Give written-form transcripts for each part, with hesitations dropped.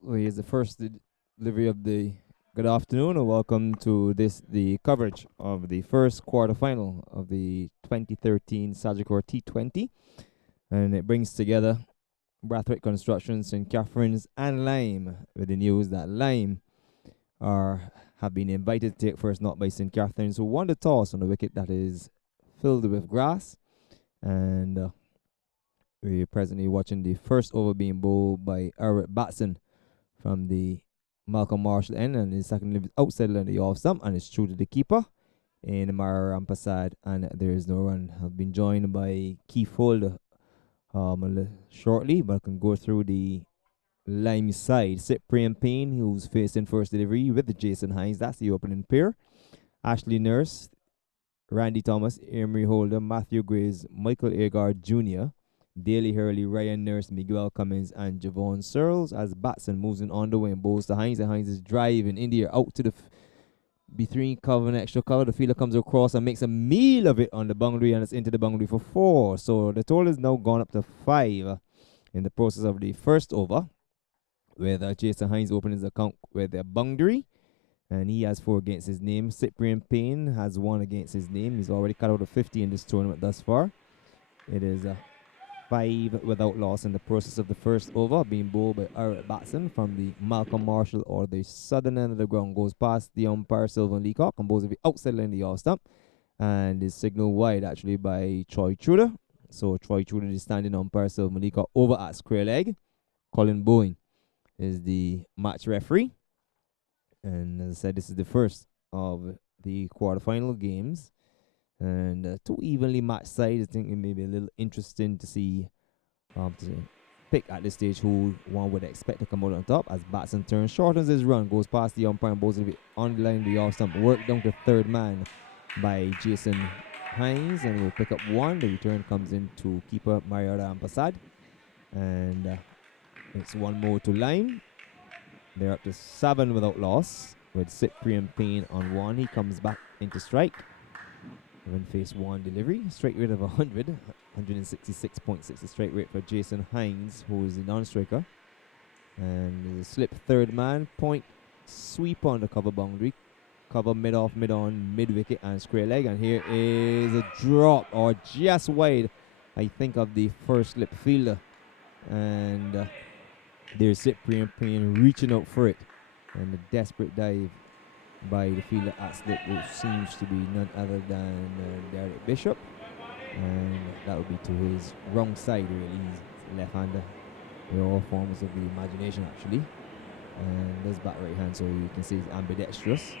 Well, here's the first delivery of the good afternoon and welcome to the coverage of the first quarterfinal of the 2013 Sagicor T20, and it brings together Brathwaite Construction, St. Catherine's, and Lyme with the news that Lyme are have been invited to take first knock by St. Catherine's, who won the toss on the wicket that is filled with grass, and we're presently watching the first over being bowled by Eric Batson from the Malcolm Marshall end, and his second live outside on the off stump, and it's through to the keeper in Mara Rampasad, and there is no run. Have been joined by Keith Holder shortly, but I can go through the Lime side. Cyprian Payne, who's facing first delivery with the Jason Hines. That's the opening pair. Ashley Nurse, Randy Thomas, Emery Holder, Matthew Grays, Michael Agar Jr., Daly Hurley, Ryan Nurse, Miguel Cummins, and Javon Searles as Batson moves in on the way and bowls to Hines, and Hines is driving in the air out to the between cover and extra cover. The fielder comes across and makes a meal of it on the boundary, and it's into the boundary for 4. So the total is now gone up to 5 in the process of the first over, with Jason Hines opening his account with a boundary, and he has 4 against his name. Cyprian Payne has 1 against his name. He's already cut out a 50 in this tournament thus far. It is 5 without loss in the process of the first over, being bowled by Eric Batson from the Malcolm Marshall or the southern end of the ground. Goes past the umpire Sylvan Leacock and bowls the outside line of the off stump, and is signaled wide actually by Troy Truder. So Troy Truder is standing umpire Sylvan Leacock over at square leg. Colin Bowen is the match referee, and as I said, this is the first of the quarterfinal games. And 2 evenly matched sides. I think it may be a little interesting to see, to pick at this stage who one would expect to come out on top. As Batson turns, shortens his run, goes past the umpire and bowls it on the line of the off stump. Work down to third man by Jason Hines, and will pick up 1. The return comes into keeper Mariota Ampasad, and it's 1 more to Lyme. They're up to 7 without loss with Cyprian Payne on 1. He comes back into strike. When phase 1 delivery, strike rate of 166.6 the strike rate for Jason Hines, who is the non-striker. And a slip third man, point sweep on the cover boundary, cover mid off, mid on, mid wicket and square leg. And here is a drop, or just wide, I think, of the first slip fielder. And there's Cyprian Payne reaching out for it, and a desperate dive by the fielder at slip, which seems to be none other than Derek Bishop, and that would be to his wrong side really. He's left-hander with all forms of the imagination actually, and does bat right hand, so you can see he's ambidextrous.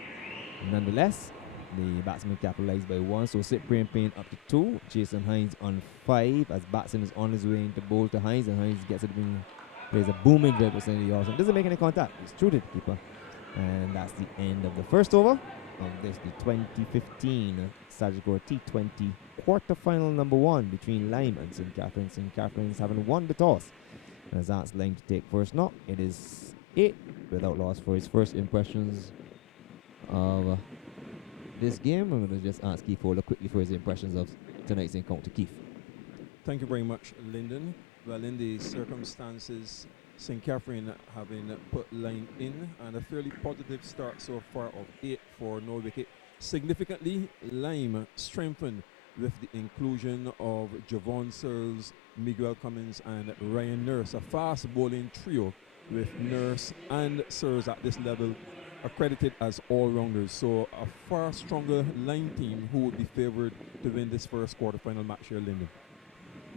Nonetheless, the batsman capitalized by 1, so Cyprian Payne up to 2, Jason Hines on 5 as Batson is on his way into bowl to Hines, and Hines gets it in. There's a booming drive percent of the doesn't make any contact. It's through to the keeper. And that's the end of the first over of the 2015 Sagicor T20 quarterfinal number 1 between Lyme and St. Catherine's. St. Catherine's having won the toss and has asked Lyme to take first knock. It is 8 without loss for his first impressions of this game. I'm going to just ask Keith Holder quickly for his impressions of tonight's encounter. Keith. Thank you very much, Lyndon. Well, in the circumstances, St. Catherine having put Lyme in, and a fairly positive start so far of 8 for no wicket. Significantly, Lyme strengthened with the inclusion of Javon Searles, Miguel Cummins, and Ryan Nurse, a fast bowling trio with Nurse and Searles at this level accredited as all-rounders. So a far stronger Lyme team who would be favoured to win this first quarterfinal match here, Lyndon.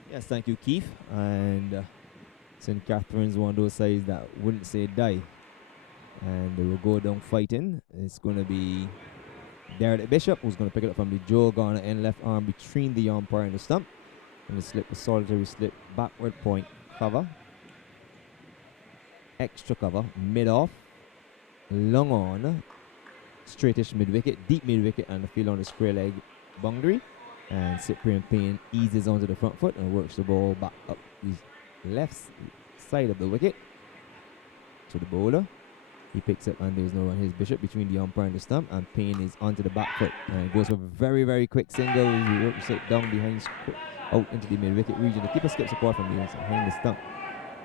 Yes, thank you, Keith. And St. Catherine's one of those sides that wouldn't say die, and they will go down fighting. It's going to be Derek Bishop who's going to pick it up from the Joe Garner end, left arm between the umpire and the stump, and the slip, a solitary slip, backward point, cover, extra cover, mid off, long on, straightish mid wicket, deep mid wicket, and the field on the square leg boundary. And Cyprian Payne eases onto the front foot and works the ball back up the left side of the wicket to the bowler. He picks up, and there's no run. His Bishop between the umpire and the stump, and Payne is onto the back foot and goes for a very, very quick single. He works it down behind, out into the mid wicket region. The keeper skips apart from behind the stump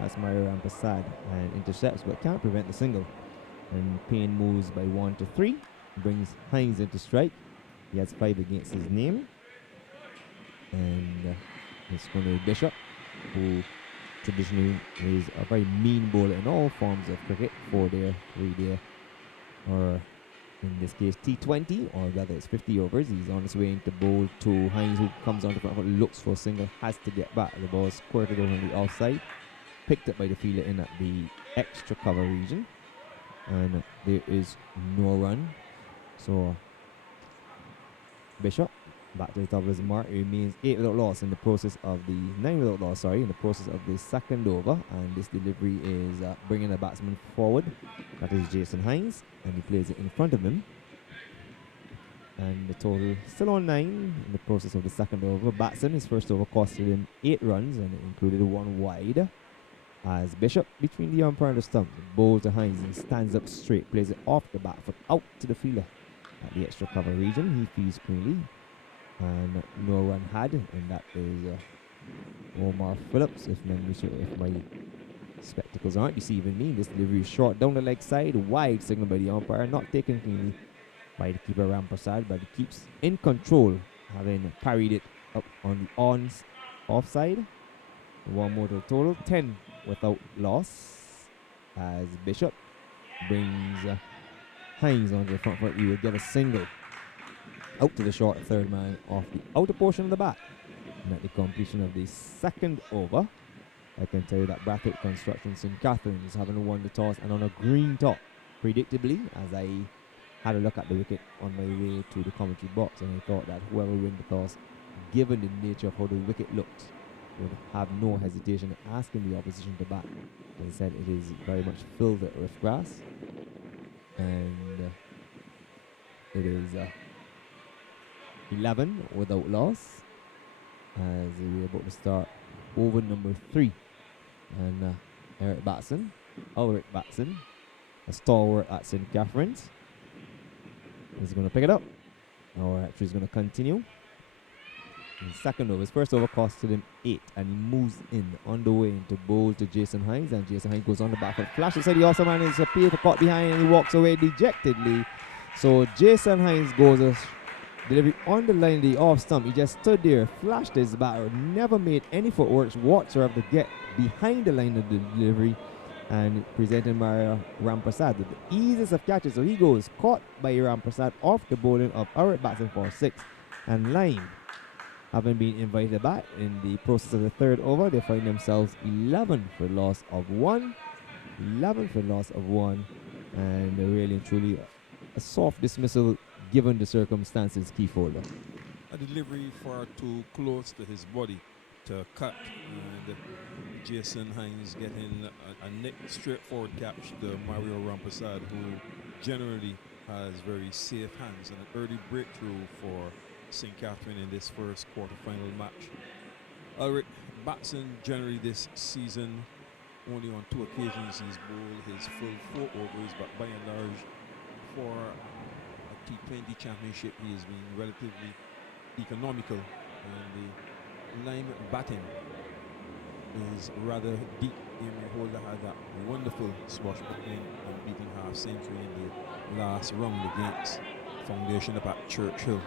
That's Mario Rampasad and intercepts, but can't prevent the single. And Payne moves by 1-3, brings Hines into strike. He has 5 against his name. And it's going to Bishop, who traditionally is a very mean bowler in all forms of cricket, 4 there, 3 there, or in this case T20, or rather it's 50 overs. He's on his way into bowl to Hines, who comes on the front foot, looks for a single, has to get back. The ball is squirted over on the offside, picked up by the fielder in at the extra cover region, and there is no run. So Bishop back to the top of his mark. It remains 8 without loss in the process of the 9 without loss, in the process of the second over. And this delivery is bringing the batsman forward. That is Jason Hines, and he plays it in front of him. And the total still on 9 in the process of the second over. Batson, his first over costed him 8 runs, and it included 1 wide. As Bishop, between the umpire and the stump, bowls to Hines and stands up straight, plays it off the back foot out to the fielder at the extra cover region. He feeds cleanly, and no run had, and that is Omar Phillips. If my spectacles aren't deceiving me, this delivery is short down the leg side, wide signal by the umpire, not taken cleanly by the keeper Rampasad, but he keeps in control, having parried it up on the offside. 1 more to the total, 10 without loss, as Bishop brings Hines onto the front foot. He will get a single out to the short third man off the outer portion of the bat. And at the completion of the second over, I can tell you that Bracket Construction St. Catharines having won the toss and on a green top, predictably, as I had a look at the wicket on my way to the commentary box, and I thought that whoever wins the toss, given the nature of how the wicket looked, would have no hesitation in asking the opposition to bat. They said it is very much filled with grass, and it is 11 without loss, as we're about to start over number 3. And Ulrich Batson, a stalwart at St. Catharines, is going to pick it up. Or actually, he's going to continue. His second over, his first over costed him 8, and he moves in on the way into bowl to Jason Hines, and Jason Hines goes on the back foot, flashes at the awesome man, is appeal for caught behind, and he walks away dejectedly. So Jason Hines goes a delivery on the line, the off stump. He just stood there, flashed his bat, never made any footwork whatsoever to get behind the line of the delivery, and presented Mario Rampasad with the easiest of catches. So he goes caught by Rampasad off the bowling of Ulrich Batson for 6, and line having been invited back in the process of the third over, they find themselves 11 for loss of 1. 11 for loss of 1, and really and truly a soft dismissal given the circumstances, Keith Holder. A delivery far too close to his body to cut, and Jason Hines getting a neck straightforward catch to Mario Rampasad, who generally has very safe hands, and an early breakthrough for St. Catherine in this first quarterfinal match. Ulrich Batson generally this season, only on 2 occasions he's bowled his full 4 overs, but by and large for a T20 championship he has been relatively economical, and the line batting is rather deep. Emery Holder had that wonderful swashbuckling and beating half century in the last round against Foundation up at Churchill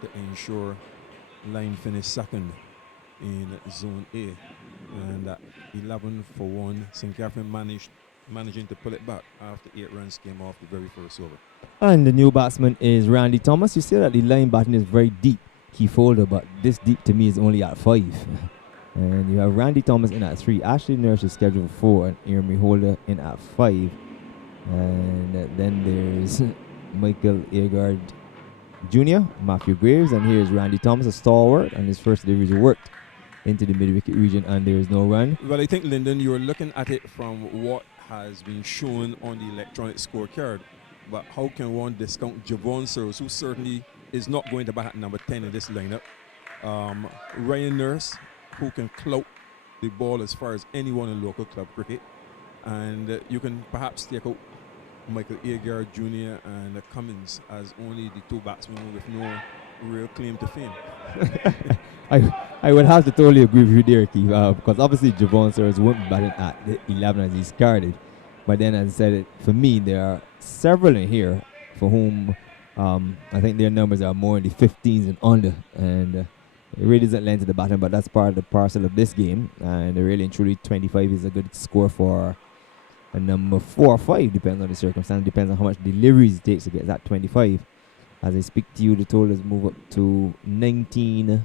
to ensure line finished second in Zone A, and at 11 for 1, St. Catherine managing to pull it back after 8 runs came off the very first over. And the new batsman is Randy Thomas. You see that the line batting is very deep, Keith Holder, but this deep to me is only at 5. And you have Randy Thomas in at 3, Ashley Nurse is scheduled for 4, and Emery Holder in at 5. And then there's Michael Agard Jr., Matthew Graves, and here's Randy Thomas, a stalwart, and his first delivery worked into the mid-wicket region, and there is no run. Well, I think, Lyndon, you were looking at it from what has been shown on the electronic scorecard, but how can one discount Javon Searles, who certainly is not going to bat at number 10 in this lineup? Ryan Nurse, who can clout the ball as far as anyone in local club cricket, and you can perhaps take out Michael Agar Jr. and Cummins as only the 2 batsmen with no real claim to fame. I would have to totally agree with you there, Keith, because obviously Javon Sears won't be batting at the 11 as he started. But then, as I said, for me, there are several in here for whom I think their numbers are more in the 15s and under. And it really doesn't lend to the batting, but that's part of the parcel of this game. And really and truly, 25 is a good score for a number 4 or 5, depends on the circumstance, depends on how much deliveries it takes to get that 25. As I speak to you, the total has moved up to 19.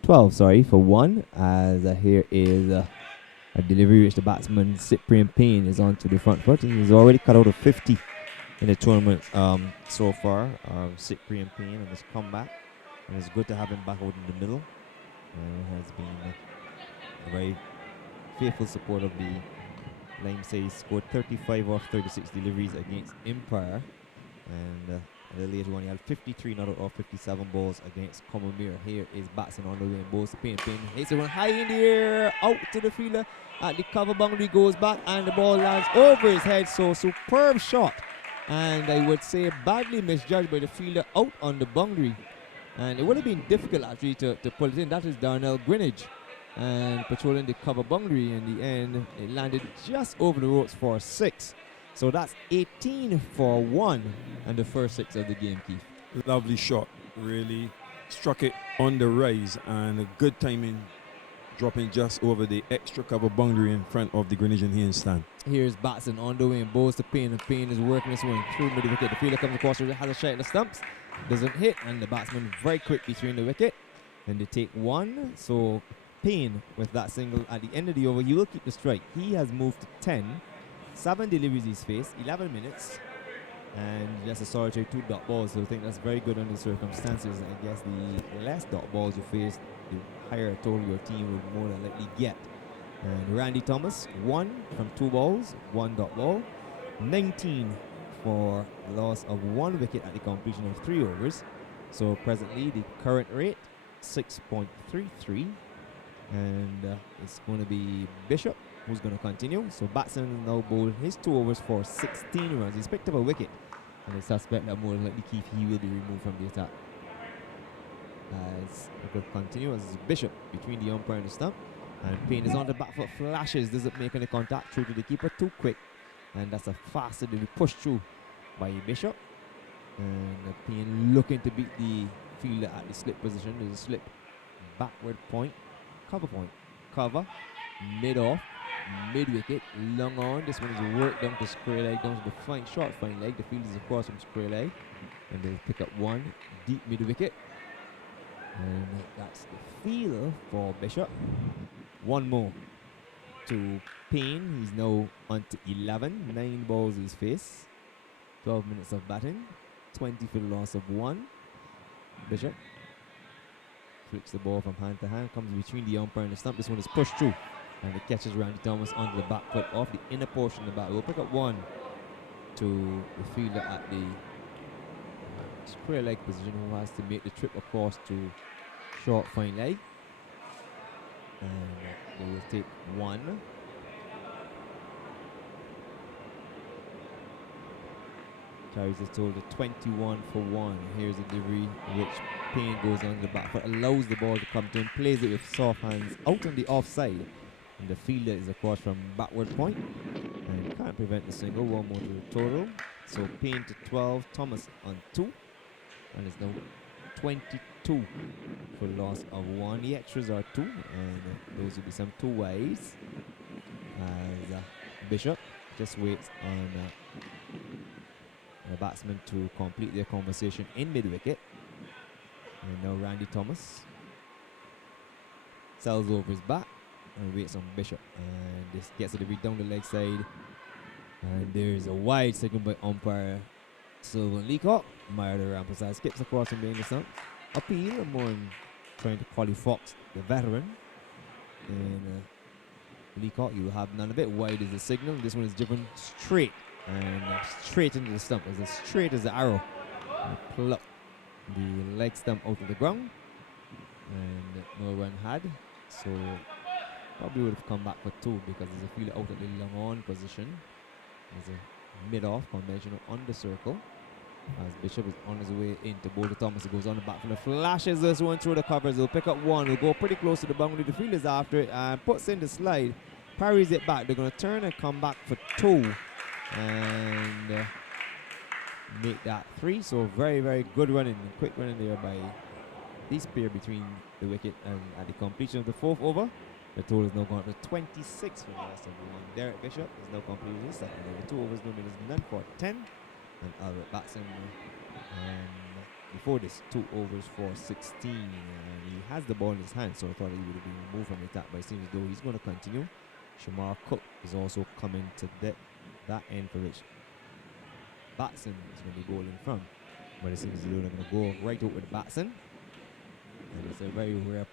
12, sorry, for one, as here is a delivery which the batsman Cyprian Payne is on to the front foot. He's already cut out of 50 in the tournament so far. Cyprian Payne and his comeback, and it's good to have him back out in the middle. Has been a very faithful support of the Lime side. He scored 35 off 36 deliveries against Empire, and the later one, he had 53 not out of 57 balls against Commonwealth. Here is Batson on the way, balls to Payne. Payne hits it one high in the air, out to the fielder at the cover boundary, goes back, and the ball lands over his head. So superb shot, and I would say badly misjudged by the fielder out on the boundary. And it would have been difficult actually to pull it in. That is Darnell Greenwich, and patrolling the cover boundary. In the end, it landed just over the ropes for 6. So that's 18 for 1 and the first 6 of the game, Keith. Lovely shot. Really struck it on the rise, and a good timing, dropping just over the extra cover boundary in front of the Greenwich and Haynes stand. Here's Batson on the way and bowls to Payne, and Payne is working this one through mid wicket. The fielder comes across, has a shot in the stumps, doesn't hit, and the batsman very quick between the wicket. Then they take 1. So Payne with that single at the end of the over, he will keep the strike. He has moved to 10. 7 deliveries he's faced, 11 minutes, and just a solitary 2 dot balls. So I think that's very good under the circumstances. I guess the less dot balls you face, the higher total your team would more than likely get. And Randy Thomas, 1 from 2 balls, 1 dot ball, 19 for the loss of 1 wicket at the completion of 3 overs. So presently the current rate 6.33, and it's going to be Bishop who's going to continue. So Batson now bowled his 2 overs for 16 runs. He's picked up a wicket, and I suspect that more than likely Keith, he will be removed from the attack. As it will continue as Bishop between the umpire and the stump, and Payne is on the back foot, flashes, doesn't make any contact through to the keeper, too quick, and that's a faster than push through by Bishop. And Payne looking to beat the fielder at the slip position. There's a slip, backward point, cover, mid off, mid wicket, long on. This one is worked down to square leg, down to the fine short fine leg. The field is across from square leg, and they'll pick up 1 deep mid wicket, and that's the feel for Bishop. 1 more to Payne. He's now on to 11. 9 balls he's faced, 12 minutes of batting, 20 for the loss of 1. Bishop flicks the ball from hand to hand, comes between the umpire and the stump. This one is pushed through, and it catches Randy Thomas onto the back foot off the inner portion of the bat. We'll pick up 1 to the fielder at the square leg position, who has to make the trip across to short fine leg. And they will take 1. Carries his total 21 for 1. Here's a delivery which Payne goes on the back foot, allows the ball to come to him, plays it with soft hands out on the offside, and the fielder is across from backward point and can't prevent the single. 1 more to the total. So Payne to 12, Thomas on 2, and it's now 22 for the loss of 1. The extras are 2, and those will be some 2 wides as Bishop just waits on the batsman to complete their conversation in mid-wicket. And now Randy Thomas sells over his back and waits on Bishop, and this gets it to be down the leg side, and there's a wide signal by umpire Sylvan Leacock. Meyer, the ramp side, skips across from being the stump. Appeal, more trying to Collie Fox, the veteran. And Leacock, you will have none of it. Wide is the signal. This one is driven straight, and straight into the stump, as straight as the arrow. And pluck the leg stump out of the ground, and no run had. So probably would have come back for 2, because there's a fielder out at the long on position. There's a mid-off conventional on the circle. As Bishop is on his way into bowl to Thomas. He goes on the back from the flashes this one through the covers. He'll pick up one. He'll go pretty close to the boundary. The field is after it and puts in the slide. Parries it back. They're going to turn and come back for two. And make that three. So very, very good running. Quick running there by this pair between the wicket and at the completion of the fourth over. The total is now gone to 26 for the rest of the one. Derek Bishop is now completed his second over. 2 overs, no minutes, none for 10. And Albert Batson, before this, 2 overs for 16. And he has the ball in his hand, so I thought he would have been removed from the attack, but it seems as though he's going to continue. Shamar Cook is also coming to that end for which Batson is going to be bowling from. But it seems as though they're going to go right out with Batson. And it's a very rare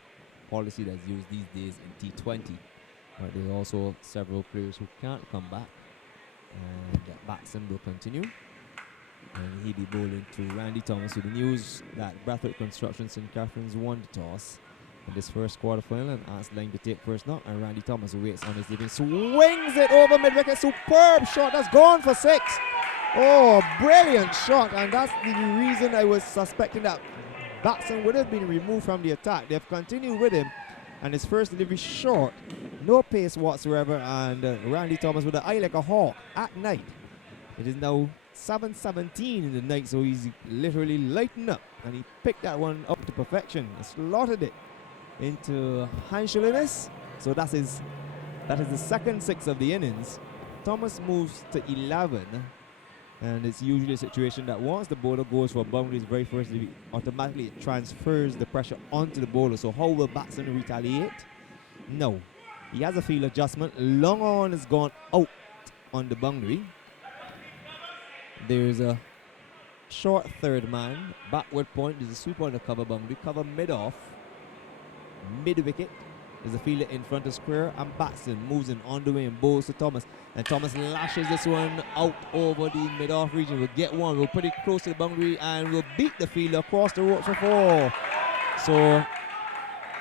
policy that's used these days in T20. But there's also several players who can't come back. And Batson will continue. And he'll be bowling to Randy Thomas with the news that Bradford Construction St. Catherine's won the toss in this first quarterfinal and asked Line to take first knock. And Randy Thomas waits on his leaving, swings it over mid-wicket. Superb shot. That's gone for 6. Oh, brilliant shot. And that's the reason I was suspecting that Batson would have been removed from the attack. They've continued with him, and his first delivery short, no pace whatsoever, and Randy Thomas with an eye like a hawk at night. It is now 7:17 in the night, so he's literally lighting up, and he picked that one up to perfection and slotted it into Hanshaliness. So that is the second 6 of the innings. Thomas moves to 11. And it's usually a situation that once the bowler goes for boundaries very first, automatically it transfers the pressure onto the bowler. So how will Batson retaliate? No. He has a field adjustment. Long on has gone out on the boundary. There's a short third man. Backward point. There's a sweep on the cover boundary. Cover mid-off. Mid-wicket. There's a fielder in front of square, and Batson moves in on the way and bowls to Thomas. And Thomas lashes this one out over the mid-off region. We'll get one. We're pretty close to the boundary, and we'll beat the fielder across the road for 4. So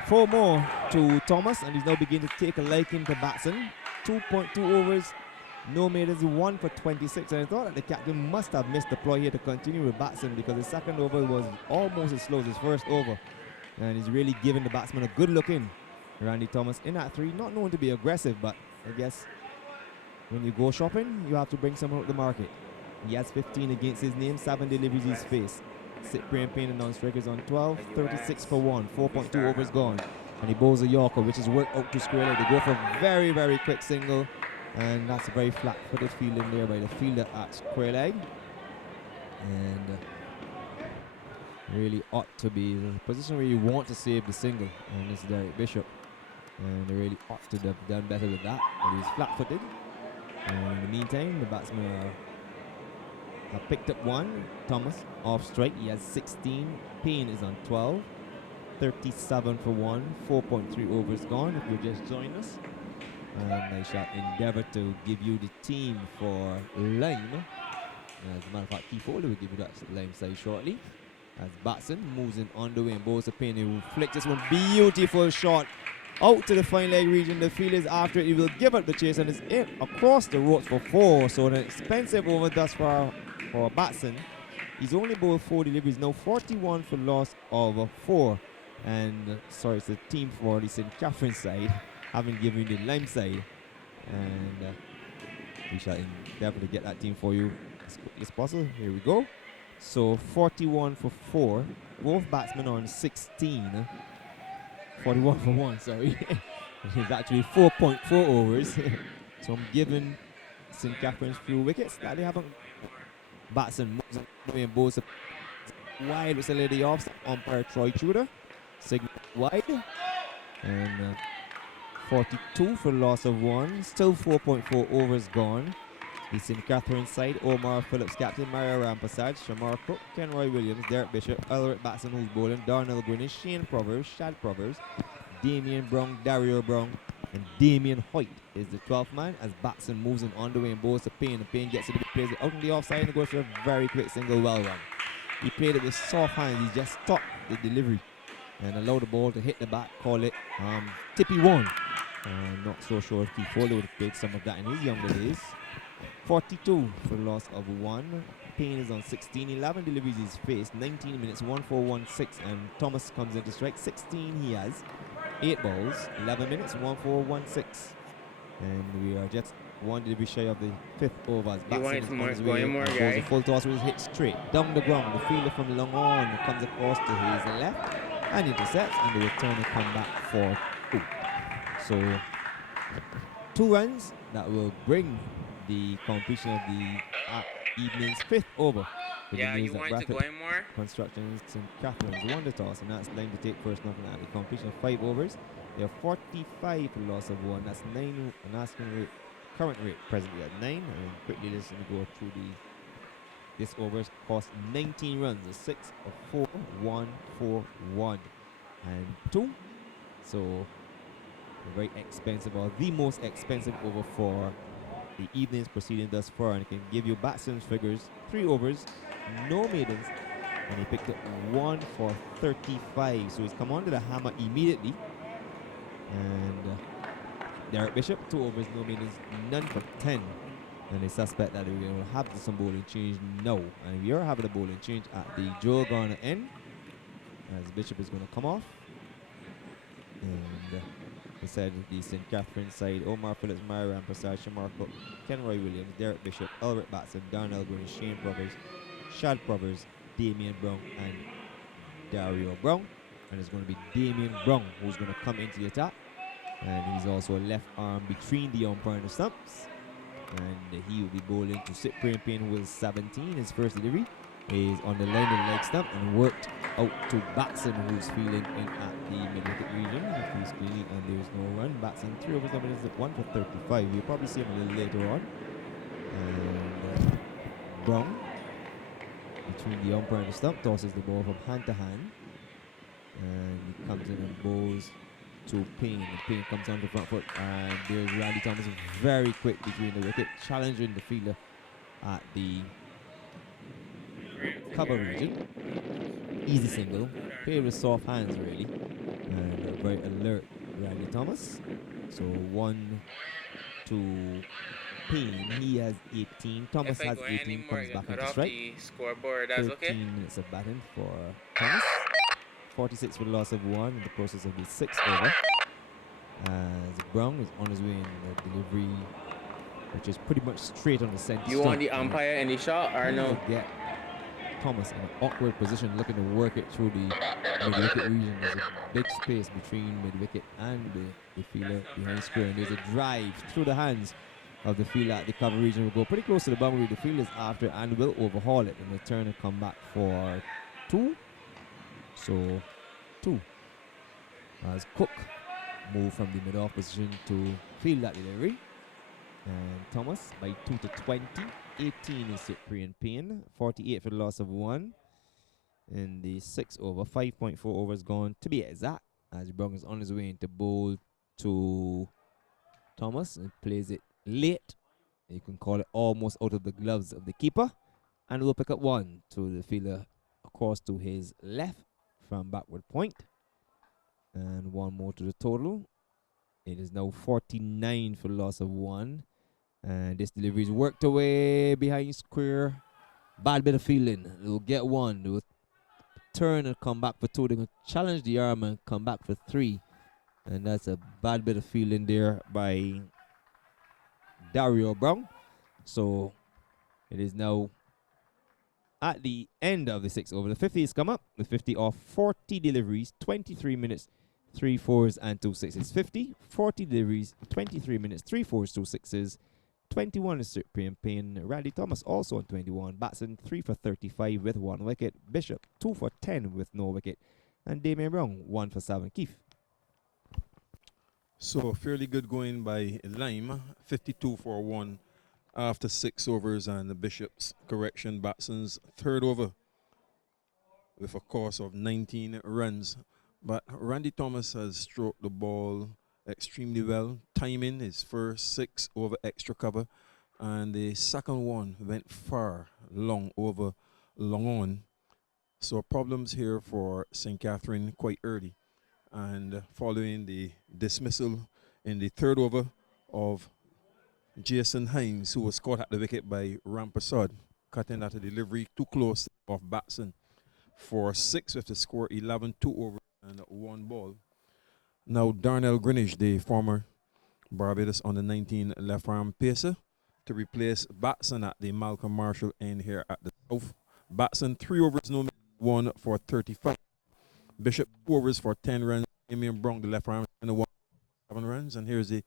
4 more to Thomas, and he's now beginning to take a liking to Batson. 2.2 overs, no meters, 1 for 26. And I thought that the captain must have missed the ploy here to continue with Batson, because the second over was almost as slow as his first over. And he's really giving the batsman a good look in. Randy Thomas in at 3, not known to be aggressive, but I guess when you go shopping, you have to bring someone out the market. He has 15 against his name, 7 deliveries he's faced. Cyprian Payne and non-strikers on 12, 36 for 1, 4.2 overs gone. And he bowls a Yorker, which is worked out to square leg. They go for a very, very quick single, and that's a very flat-footed fielding there by the fielder at square leg. And really ought to be the position where you want to save the single, and this is Derek Bishop. And they really ought to have done better with that, but he was flat-footed. And in the meantime, the batsmen have picked up one. Thomas off strike, he has 16. Payne is on 12. 37 for 1, 4.3 overs gone if you just joined us. And I shall endeavour to give you the team for Lime. As a matter of fact, Keith Foley will give you that Lime side shortly. As Batson moves in on the way and bowls to Payne, he will flick this one, beautiful shot out to the fine leg region. The field is after it. He will give up the chase and is in across the ropes for 4. So an expensive over thus far for Batson. He's only bowled 4 deliveries now, 41 for loss of 4. And sorry, it's the team for the St. Catherine side, having given the Lime side. And we shall endeavour to get that team for you as quickly as possible. Here we go. So 41 for 4. Both batsmen on 16. 41 for 1, sorry. It's actually 4.4 overs. So I'm giving St. Catherine's few wickets that they haven't. Batson moves away and bowls wide with a lady off. Umpire Troy Tudor. Signal wide. And 42 for loss of 1. Still 4.4 overs gone. The St. Catherine side, Omar Phillips captain, Mario Rampasad, Shamar Cook, Ken Roy Williams, Derek Bishop, Albert Batson who's bowling, Darnell Gwynne, Shane Proverbs, Shad Proverbs, Damien Brown, Dario Brown, and Damien Hoyt is the 12th man as Batson moves in on the way and bowls to Payne. And Payne gets it, plays it out on the offside and goes for a very quick single, well run. He played it with soft hands, he just stopped the delivery and allowed the ball to hit the bat, call it tippy one. Not so sure if Keith Foley would have played some of that in his younger days. 42 for loss of 1. Payne is on 16. 11 deliveries he's faced. 19 minutes, 1-4-1-6. And Thomas comes in to strike. 16 he has. 8 balls. 11 minutes, 1-4-1-6. And we are just one delivery shy of the 5th over as You Batson want is some on more, his way. going more, Goes guy? a full toss with his hit straight down the ground. The fielder from long on comes across to his left and intercepts, and the returner come back for 2. So 2 runs that will bring the completion of the evening's 5th over. With Yeah, the news you that want to Bradford going more? Construction St. Catherine's won the toss, and that's line to take first nothing at the completion of 5 overs. They have 45 for loss of 1. That's 9, and asking rate, current rate presently at 9. And quickly let's go through this overs cost 19 runs, a 6, a 4, 1, 4, 1, and 2. So very expensive, or the most expensive over for the evening's proceeding thus far, and it can give you Batson's figures: 3 overs, no maidens, and he picked up 1 for 35. So he's come onto the hammer immediately. And Derek Bishop, 2 overs, no maidens, none for 10. And they suspect that we're going to have some bowling change now. And we are having a bowling change at the Joe Garner end, as Bishop is going to come off. And they said the St. Catherine side: Omar Phillips, Myra and Prasad Shamar Cook, Kenroy Williams, Derek Bishop, Elric Batson, Darnell Green, Shane Proverbs, Shad Proverbs, Damian Brown, and Dario Brown. And it's going to be Damian Brown who's going to come into the attack. And he's also a left arm between the umpire and the stumps. And he will be bowling to Cyprian Payne, who is 17. His first delivery is on the line of the leg stump and worked out to Batson, who's feeling in at the mid-wicket region. He's cleaning and there's no run. Batson, 3 overs, number is 1 for 35. You'll probably see him a little later on. And Brown, between the umpire and the stump, tosses the ball from hand to hand. And he comes in and bowls to Payne. And Payne comes on the front foot, and there's Randy Thomas, very quick between the wicket, challenging the fielder at the cover region. Easy single, played with soft hands really, and very alert Randy Thomas. So 1 to Payne, he has 18. Thomas has 18, comes back into strike. The scoreboard, that's 13 okay. minutes of batting for Thomas. 46 for the loss of 1 in the process of the 6th over. As Brown is on his way in the delivery, which is pretty much straight on the center. You want the umpire in the shot or no? Get Thomas in an awkward position, looking to work it through the mid-wicket region. There's a big space between mid-wicket and the fielder behind square, and there's a drive through the hands of the fielder at the cover region. Will go pretty close to the boundary. The fielder's after and will overhaul it, and the return will come back for 2. So 2 as Cook move from the mid-off position to field that delivery. And Thomas by 2 to 20. 18 is Cyprian Payne. 48 for the loss of 1 in the 6th over. 5.4 overs gone to be exact, as Brown is on his way into bowl to Thomas and plays it late. You can call it almost out of the gloves of the keeper, and will pick up 1 to the fielder across to his left from backward point, and 1 more to the total. It is now 49 for loss of 1. And this delivery is worked away behind square. Bad bit of feeling. They'll get 1. They will turn and come back for 2. They're going to challenge the arm and come back for 3. And that's a bad bit of feeling there by Dario Brown. So it is now at the end of the 6th over. The 50 has come up. The 50 off 40 deliveries, 23 minutes, 3 fours and 2 sixes. 50, 40 deliveries, 23 minutes, 3 fours, 2 sixes. 21 is Cyprian Payne. Randy Thomas also on 21. Batson 3 for 35 with 1 wicket. Bishop 2 for 10 with no wicket. And Damian Brown 1 for 7. Keith. So fairly good going by Lime, 52 for 1 after 6 overs, and the Bishop's correction Batson's 3rd over with a course of 19 runs. But Randy Thomas has stroked the ball extremely well, timing his first 6 over extra cover, and the second one went far, long over, long on. So problems here for St. Catherine quite early. And following the dismissal in the 3rd over of Jason Hines, who was caught at the wicket by Rampersad, cutting at a delivery too close of Batson for 6 with the score 11, 2 overs and 1 ball. Now Darnell Greenwich, the former Barbados under 19 left arm pacer, to replace Batson at the Malcolm Marshall end here at the South. Batson 3 overs, no miss, 1 for 35. Bishop 2 overs for 10 runs. Damian Brown, the left arm, 7 runs. And here's the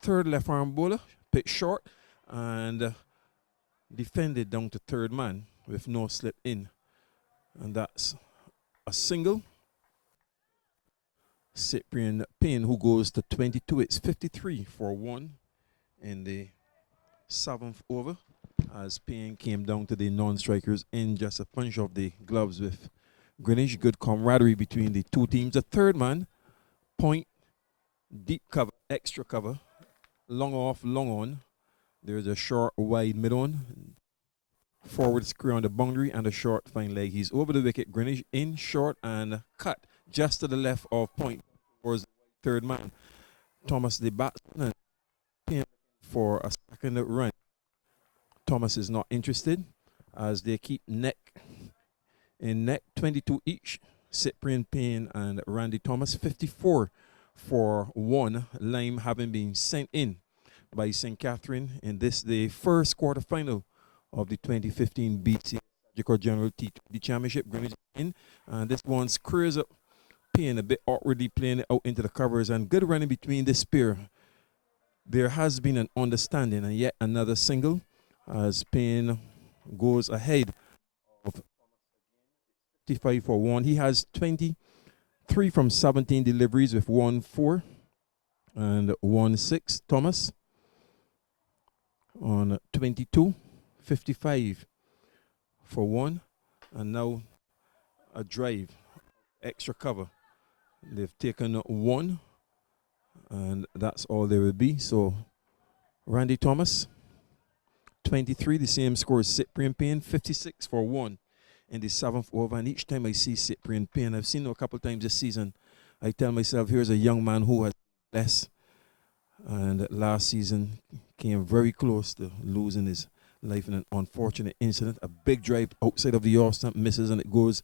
third left arm bowler, pitch short and defended down to third man with no slip in. And that's a single. Cyprian Payne, who goes to 22. It's 53 for 1 in the 7th over, as Payne came down to the non-strikers in just a punch of the gloves with Greenwich. Good camaraderie between the two teams. The third man, point, deep cover, extra cover, long off, long on. There's a short, wide mid-on. Forward square on the boundary and a short fine leg. He's over the wicket. Greenwich in short and cut just to the left of point towards the third man. Thomas the batsman came for a second run. Thomas is not interested as they keep neck in neck, 22 each. Cyprian Payne and Randy Thomas, 54 for 1. Lime having been sent in by St. Catherine in this, the first quarterfinal of the 2015 BC Sagicor General T20 Championship. Greenwich in, and this one squares up Payne a bit awkwardly, playing it out into the covers, and good running between this pair. There has been an understanding, and yet another single as Payne goes ahead of 55 for 1. He has 23 from 17 deliveries with 1-4 and 1-6. Thomas on 22, 55 for 1, and now a drive, extra cover. They've taken 1, and that's all there will be. So Randy Thomas, 23, the same score as Cyprian Payne, 56 for 1 in the 7th over. And each time I see Cyprian Payne, I've seen him a couple times this season, I tell myself, here's a young man who has less, and last season came very close to losing his life in an unfortunate incident. A big drive outside of the off stump, misses, and it goes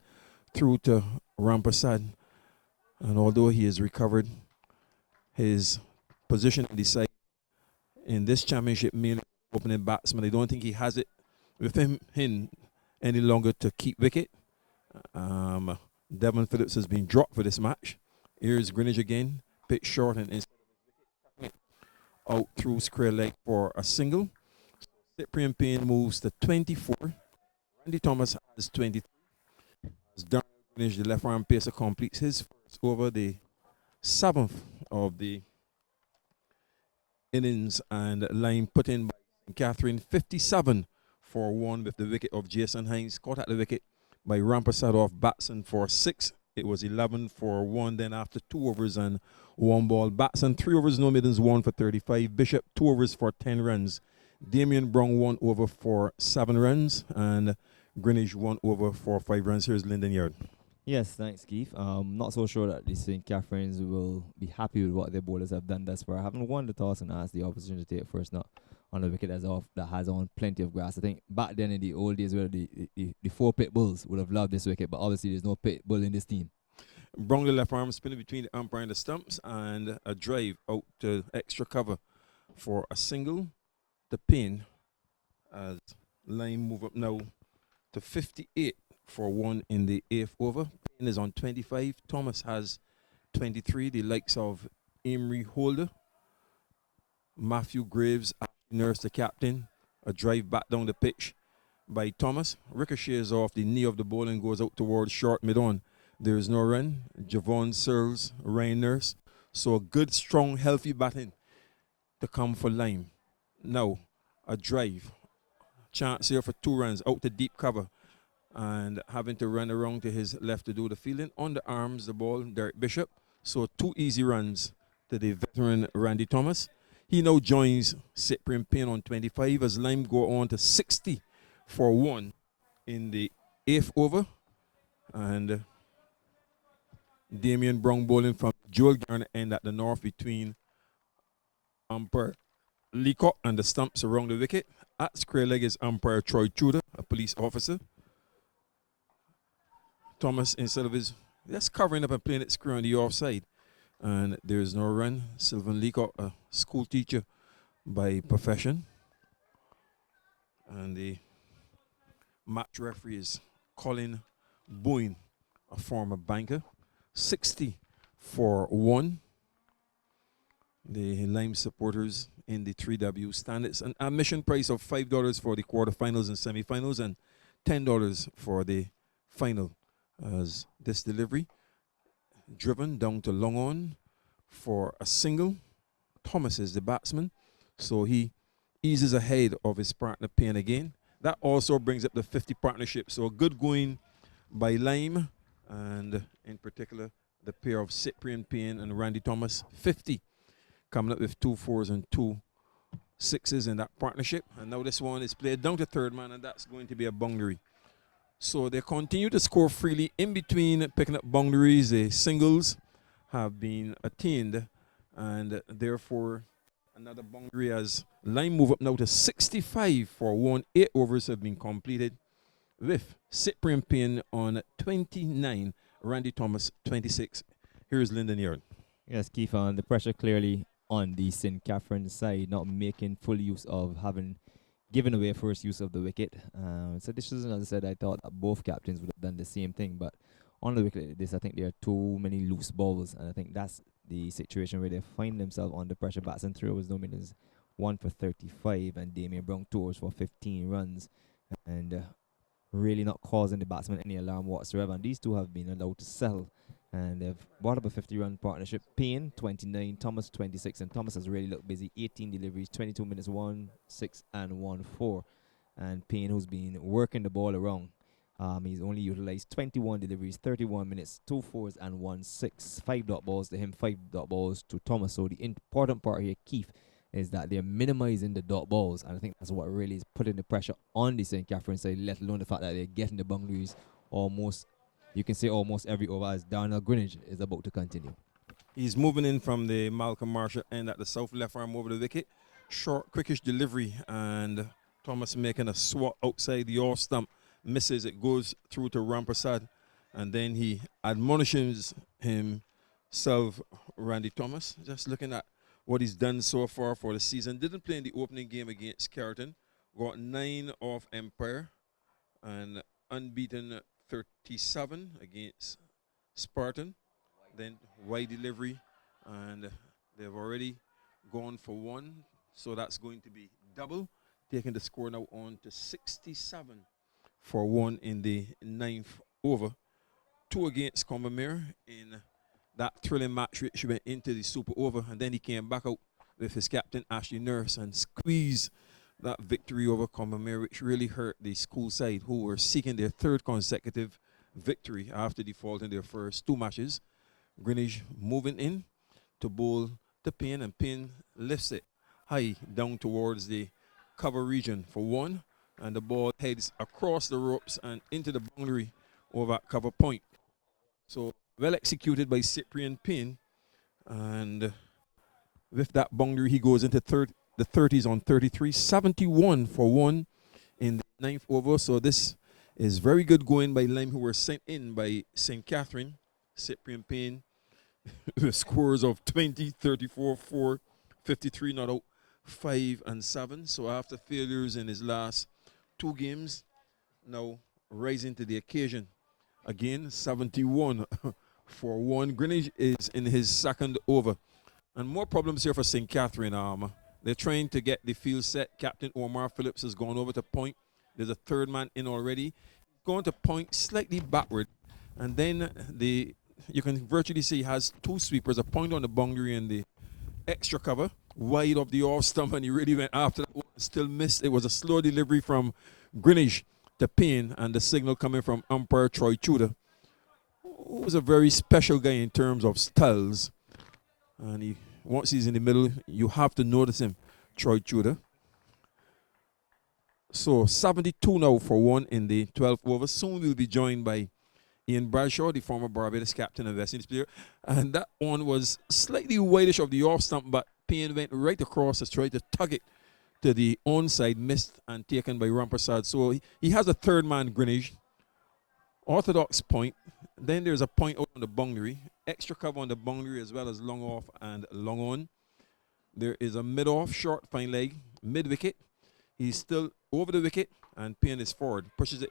through to Rampersad. And although he has recovered his position in the side in this championship, mainly opening batsman, I don't think he has it with him any longer to keep wicket. Devon Phillips has been dropped for this match. Here's Greenwich again, pitch short and out through square leg for a single. Cyprian Payne moves to 24. Randy Thomas has 23. As Darnell Greenwich, the left arm pacer, completes his first over, the 7th of the innings, and line put in by St. Catherine, 57 for 1 with the wicket of Jason Hines, caught at the wicket by Rampersad off Batson for 6. It was 11 for 1 then after 2 overs and 1 ball. Batson 3 overs, no middens, 1 for 35. Bishop 2 overs for 10 runs. Damian Brown 1 over for 7 runs, and Greenwich 1 over for 5 runs. Here's Lyndon Yard. Yes, thanks, Keith. Not so sure that the St. Catharines will be happy with what their bowlers have done thus far. I haven't won the toss and asked the opposition to take first, not on the wicket as off that has on plenty of grass. I think back then in the old days where the 4 pit bulls would have loved this wicket, but obviously there's no pit bull in this team. Brown, the left arm, spinning between the umpire and the stumps, and a drive out to extra cover for a single. The pin as line move up now to 58 for 1 in the 8th over. Payne is on 25. Thomas has 23. The likes of Emery Holder, Matthew Graves, Nurse the captain. A drive back down the pitch by Thomas. Ricochets off the knee of the ball and goes out towards short mid-on. There is no run. Javon Searles, Ryan Nurse. So a good, strong, healthy batting to come for Lime. Now, a drive. Chance here for 2 runs out to deep cover, and having to run around to his left to do the fielding. On the arms, the ball, Derek Bishop. So 2 easy runs to the veteran Randy Thomas. He now joins Cyprian Payne on 25 as Lime go on to 60 for 1 in the 8th over. And Damian Brown bowling from Joel Garner end at the north between umpire Leacock and the stumps around the wicket. At square leg is umpire Troy Tudor, a police officer. Thomas, instead of his just covering up and playing it square on the offside. And there is no run. Sylvan Leacock, a school teacher by profession. And the match referee is Colin Boyne, a former banker. 60 for 1. The Lime supporters in the 3W standards. An admission price of $5 for the quarterfinals and semifinals and $10 for the final. As this delivery driven down to long on for a single. Thomas is the batsman, so he eases ahead of his partner Payne again. That also brings up the 50 partnership. So good going by Lime, and in particular the pair of Cyprian Payne and Randy Thomas. 50, coming up with 2 4s and 2 6s in that partnership. And now this one is played down to third man, and that's going to be a boundary. So they continue to score freely in between picking up boundaries. The singles have been attained, and therefore another boundary as Lime move up now to 65 for 1. 8 overs have been completed with Cyprian Payne on 29, Randy Thomas 26. Here's Lyndon Yard. Yes, Keith, on the pressure clearly on the St. Catherine side, not making full use of having given away first use of the wicket. So this is, as I said, I thought that both captains would have done the same thing, but on the wicket like this, I think there are too many loose balls, and I think that's the situation where they find themselves under pressure. Batson 3 overs, Dominus 1 for 35, and Damien Brown 2 overs for 15 runs, and really not causing the batsman any alarm whatsoever. And these two have been allowed to settle, and they've brought up a 50-run partnership. Payne 29, Thomas 26, and Thomas has really looked busy. 18 deliveries, 22 minutes, 1 6 and 1 4. And Payne, who's been working the ball around, he's only utilized 21 deliveries, 31 minutes, 2 4s and 1 6. 5 dot balls to him, 5 dot balls to Thomas. So the important part here, Keith, is that they're minimizing the dot balls, and I think that's what really is putting the pressure on the St. Catherine side, let alone the fact that they're getting the boundaries almost, you can say almost every over, as Darnell Greenwich is about to continue. He's moving in from the Malcolm Marshall end at the south left arm over the wicket. Short, quickish delivery, and Thomas making a swat outside the off stump. Misses, it goes through to Ramprasad, and then he admonishes himself, Randy Thomas. Just looking at what he's done so far for the season. Didn't play in the opening game against Carrollton. Got 9 off Empire and unbeaten 37 against Spartan. Then wide delivery, and they've already gone for 1. So that's going to be double, taking the score now on to 67 for 1 in the 9th over. 2 against Combermere in that thrilling match which went into the super over, and then he came back out with his captain Ashley Nurse and squeezed that victory over Combermere, which really hurt the school side, who were seeking their 3rd consecutive victory after defaulting their first 2 matches. Greenwich moving in to bowl to Payne, and Payne lifts it high down towards the cover region for 1, and the ball heads across the ropes and into the boundary over at cover point. So well executed by Cyprian Payne, and with that boundary he goes into the 30s on 33. 71 for 1 in the 9th over. So this is very good going by Lime, who were sent in by St. Catherine. Cyprian Payne with scores of 20, 34, 4, 53 not out, 5 and 7. So after failures in his last 2 games, now rising to the occasion. Again, 71 for 1. Greenwich is in his 2nd over. And more problems here for St. Catherine. They're trying to get the field set. Captain Omar Phillips has gone over to point. There's a 3rd man in already. Going to point slightly backward. And then you can virtually see he has 2 sweepers, a point on the boundary and the extra cover, wide of the off stump, and he really went after that one. Still missed. It was a slow delivery from Greenwich to Payne, and the signal coming from umpire Troy Tudor, who was a very special guy in terms of styles. And once he's in the middle, you have to notice him, Troy Tudor. So 72 now for 1 in the 12th over. Soon we'll be joined by Ian Bradshaw, the former Barbados captain and West Indies player. And that one was slightly whitish of the off stump, but Payne went right across to try to tug it to the onside, missed and taken by Rampersad. So he has a third man Greenwich. Orthodox point. Then there's a point out on the boundary. Extra cover on the boundary as well as long off and long on. There is a mid off, short, fine leg, mid wicket. He's still over the wicket and Payne is forward. Pushes it.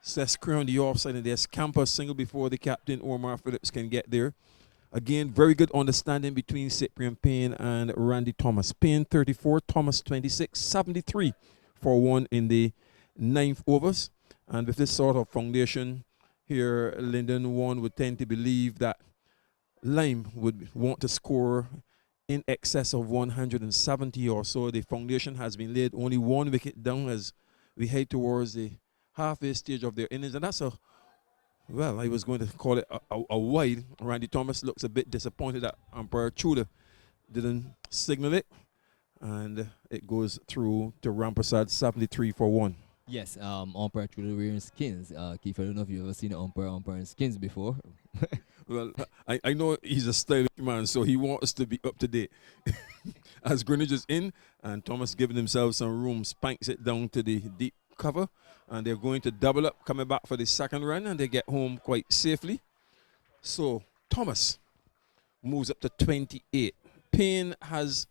Sets clear on the offside and there's Camper single before the captain Omar Phillips can get there. Again, very good understanding between Cyprian Payne and Randy Thomas. Payne 34, Thomas 26, 73 for 1 in the 9th overs. And with this sort of foundation here, Lyndon, one would tend to believe that Lyme would want to score in excess of 170 or so. The foundation has been laid, only 1 wicket down as we head towards the halfway stage of their innings. And that's a, well, I was going to call it a wide. Randy Thomas looks a bit disappointed that umpire Tudor didn't signal it. And it goes through to Rampersad, 73 for 1. Yes, umpire Tudor wearing skins. Keith, I don't know if you've ever seen an umpire in skins before. Well, I know he's a stylish man, so he wants to be up to date. As Greenwich is in, and Thomas giving himself some room, spanks it down to the deep cover, and they're going to double up, coming back for the second run, and they get home quite safely. So Thomas moves up to 28. Payne has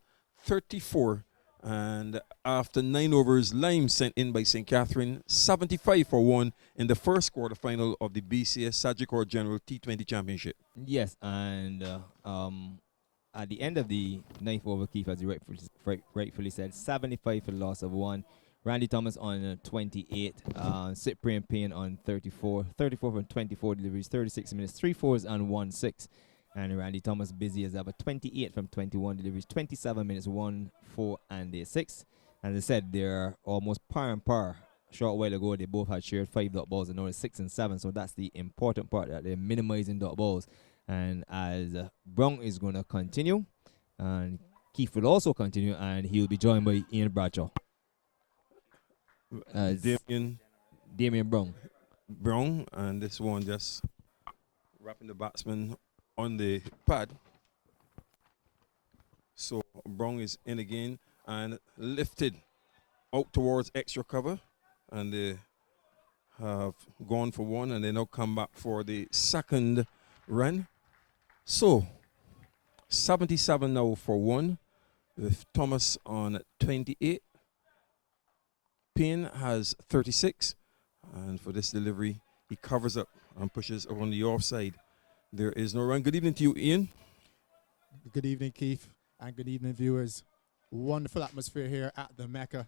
34, and after 9 overs, Lyme sent in by St. Catherine, 75 for 1 in the first quarterfinal of the BCS Sagicor General T20 Championship. Yes, and at the end of the 9th over, Keith, as you rightfully said, 75 for the loss of 1. Randy Thomas on 28, Cyprian Payne on 34 from 24 deliveries, 36 minutes, 3 fours and 1 6. And Randy Thomas busy as ever, 28 from 21 deliveries, 27 minutes, 1 4 and a 6. As I said, they're almost par and par. A short while ago, they both had shared 5 dot balls and now it's 6 and 7. So that's the important part, that they're minimizing dot balls. And as Brown is going to continue, and Keith will also continue, and he'll be joined by Ian Bradshaw. Damien Brown, and this one just wrapping the batsman on the pad. So Brown is in again and lifted out towards extra cover, and they have gone for 1 and they now come back for the second run. So 77 now for 1 with Thomas on 28. Payne has 36, and for this delivery he covers up and pushes on the offside. There is no run. Good evening to you, Ian. Good evening, Keith, and good evening, viewers. Wonderful atmosphere here at the Mecca,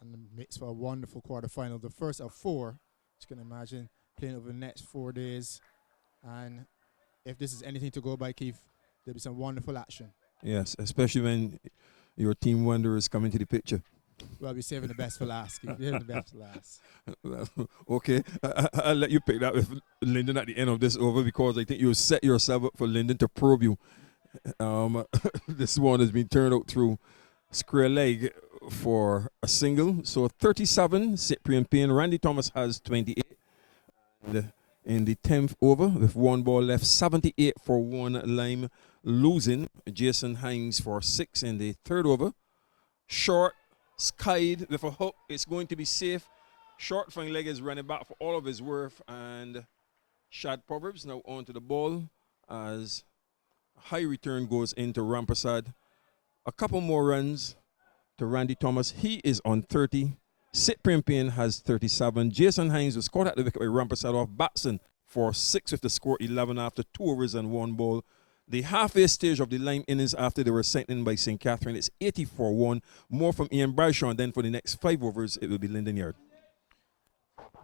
and makes for a wonderful quarterfinal. The first of 4, as you can imagine, playing over the next 4 days. And if this is anything to go by, Keith, there'll be some wonderful action. Yes, especially when your team Wanderers come into the picture. Well, we're saving the best for last, Keith. We're saving the best for last. Well, okay, I'll let you pick that with Lyndon at the end of this over, because I think you set yourself up for Lyndon to probe you. This one has been turned out through square leg for a single. So 37, Cyprian Payne. Randy Thomas has 28. And in the 10th over, with 1 ball left, 78 for 1, Lyme losing. Jason Hines for 6 in the 3rd over. Short, skied with a hook. It's going to be safe. Short fine leg is running back for all of his worth, and Shad Proverbs now onto the ball as high return goes into Rampersad. A couple more runs to Randy Thomas. He is on 30. Cyprian Payne has 37. Jason Hines was caught at the wicket by Rampersad off Batson for 6 with the score 11 after 2 overs and 1 ball. The halfway stage of the Lyme innings after they were sent in by St. Catherine is 84-1. More from Ian Bradshaw, and then for the next 5 overs, it will be Lyndon Yard.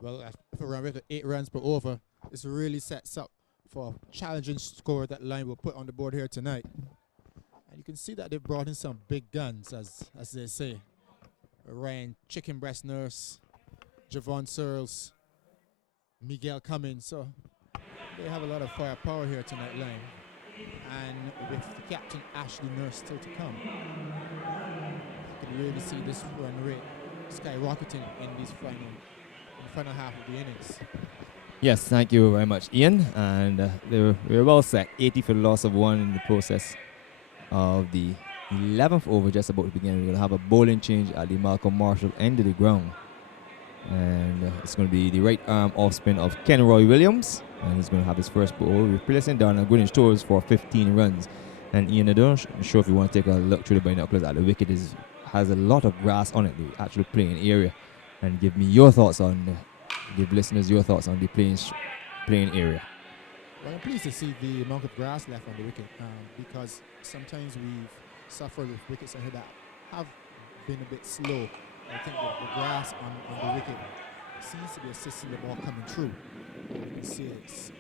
Well, if we're with 8 runs per over, this really sets up for a challenging score that Lyme will put on the board here tonight. And you can see that they've brought in some big guns, as they say. Ryan Chicken Breast Nurse, Javon Searles, Miguel Cummins. So they have a lot of firepower here tonight, Lyme. And with the captain Ashley Nurse still to come, you can really see this run rate skyrocketing in the final half of the innings. Yes, thank you very much, Ian. And they were well set. 80 for the loss of 1 in the process of the 11th over just about to begin. We're going to have a bowling change at the Malcolm Marshall end of the ground. And it's going to be the right arm off spin of Kenroy Williams. And he's going to have his first ball, replacing Darnell Greenwich Torres for 15 runs. And Ian, I'm sure if you want to take a look through the binoculars at the wicket, has a lot of grass on it, the actual playing area. And give listeners your thoughts on the playing area. Well, I'm pleased to see the amount of grass left on the wicket because sometimes we've suffered with wickets ahead that have been a bit slow. I think the grass on the wicket seems to be assisting the ball coming through. You can see it's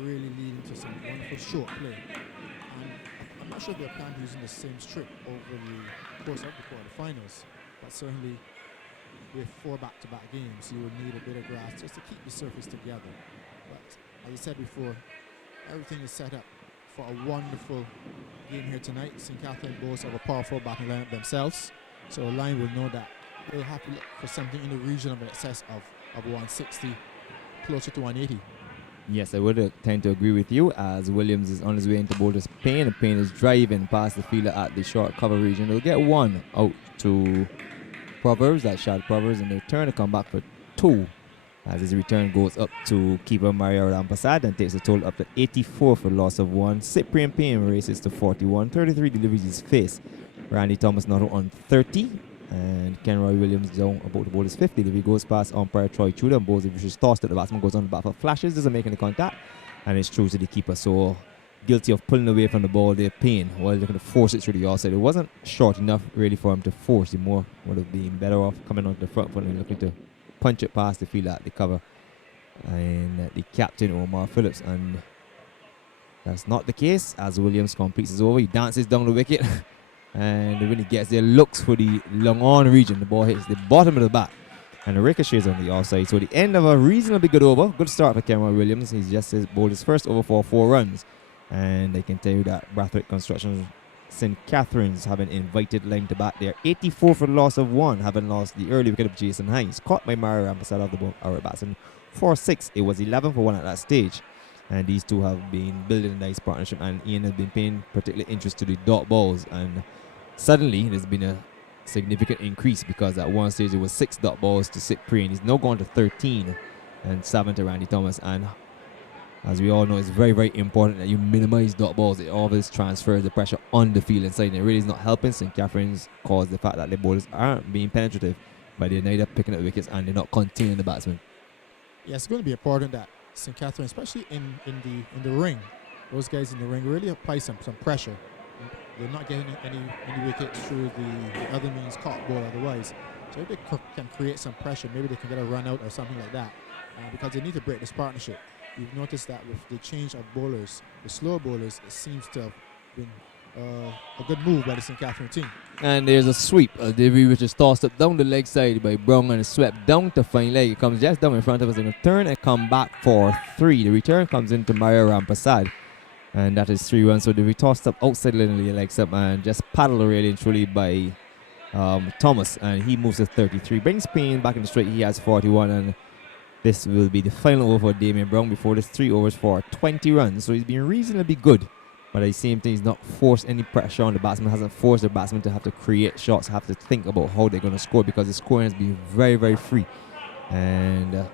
really leading to some wonderful short play. And I'm not sure if they're planning on using the same strip over the course of the quarterfinals, but certainly with 4 back-to-back games, you will need a bit of grass just to keep the surface together. But as I said before, everything is set up for a wonderful game here tonight. St. Catherine boasts of a powerful batting lineup themselves, so the line will know that they'll have to look for something in the region of an excess of 160, closer to 180. Yes, I would tend to agree with you as Williams is on his way into bowler's Payne, and Payne is driving past the fielder at the short cover region. They'll get 1 out to Proverbs, that shot Proverbs, and they'll turn to come back for 2 as his return goes up to keeper Mario Rampasad and takes the total up to 84 for loss of 1. Cyprian Payne races to 41. 33 deliveries is face. Randy Thomas not on 30. And Kenroy Williams down about to bowl his 50. If he goes past umpire Troy Tudor and bowls it, which is tossed at the batsman, goes on the bat for flashes, doesn't make any contact, and it's through to the keeper. So guilty of pulling away from the ball there, Payne, while looking to force it through the offside. It wasn't short enough really for him to force. He more would have been better off coming onto the front foot and looking to punch it past the fielder at the cover. And the captain, Omar Phillips, and that's not the case as Williams completes his over. He dances down the wicket. And when he gets there, looks for the long on region. The ball hits the bottom of the bat. And the ricochets on the offside. So the end of a reasonably good over. Good start for Cameron Williams. He's just bowled his first over for 4 runs. And I can tell you that Brathwaite Construction St. Catherine's having invited line to bat there. 84 for the loss of 1, having lost the early wicket of Jason Hines. Caught by Mario Rampasad of the ball, our batsman, for 6. It was 11 for 1 at that stage. And these two have been building a nice partnership. And Ian has been paying particular interest to the dot balls. And suddenly, there's been a significant increase because at one stage it was 6 dot balls to Cyprian. He's now gone to 13 and 7 to Randy Thomas. And as we all know, it's very, very important that you minimize dot balls. It always transfers the pressure on the field inside. And it really is not helping St. Catherine's cause the fact that the bowlers aren't being penetrative, but they're neither picking up wickets and they're not containing the batsman. Yeah, it's going to be important that St. Catherine, especially in the ring, those guys in the ring really apply some pressure. They're not getting any wickets through the other means, caught ball otherwise. So if they can create some pressure, maybe they can get a run out or something like that, because they need to break this partnership. You've noticed that with the change of bowlers, the slow bowlers, it seems to have been a good move by the St. Catherine team. And there's a sweep, a delivery which is tossed up down the leg side by Brown and swept down to fine leg. It comes just down in front of us in a turn and come back for 3. The return comes into Mario Rampasad. And that is 3 runs. So they tossed up outside the legs up and just paddled really and truly by Thomas. And he moves to 33. Brings Payne back in the straight. He has 41. And this will be the final over for Damien Brown before this 3 overs for 20 runs. So he's been reasonably good. But at the same time, he's not forced any pressure on the batsman. Hasn't forced the batsman to have to create shots, have to think about how they're going to score because the scoring has been very, very free. And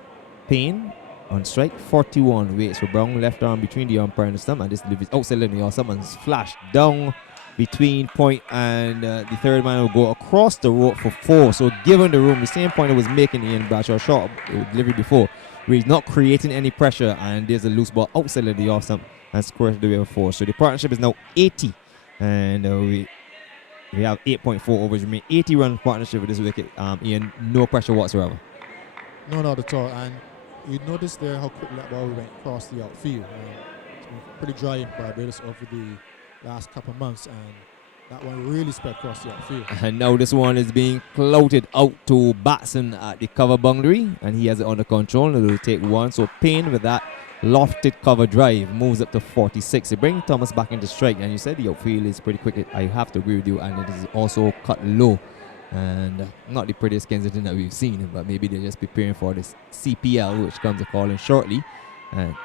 Payne on strike, 41 waits for Brown, left arm between the umpire and the stump, and this delivery is outside limit. Someone's flashed down between point and the third man will go across the rope for 4. So given the room, the same point it was making Ian Bradshaw short delivery before, where he's not creating any pressure, and there's a loose ball outside of the off stump and squares the way for 4. So the partnership is now 80, and we have 8.4 overs remain. 80 run partnership with this wicket. Ian, no pressure whatsoever. No, not at all. And you notice there how quickly that ball went across the outfield. It's been pretty dry in Barbados over the last couple of months, and that one really spread across the outfield. And now this one is being clouted out to Batson at the cover boundary, and he has it under control. It will take 1. So Payne with that lofted cover drive moves up to 46. It brings Thomas back into strike, and you said the outfield is pretty quick. I have to agree with you, and it is also cut low. And not the prettiest Kensington that we've seen, but maybe they're just preparing for this CPL, which comes a calling shortly, and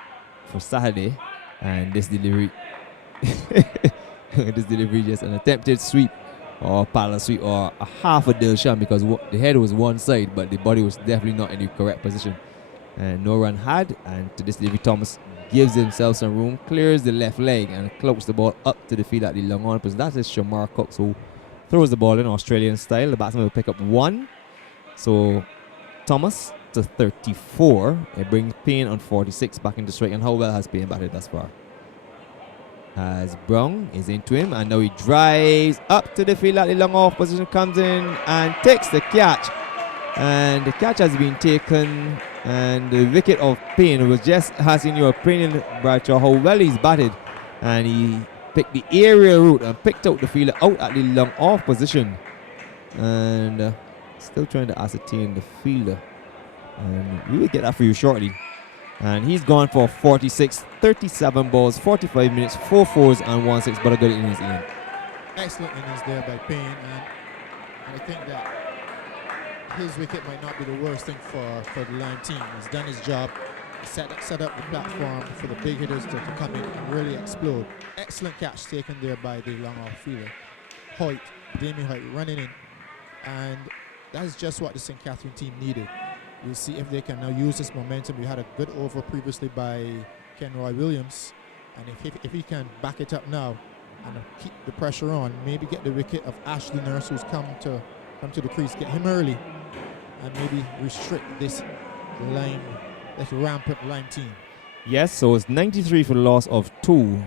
for Saturday. And this delivery this delivery just an attempted sweep or parallel sweep or a half a Dilshan because the head was one side, but the body was definitely not in the correct position. And no run had, and to this delivery, Thomas gives himself some room, clears the left leg, and cloaks the ball up to the field at the long on position. That is Shamar Cox, who throws the ball in Australian style. The batsman will pick up 1. So Thomas to 34. It brings Payne on 46 back into strike. And how well has Payne batted thus far? As Brown is into him, and now he drives up to the field at the long off position, comes in and takes the catch. And the catch has been taken, and the wicket of Payne was just as in your opinion, Bradshaw, how well he's batted. And he picked the aerial route and picked out the fielder out at the long off position. And still trying to ascertain the fielder. And we will get that for you shortly. And he's gone for 46, 37 balls, 45 minutes, 4 fours and 1 6, but a good innings in. Excellent innings there by Payne, and I think that his wicket might not be the worst thing for the Lime team. He's done his job, set up the platform for the big hitters to come in and really explode. Excellent catch taken there by the long off fielder. Damien Hoyt running in, and that's just what the St. Catherine team needed. We'll see if they can now use this momentum. We had a good over previously by Ken Roy Williams, and if he can back it up now and keep the pressure on, maybe get the wicket of Ashley Nurse, who's come to the crease, get him early, and maybe restrict this rampant Lime team. Yes, so it's 93 for the loss of 2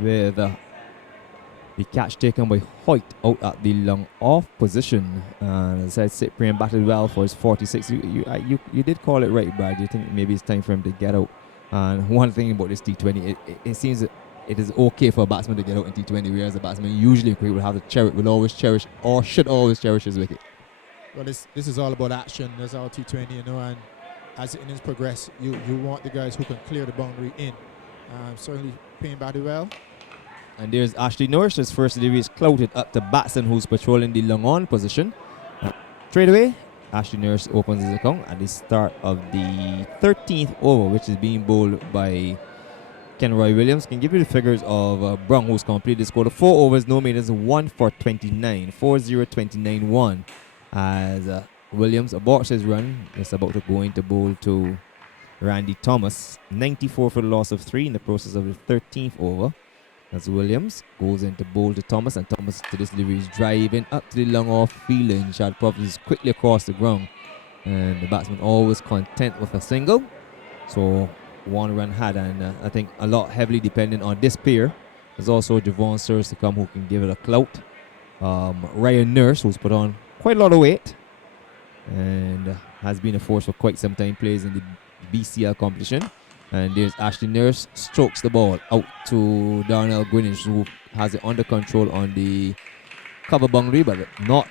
with the catch taken by Hoyt out at the long off position. And as I said, Cyprian batted well for his 46. You did call it right, Brad. You think maybe it's time for him to get out. And one thing about this T20, it seems that it is okay for a batsman to get out in T20, whereas a batsman usually will have to will always cherish or should always cherish his wicket. Well, this is all about action. That's our T20, and as the innings progress, you want the guys who can clear the boundary in. Certainly Payne batted well. And there's Ashley Norris. His first delivery is clouted up to Batson, who's patrolling the long on position. Straight away, Ashley Norris opens his account at the start of the 13th over, which is being bowled by Ken Roy Williams. Can give you the figures of Brown, who's completed the score. 4 overs, no maidens, 1 for 29, 4-0, 29-1. As Williams aborts his run, is about to go into bowl to Randy Thomas. 94 for the loss of 3 in the process of the 13th over. As Williams goes into bowl to Thomas, and Thomas to this delivery is driving up to the long off field, and shot properties quickly across the ground. And the batsman always content with a single. So 1 run had, and I think a lot heavily dependent on this pair. There's also Javon Sears to come who can give it a clout. Ryan Nurse, who's put on quite a lot of weight and has been a force for quite some time, plays in the BCL competition. And there's Ashley Nurse, strokes the ball out to Darnell Greenwich, who has it under control on the cover boundary, but not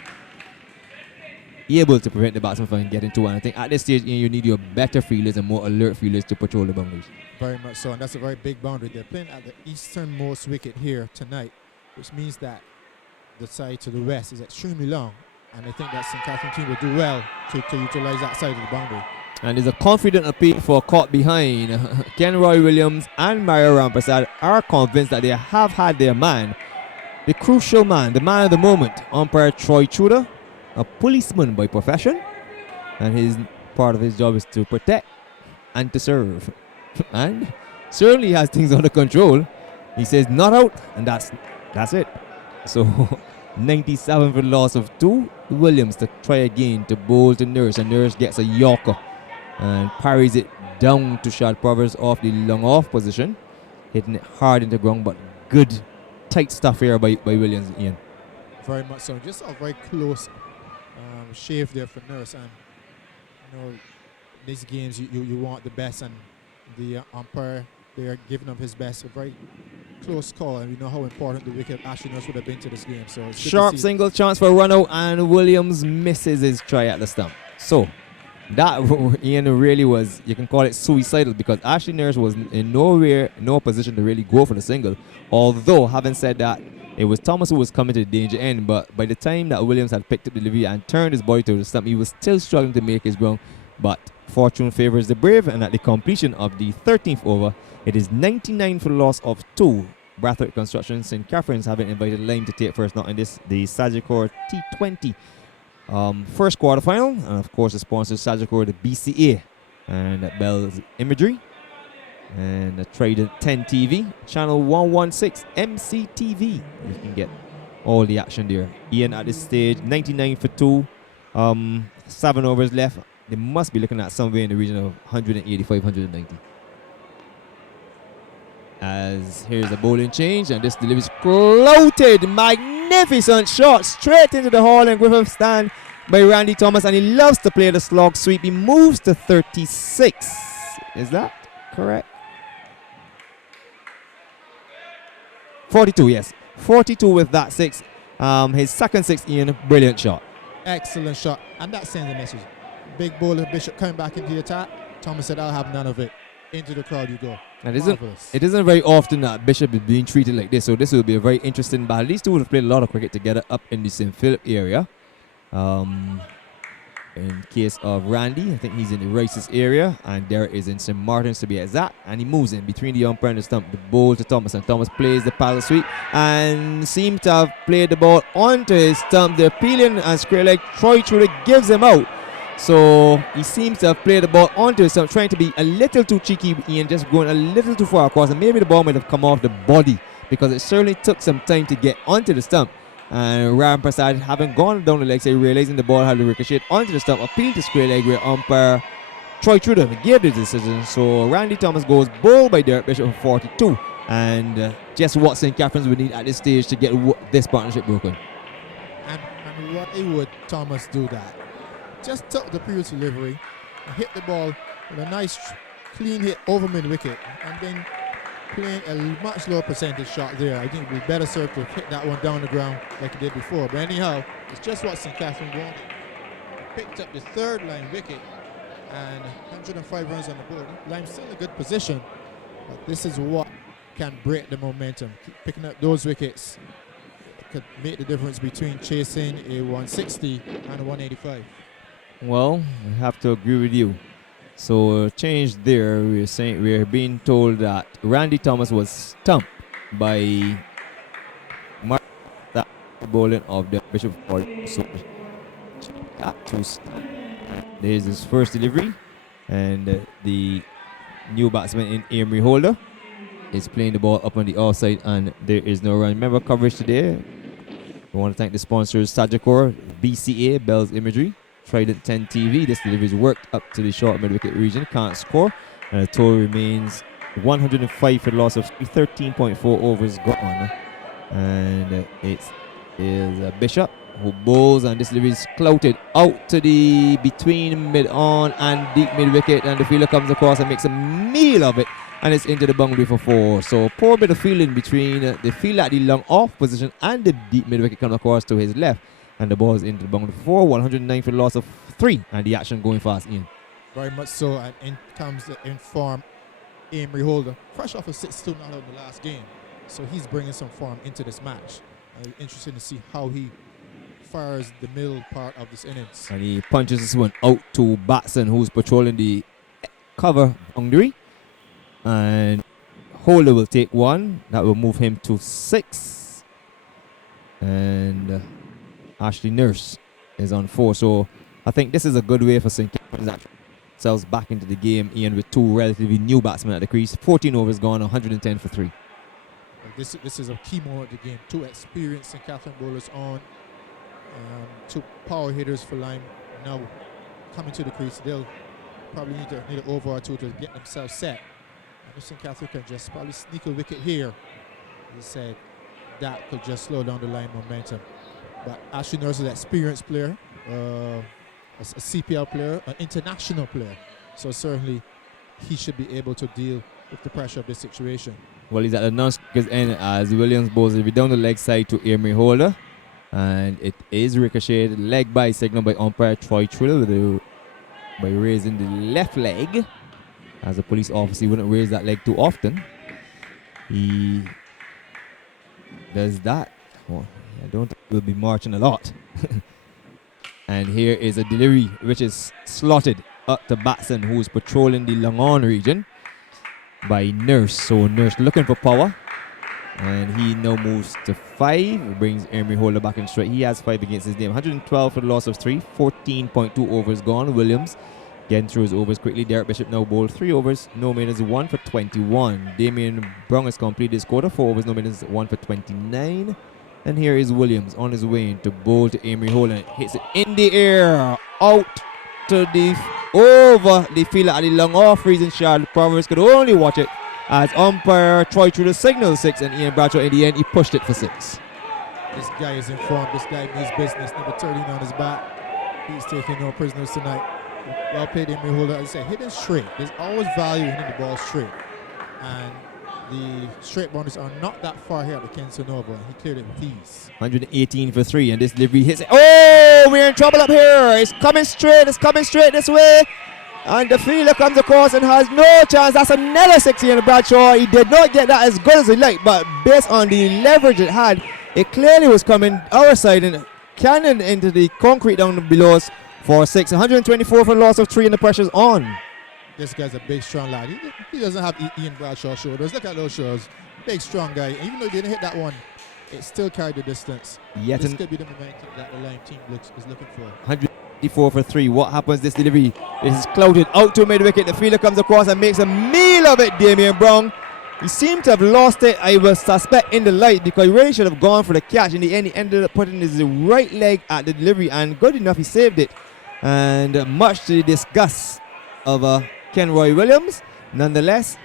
able to prevent the batsman from getting to one. I think at this stage, you need your better fielders and more alert fielders to patrol the boundaries. Very much so, and that's a very big boundary. They're playing at the easternmost wicket here tonight, which means that the side to the west is extremely long, and I think that St. Catherine team will do well to utilize that side of the boundary. And there's a confident appeal for caught behind. Ken Roy Williams and Mario Ramprasad are convinced that they have had their man, the crucial man, the man of the moment, umpire Troy Tudor, a policeman by profession, and his part of his job is to protect and to serve. And certainly has things under control. He says not out, and that's it. So 97 for the loss of 2. Williams to try again to bowl to Nurse, and Nurse gets a Yorker and parries it down to Shad Proverbs off the long off position, hitting it hard into the ground, but good tight stuff here by Williams, Ian. Very much so. Just a very close shave there for Nurse, and these games you want the best, and the umpire, they are giving up his best. A very close call, and we know how important the wicket of Ashley Nurse would have been to this game. So it's sharp single chance for a run out, and Williams misses his try at the stump. So that, Ian, really was, you can call it suicidal, because Ashley Nurse was in no position to really go for the single. Although, having said that, it was Thomas who was coming to the danger end, but by the time that Williams had picked up the delivery and turned his body to the stump, he was still struggling to make his ground. But fortune favors the brave, and at the completion of the 13th over, it is 99 for the loss of 2. Brathwaite Construction. St. Catherine's haven't invited Lime to take first not in this, the Sagicor T20 first quarterfinal. And of course, the sponsor Sagicor, the BCA, and Bell's Imagery. And Trident 10 TV, channel 116 MCTV. You can get all the action there. Ian at this stage, 99 for 2. 7 overs left. They must be looking at somewhere in the region of 185, 190. As here's a bowling change, and this delivery is clouted. Magnificent shot straight into the hall and Griffith stand by Randy Thomas, and he loves to play the slog sweep. He moves to 36. Is that correct? 42, yes. 42 with that 6. His second 6, Ian, brilliant shot. Excellent shot, and that sends a message. Big bowler Bishop coming back into the attack. Thomas said, I'll have none of it. Into the crowd you go. And it isn't very often that Bishop is being treated like this, so this will be a very interesting battle. These two would have played a lot of cricket together up in the St. Philip area. In case of Randy, I think he's in the Rices area, and Derek is in St. Martin's to be exact, and he moves in between the umpire and the stump. The ball to Thomas, and Thomas plays the paddle sweep and seems to have played the ball onto his stump. They're peeling and square leg. Troy Truder gives him out. So he seems to have played the ball onto his stump, trying to be a little too cheeky, Ian, just going a little too far across, and maybe the ball might have come off the body because it certainly took some time to get onto the stump. And Ram Prasad, having gone down the leg side, realizing the ball had to ricochet onto the stump, appealed to square leg where umpire Troy Truder gave the decision. So Randy Thomas goes bowled by Derek Bishop for 42, and just what St. Catherine's would need at this stage to get this partnership broken. And why would Thomas do that? Just took the previous delivery and hit the ball with a nice clean hit over mid wicket, and then playing a much lower percentage shot there. I think it would be better served to hit that one down the ground like he did before. But anyhow, it's just what St. Catherine wanted. Picked up the third line wicket and 105 runs on the board. Lime's still in a good position, but this is what can break the momentum. Keep picking up those wickets could make the difference between chasing a 160 and a 185. Well, I have to agree with you. So change there. We're being told that Randy Thomas was stumped by Mark bowling of the Bishop Court. So there's his first delivery, and the new batsman in Emery Holder is playing the ball up on the offside, and there is no run. Remember coverage today. We want to thank the sponsors Sagicor, BCA, Bell's Imagery, Trident 10 TV. This delivery is worked up to the short mid-wicket region. Can't score. And the total remains 105 for the loss of 13.4 overs gone. And it is Bishop who bowls, and this delivery is clouted out to the between mid-on and deep mid-wicket. And the fielder comes across and makes a meal of it. And it's into the boundary for 4. So poor bit of fielding between the fielder at the long off position and the deep mid-wicket coming across to his left. And the ball is into the boundary for 4, 109 for the loss of 3, and the action going fast in. Very much so, and in comes the informed Emery Holder, fresh off a 6-2 not out the last game. So he's bringing some form into this match. Interesting to see how he fires the middle part of this innings. And he punches this one out to Batson, who's patrolling the cover boundary. And Holder will take one. That will move him to 6. And Ashley Nurse is on 4. So I think this is a good way for St. Catherine's themselves back into the game, Ian, with 2 relatively new batsmen at the crease. 14 overs gone, 110 for 3. This is a key moment of the game. 2 experienced St. Catherine bowlers on. 2 power hitters for Lime now coming to the crease. They'll probably need an over or 2 to get themselves set. And if St. Catherine can just probably sneak a wicket here, he said that could just slow down the Lime momentum. But Ashley Nurse is an experienced player, a CPL player, an international player. So certainly he should be able to deal with the pressure of this situation. Well, he's at the non-cricket end as Williams bowls it down the leg side to Emery Holder. And it is ricocheted, leg by signal by umpire Troy Trill by raising the left leg. As a police officer, he wouldn't raise that leg too often. He does that. Oh, I don't think we'll be marching a lot. And here is a delivery which is slotted up to Batson, who is patrolling the long on region by Nurse. So Nurse looking for power. And he now moves to 5. Brings Emery Holder back in straight. He has 5 against his name. 112 for the loss of 3. 14.2 overs gone. Williams getting through his overs quickly. Derek Bishop now bowled 3 overs. No minutes 1 for 21. Damien Brown has completed his quarter. 4 overs. No minutes 1 for 29. And here is Williams on his way to bowl to Emery Holder. Hits it in the air. Out to the over the fielder at the long off. Reason Charlotte Proverbs could only watch it as umpire Troy threw the signal 6, and Ian Bradshaw in the end he pushed it for 6. This guy is informed. This guy means business. Number 13 on his back. He's taking no prisoners tonight. Well played Emery Holder. As I said, hitting straight. There's always value in hitting the ball straight. And the straight boundaries are not that far here at the Kingston Oval. He cleared it with ease. 118 for 3, and this delivery hits it. Oh, we're in trouble up here. It's coming straight this way. And the fielder comes across and has no chance. That's another 60 in Bradshaw. He did not get that as good as he liked, but based on the leverage it had, it clearly was coming our side and cannon into the concrete down below us for 6. 124 for the loss of 3, and the pressure's on. This guy's a big, strong lad. He doesn't have Ian Bradshaw shoulders. Look at those shoulders. Big, strong guy. And even though he didn't hit that one, it still carried the distance. This could be the momentum that the Lime team is looking for. 154 for 3. What happens? This delivery is clouded out to mid-wicket. The fielder comes across and makes a meal of it, Damien Brown. He seemed to have lost it, I will suspect, in the light, because he really should have gone for the catch. In the end, he ended up putting his right leg at the delivery, and good enough, he saved it. And much to the disgust of Kenroy Williams, nonetheless,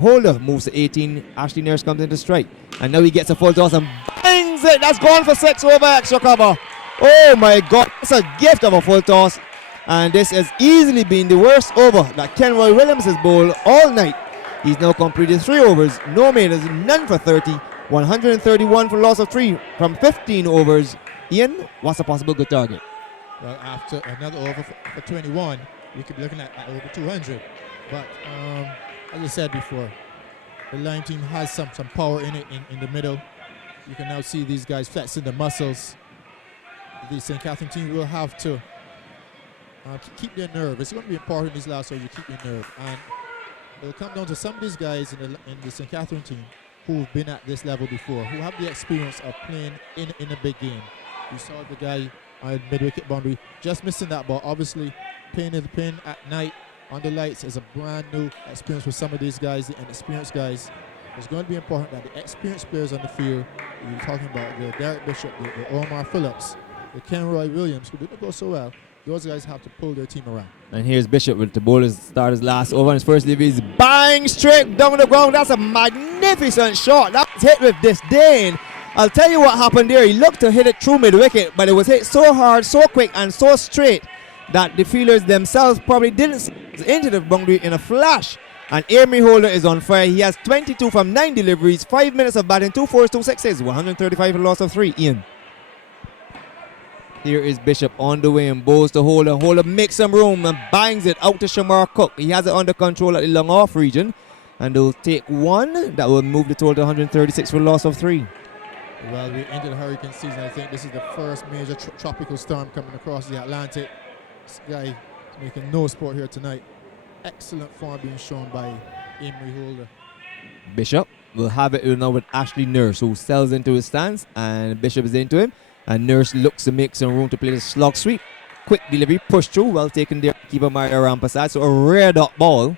Holder moves to 18. Ashley Nurse comes into strike, and now he gets a full toss and bangs it. That's gone for 6 over extra cover. Oh my God, that's a gift of a full toss, and this has easily been the worst over that Kenroy Williams has bowled all night. He's now completed 3 overs, no maidens, none for 30, 131 for loss of 3 from 15 overs. Ian, what's a possible good target? Well, after another over for 21, we could be looking at over 200. But as I said before, the Lime team has some power in it in the middle. You can now see these guys flexing the muscles. The St. Catherine team will have to keep their nerve. It's going to be important these last overs, you keep your nerve. And it'll come down to some of these guys in the St. Catherine team who've been at this level before, who have the experience of playing in a big game. You saw the guy on mid-wicket boundary just missing that ball. Obviously, playing in the pin at night on the lights is a brand new experience for some of these guys, the inexperienced guys. It's going to be important that the experienced players on the field, you're talking about the Derek Bishop, the Omar Phillips, the Kenroy Williams, who didn't go so well, those guys have to pull their team around. And here's Bishop with the bowlers start his last over, and his first delivery is bang straight down the ground. That's a magnificent shot. That's hit with disdain. I'll tell you what happened there. He looked to hit it through mid-wicket, but it was hit so hard, so quick, and so straight that the fielders themselves probably didn't see it into the boundary in a flash. And Emery Holder is on fire. He has 22 from 9 deliveries, 5 minutes of batting, 2 fours, 2 sixes, 135 for loss of 3. Ian. Here is Bishop on the way and bowls to Holder. Holder makes some room and bangs it out to Shamar Cook. He has it under control at the long off region, and they'll take 1. That will move the total to 136 for loss of 3. Well, we're into the hurricane season. I think this is the first major tropical storm coming across the Atlantic. This guy is making no sport here tonight. Excellent form being shown by Emery Holder. Bishop will have it now with Ashley Nurse, who sells into his stance, and Bishop is into him. And Nurse looks to make some room to play the slog sweep. Quick delivery, push through, well taken there. Keeper Mario Rampasad, so a rare dot ball.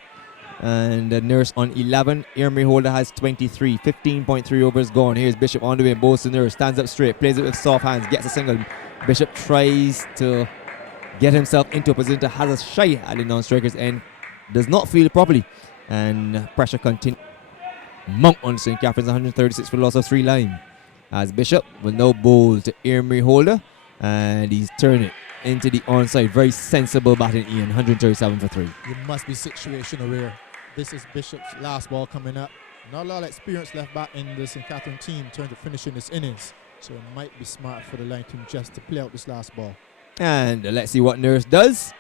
And Nurse on 11. Emery Holder has 23. 15.3 overs gone. Here's Bishop on the way. Bowls to Nurse. Stands up straight. Plays it with soft hands. Gets a single. Bishop tries to get himself into a position to have a shy at the non-striker's end. Does not feel it properly. And pressure continues. Monk on St. Catherine's 136 for loss of 3 line. As Bishop will now bowl to Emery Holder. And he's turning it into the onside. Very sensible batting, Ian. 137 for 3. You must be situation aware. This is Bishop's last ball coming up. Not a lot of experience left back in the St. Catherine team in terms of finishing this innings. So it might be smart for the line team just to play out this last ball. And let's see what Nurse does.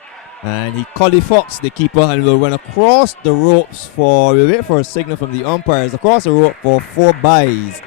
And he collie-fox the keeper and will run across the ropes we'll wait for a signal from the umpires, across the rope for 4 byes.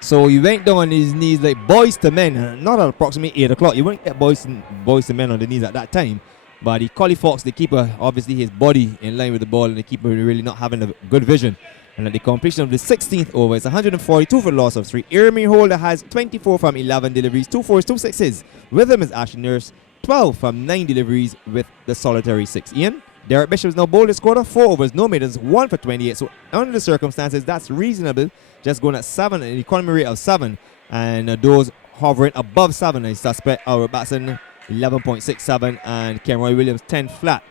So he went down on his knees like boys to men, not at approximately 8 o'clock. You wouldn't get boys to men on the knees at that time. But he collie-fox the keeper, obviously his body in line with the ball, and the keeper really not having a good vision. And at the completion of the 16th over, it's 142 for the loss of 3. Irmi Holder has 24 from 11 deliveries, 2 fours, 2 sixes. With him is Ashley Nurse, 12 from 9 deliveries with the solitary 6. Ian? Derek Bishop's now bowled this quarter, 4 overs, no maidens, 1 for 28. So under the circumstances, that's reasonable. Just going at 7, an economy rate of 7. And those hovering above 7, I suspect our batsman 11.67 and Cameron Williams 10 flat.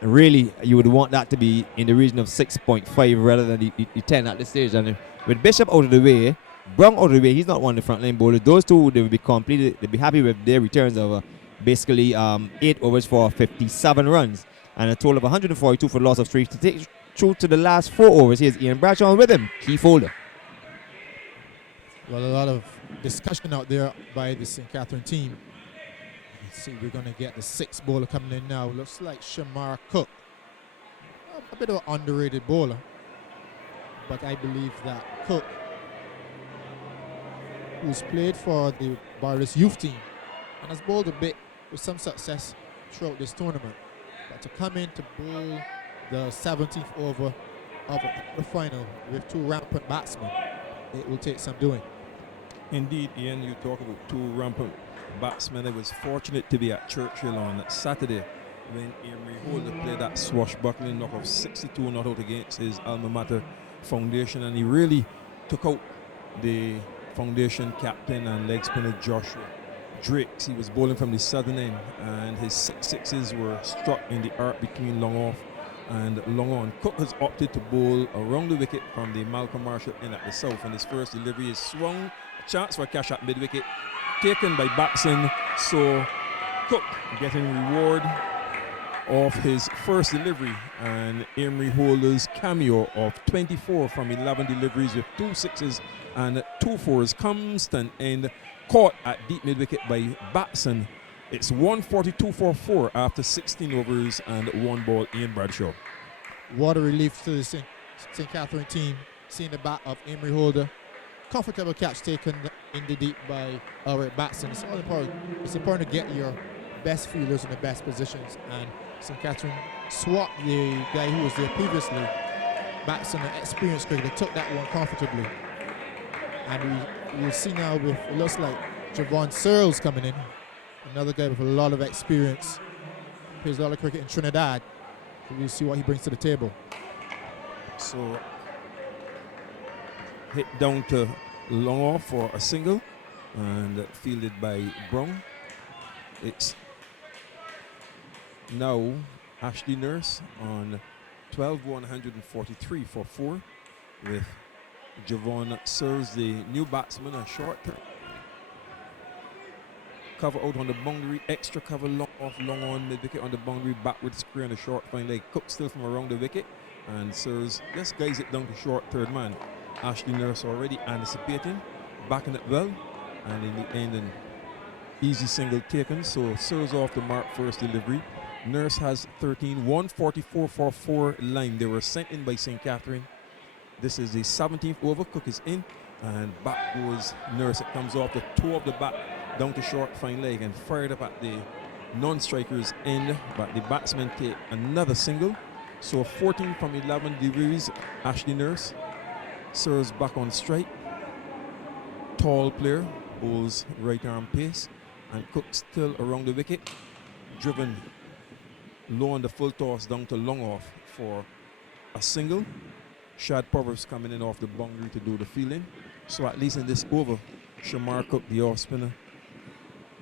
Really, you would want that to be in the region of 6.5 rather than the 10 at this stage. And with Bishop out of the way, Brown out of the way, he's not one of the front line bowlers. Those two, they will be completed. They'll be happy with their returns of basically 8 overs for 57 runs and a total of 142 for the loss of 3. To take through to the last 4 overs, here's Ian Bradshaw with him, Keith Holder. Well, a lot of discussion out there by the St. Catherine team. Let's see, we're going to get the 6th bowler coming in now. Looks like Shamar Cook. A bit of an underrated bowler. But I believe that Cook, who's played for the Barbados youth team and has bowled a bit with some success throughout this tournament. But to come in to bowl the 17th over of the final with 2 rampant batsmen, it will take some doing. Indeed, Ian, you talk about 2 rampant batsmen. I was fortunate to be at Churchill on Saturday when Emery Holder played that swashbuckling knock of 62 not out against his alma mater Foundation, and he really took out the Foundation captain and leg spinner Joshua Drakes. He was bowling from the southern end and his 6 sixes were struck in the arc between long off and long on. Cook has opted to bowl around the wicket from the Malcolm Marshall end at the south, and his first delivery is swung, a chance for a catch at mid-wicket, taken by Batson. So Cook getting reward of his first delivery, and Emery Holder's cameo of 24 from 11 deliveries with 2 sixes and 2 fours comes to an end, caught at deep mid-wicket by Batson. It's 142 for 4 after 16 overs and 1 ball. Ian Bradshaw. What a relief to the St. Catherine team, seeing the bat of Emery Holder. Comfortable catch taken in the deep by Albert Batson. It's all important. It's important to get your best fielders in the best positions, and St. Catherine swapped the guy who was there previously. Batson, an experienced cricketer, took that one comfortably. And we'll see now with, it looks like Javon Searles coming in, another guy with a lot of experience, plays a lot of cricket in Trinidad. So we'll see what he brings to the table. So hit down to long off for a single and fielded by Brown. It's now Ashley Nurse on 12-143 for 4 with Javon Searles, the new batsman, a short turn. Cover out on the boundary, extra cover long off, long on, mid-wicket on the boundary, backward square on the short fine leg. Cook still from around the wicket, and Searles just guides it down to short third man. Ashley Nurse already anticipating, backing it well, and in the end an easy single taken. So Searles off the mark, first delivery. Nurse has 13, 144 for 4 line. They were sent in by St. Catherine. This is the 17th over. Cook is in, and back goes Nurse. It comes off the toe of the bat down to short fine leg and fired up at the non-striker's end, but the batsmen take another single. So 14 from 11 deliveries. Ashley Nurse. Searles back on strike. Tall player, bowls right arm pace, and Cook still around the wicket, driven low on the full toss down to long off for a single. Shad Proverbs coming in off the boundary to do the fielding. So at least in this over, Shamar Cook, the off spinner,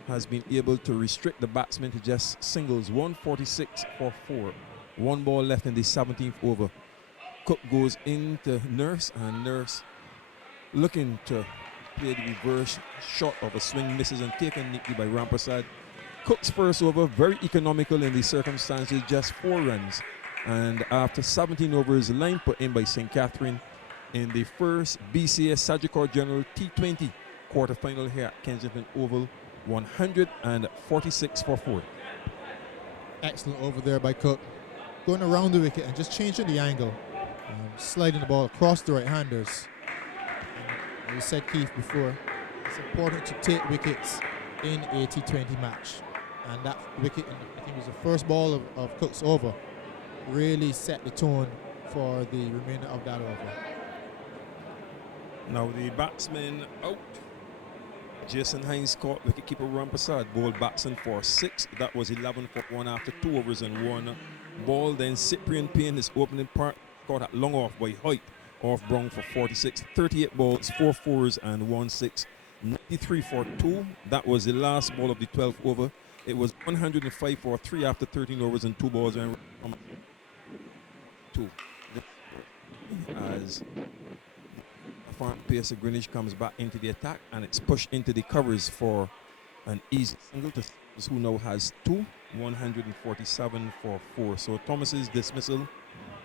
has been able to restrict the batsmen to just singles. 146 for 4. 1 ball left in the 17th over. Cook goes into Nurse, and Nurse looking to play the reverse shot of a swing, misses and taken neatly by Rampersad. Cook's first over, very economical in the circumstances, just 4 runs. And after 17 overs, line put in by St. Catherine in the first BCS Sagicor General T20 quarterfinal here at Kensington Oval, 146 for 4. Excellent over there by Cook, going around the wicket and just changing the angle, sliding the ball across the right-handers. As you said, Keith, before, it's important to take wickets in a T20 match, and that wicket, I think it was the first ball of Cook's over, really set the tone for the remainder of that over. Now the batsman out. Jason Hines caught wicketkeeper Rampasad. Bowled Batson for 6. That was 11 for 1 after 2 overs and 1 ball. Then Cyprian Payne, his opening part, caught at long off by Hoyt off Brown for 46. 38 balls, 4 fours and 1 6. 93 for 2. That was the last ball of the 12th over. It was 105 for 3 after 13 overs and 2 balls and 2. As front pace of Greenwich comes back into the attack and it's pushed into the covers for an easy single to Thomas, who now has 2, 147 for 4. So Thomas's dismissal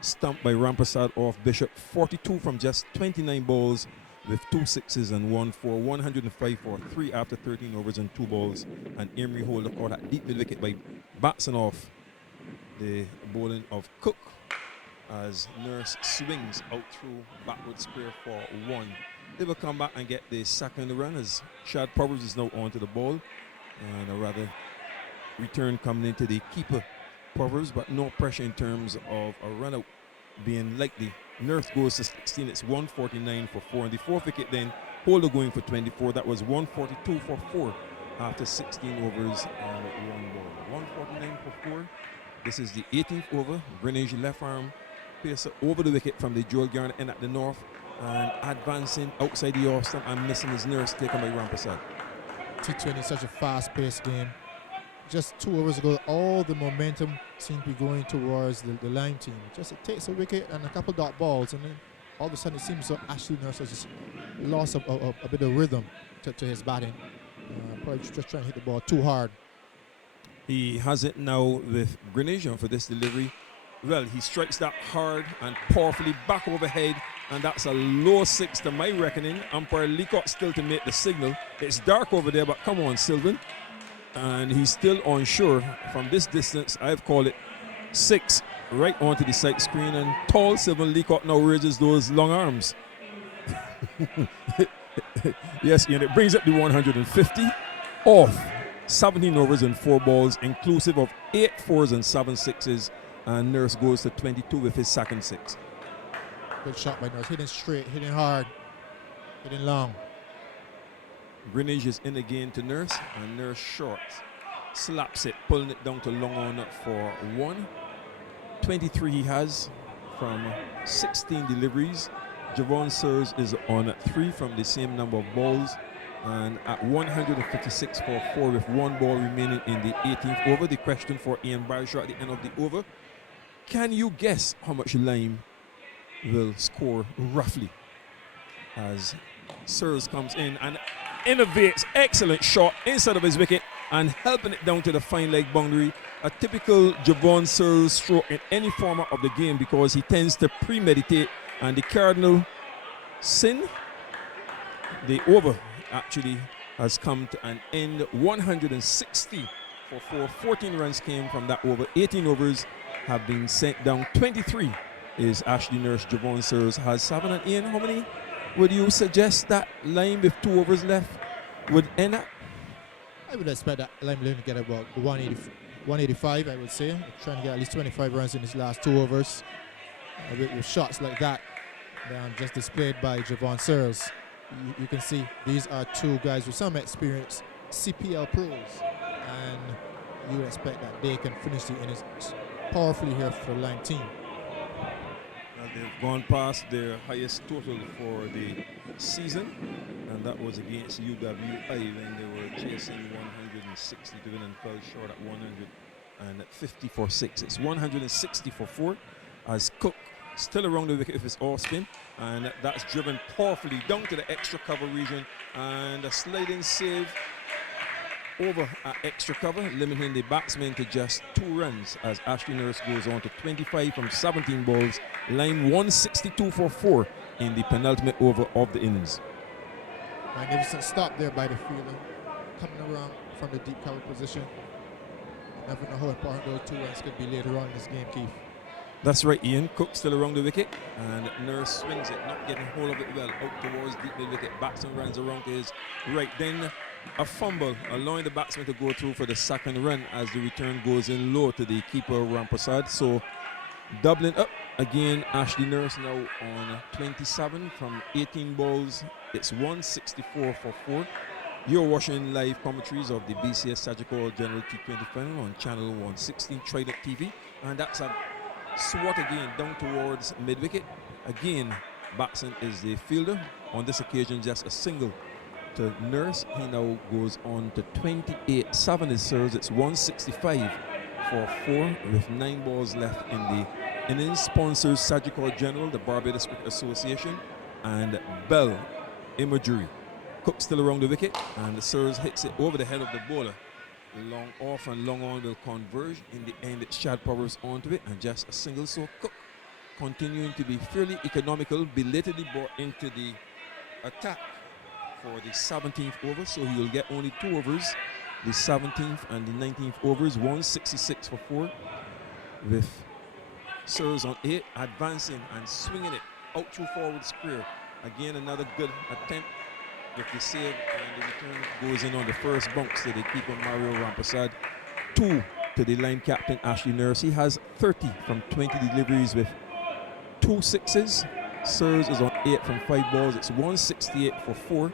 stumped by Rampasad off Bishop, 42 from just 29 balls with 2 sixes and 1 4, 105 for 3 after 13 overs and 2 balls. And Emery Holder caught at deep mid wicket by Batson off the bowling of Cook, as Nurse swings out through backward square for 1. They will come back and get the second run as Shad Powers is now onto the ball. And a rather return coming into the keeper Powers, but no pressure in terms of a run out being likely. Nurse goes to 16. It's 149 for 4. And the 4th wicket then, Holder going for 24. That was 142 for 4 after 16 overs and 1 ball. 149 for 4. This is the 18th over. Greenwich left arm pacer over the wicket from the Joel Garner end at the north and advancing outside the off stump and missing his Nurse taken by Rampasad. T20 is such a fast-paced game. Just 2 overs ago, all the momentum seemed to be going towards the Lime team. Just it takes a wicket and a couple dot balls, and then all of a sudden it seems so Ashley Nurse has just lost a bit of rhythm to his batting. Probably just trying to hit the ball too hard. He has it now with Greenwich, and for this delivery, well, he strikes that hard and powerfully back overhead, and that's a low 6 to my reckoning. Umpire Leacock still to make the signal. It's dark over there, but come on, Sylvan. And he's still unsure. From this distance, I've called it 6 right onto the side screen, and tall Sylvan Leacock now raises those long arms. Yes, and it brings up the 150 off 17 overs and 4 balls, inclusive of 8 fours and 7 sixes. And Nurse goes to 22 with his second 6. Good shot by Nurse. Hitting straight, hitting hard, hitting long. Greenwich is in again to Nurse, and Nurse shorts. Slaps it, pulling it down to long on for 1. 23 he has from 16 deliveries. Javon Sears is on 3 from the same number of balls. And at 156 for 4 with 1 ball remaining in the 18th over. The question for Ian Barishaw at the end of the over: can you guess how much Lime will score roughly? As Sears comes in and innovates, excellent shot inside of his wicket and helping it down to the fine leg boundary. A typical Javon Sears stroke in any format of the game, because he tends to premeditate, and the Cardinal sin. The over actually has come to an end. 160 for 4. 14 runs came from that over. 18 overs have been sent down. 23 is Ashley Nurse. Javon Sears has 7. And Ian, how many would you suggest that Lime with 2 overs left would end up? I would expect that Lime to get about 185, I would say. Trying to get at least 25 runs in his last 2 overs. With shots like that, just displayed by Javon Sears. You can see these are 2 guys with some experience, CPL pros, and you would expect that they can finish the innings powerfully here for the Lime team. Well, they've gone past their highest total for the season, and that was against UWI when they were chasing 160 to win and fell short at 150 for 6. It's 160 for 4 as Cook still around the wicket with his off spin, and that's driven powerfully down to the extra cover region, and a sliding save over at extra cover, limiting the batsman to just 2 runs as Ashley Nurse goes on to 25 from 17 balls. Lime 162 for 4 in the penultimate over of the innings. Magnificent stop there by the fielder, coming around from the deep cover position. Never know how important those 2 runs could be later on in this game, Keith. That's right, Ian. Cook still around the wicket, and Nurse swings it, not getting hold of it well, out towards deep mid wicket. Batsman runs around to his right. Then a fumble, allowing the batsman to go through for the second run as the return goes in low to the keeper, Rampasad. So doubling up Again, Ashley Nurse now on 27 from 18 balls. It's 164 for 4. You're watching live commentaries of the BCS Sagicor General T20 final on channel 116 Trident TV. And that's a swat again down towards mid-wicket. Again, Batson is the fielder. On this occasion, just a single to Nurse. He now goes on to 28. 7 is serves. It's 165 for 4 with 9 balls left in the innings. Sponsors Sagicor General, the Barbados Cricket Association, and Bell Imagery. Cook still around the wicket, and the serves hits it over the head of the bowler. Long off and long on will converge. In the end, it's Chad Powers onto it, and just a single. So Cook continuing to be fairly economical, belatedly brought into the attack for the 17th over, so he will get only 2 overs, the 17th and the 19th overs. 166 for 4 with serves on 8, advancing and swinging it out through forward square. Again, another good attempt with the save, and the return goes in on the first bounce to the keeper Mario Rampersad. 2 to the line captain Ashley Nurse. He has 30 from 20 deliveries with 2 sixes. Serves is on 8 from 5 balls. It's 168 for 4,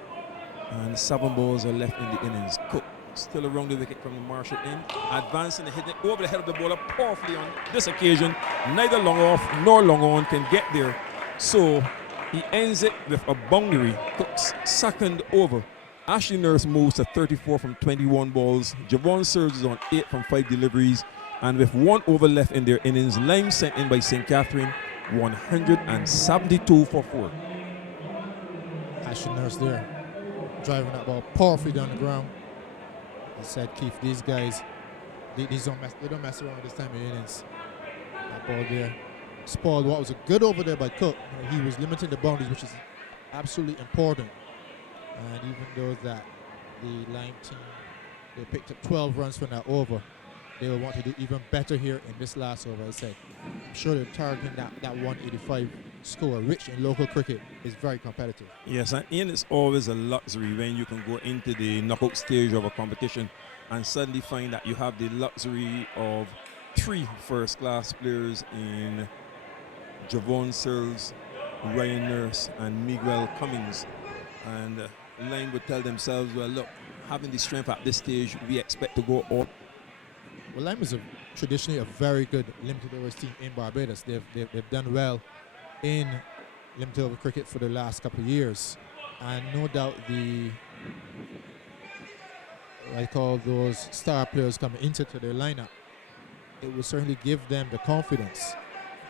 and 7 balls are left in the innings. Cook still around the wicket from the Marshall end, advancing and hitting it over the head of the bowler powerfully on this occasion. Neither long off nor long on can get there, so he ends it with a boundary. Cook's second over. Ashley Nurse moves to 34 from 21 balls. Javon serves is on 8 from 5 deliveries, and with 1 over left in their innings, Lime sent in by St. Catherine, 172 for 4. Ashley Nurse there, driving that ball powerfully down the ground. I said, Keith, these guys, they don't mess around this time of innings. That ball there spoiled what was a good over there by Cook. He was limiting the boundaries, which is absolutely important. And even though that the Lime team, they picked up 12 runs from that over, they will want to do even better here in this last over. I said, I'm sure they're targeting that 185 score, which in local cricket is very competitive. Yes, and it's always a luxury when you can go into the knockout stage of a competition and suddenly find that you have the luxury of 3 first-class players in Javon Searles, Ryan Nurse, and Miguel Cummings. And Lime would tell themselves, well, look, having the strength at this stage, we expect to go all. Well, Lime is traditionally a very good limited overs team in Barbados. They've done well in limited over cricket for the last couple of years, and no doubt like all those star players coming into their lineup, it will certainly give them the confidence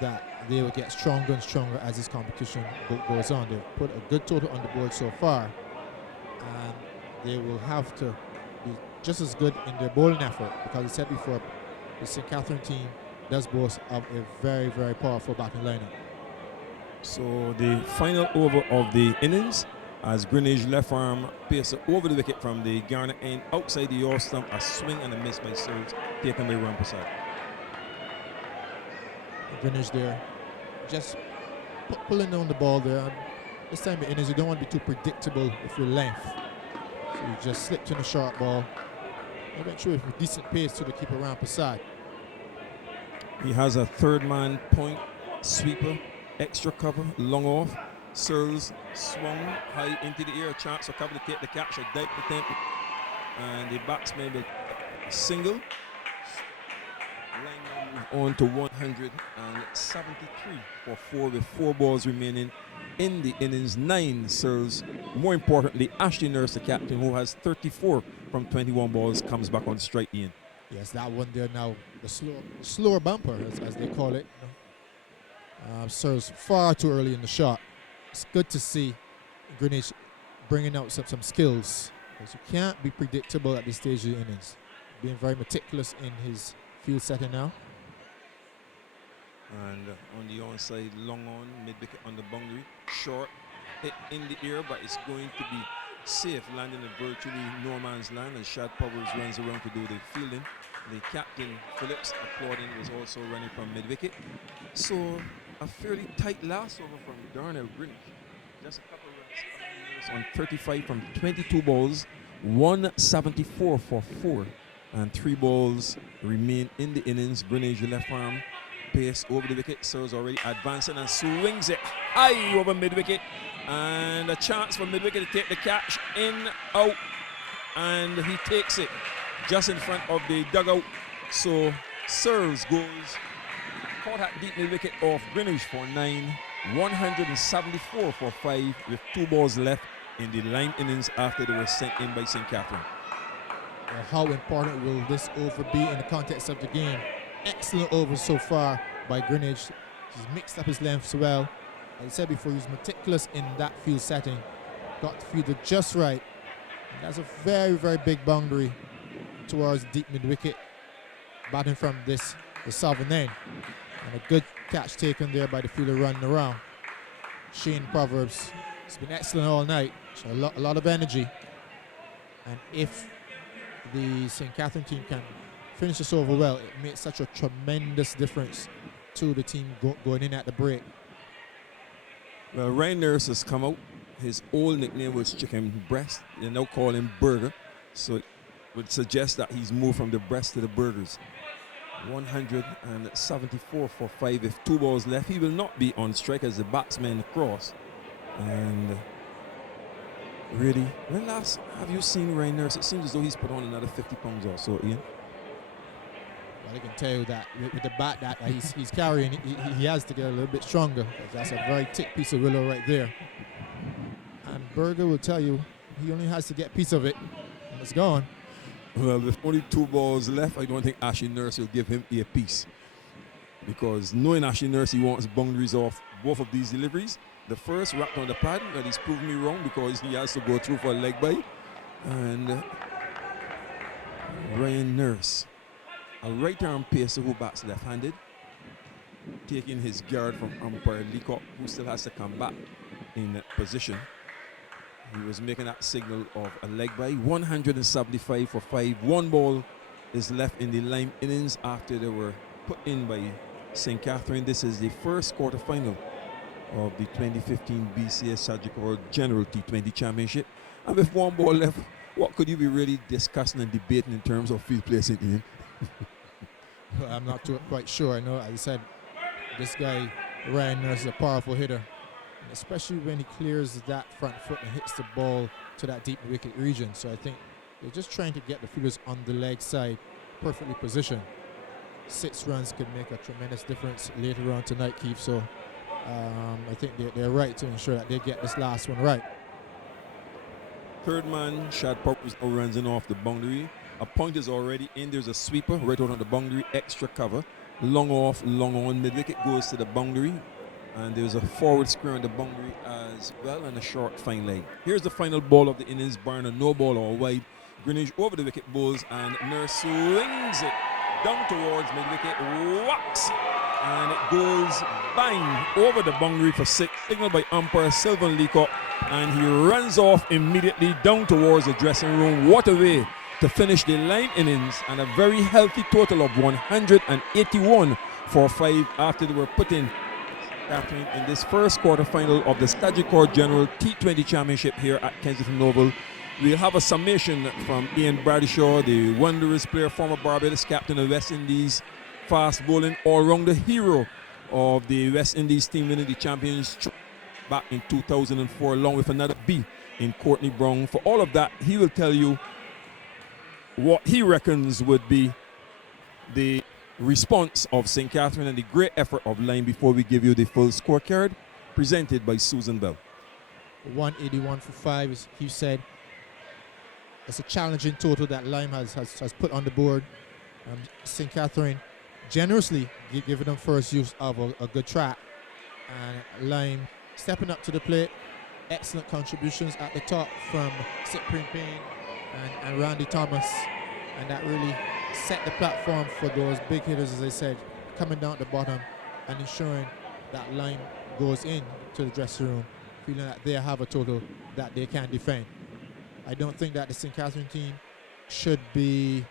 that they will get stronger and stronger as this competition goes on. They've put a good total on the board so far, and they will have to be just as good in their bowling effort, because I said before, the St. Catherine team does boast of a very, very powerful batting lineup. So the final over of the innings, as Greenwich left arm pacer over the wicket from the Garner end outside the off stump, a swing and a miss by serves taken by Rampersad. Greenwich there, just pulling down the ball there. This time of innings, you don't want to be too predictable with your length, so you just slipped in a short ball. And make sure with decent pace to the keeper Rampersad. He has a third man point sweeper, extra cover, long off. Searles swung high into the air, chance for cover to take the catch, a dive attempt, and the batsman will single. Line move on to 173 for 4 with 4 balls remaining in the innings. 9 serves. More importantly, Ashley Nurse, the captain, who has 34 from 21 balls, comes back on strike in. Yes, that one there now, the slower bumper, as they call it, serves far too early in the shot. It's good to see Greenwich bringing out some skills, because you can't be predictable at this stage of the innings. Being very meticulous in his field setting now. And on the onside, long on, mid-wicket on the boundary, short, hit in the air, but it's going to be safe, landing in virtually no man's land, and Shad Powers runs around to do the fielding. The captain, Phillips, applauding, was also running from mid-wicket. So a fairly tight last over from Darnell Greenwich. Just a couple runs on 35 from 22 balls, 174 for 4, and 3 balls remain in the innings. Greenwich left arm pace over the wicket. Serves already advancing and swings it high over mid-wicket. And a chance for mid-wicket to take the catch. In, out, and he takes it just in front of the dugout. So serves goes caught at deep mid-wicket off Greenwich for 9, 174 for 5 with 2 balls left in the line innings after they were sent in by St. Catherine. Well, how important will this over be in the context of the game? Excellent over so far by Greenwich. He's mixed up his lengths well. As I said before, he was meticulous in that field setting. Got the fielder just right. And that's a very, very big boundary towards deep mid-wicket. Batting from the southern end. And a good catch taken there by the fielder running around. Shane Proverbs has been excellent all night. So a lot of energy. And if the St. Catherine team can finish this over well, it makes such a tremendous difference to the team going in at the break. Well, Ryan Nurse has come out. His old nickname was Chicken Breast. They now call him Burger. So it would suggest that he's moved from the breast to the burgers. 174 for 5 with 2 balls left. He will not be on strike as the batsmen cross. And really, when last have you seen Ryan Nurse? It seems as though he's put on another 50 pounds or so, Ian. Well, I can tell you that with the bat that he's carrying, he has to get a little bit stronger. That's a very thick piece of willow right there. And Berger will tell you he only has to get a piece of it, and it's gone. Well, with only 2 balls left, I don't think Ashley Nurse will give him a piece. Because knowing Ashley Nurse, he wants boundaries off both of these deliveries. The first wrapped on the pad, but he's proven me wrong because he has to go through for a leg bite. And Ryan Nurse, a right-arm pacer who bats left-handed, taking his guard from umpire Leacock, who still has to come back in position. He was making that signal of a leg bite. 175 for 5. 1 ball is left in the Lime innings after they were put in by St. Catherine. This is the first quarterfinal of the 2015 BCS Sagicor General T20 Championship. And with 1 ball left, what could you be really discussing and debating in terms of field placing, Ian? Well, I'm not quite sure. I know, as I said, this guy, Ryan Nurse, is a powerful hitter. Especially when he clears that front foot and hits the ball to that deep wicket region. So I think they're just trying to get the fielders on the leg side perfectly positioned. 6 runs could make a tremendous difference later on tonight, Keith. So I think they're right to ensure that they get this last one right. Third man, Shad Purpose, runs in off the boundary. A point is already in. There's a sweeper right out on the boundary, extra cover. Long off, long on. Mid-wicket goes to the boundary. And there's a forward square on the boundary as well and a short fine leg. Here's the final ball of the innings, barring a no ball or wide. Greenwich over the wicket bowls and Nurse swings it down towards mid-wicket, whacks, and it goes bang over the boundary for 6, signaled by umpire Sylvan Leacock, and he runs off immediately down towards the dressing room. What a way to finish the Lime innings, and a very healthy total of 181 for 5 after they were put in in this first quarterfinal of the Sagicor General T20 Championship here at Kensington Oval. We'll have a summation from Ian Bradshaw, the Wanderers player, former Barbados captain of West Indies, fast bowling all-rounder hero of the West Indies team winning the championship back in 2004, along with another B in Courtney Brown. For all of that, he will tell you what he reckons would be the response of St. Catherine and the great effort of Lime before we give you the full scorecard presented by Susan Bell. 181 for 5, as Hugh said. It's a challenging total that Lime has put on the board. St. Catherine generously giving them first use of a good track. And Lime stepping up to the plate. Excellent contributions at the top from Cyprian Payne and Randy Thomas. And that really set the platform for those big hitters, as I said, coming down at the bottom and ensuring that Lime goes in to the dressing room, feeling that they have a total that they can defend. I don't think that the St. Catherine team should be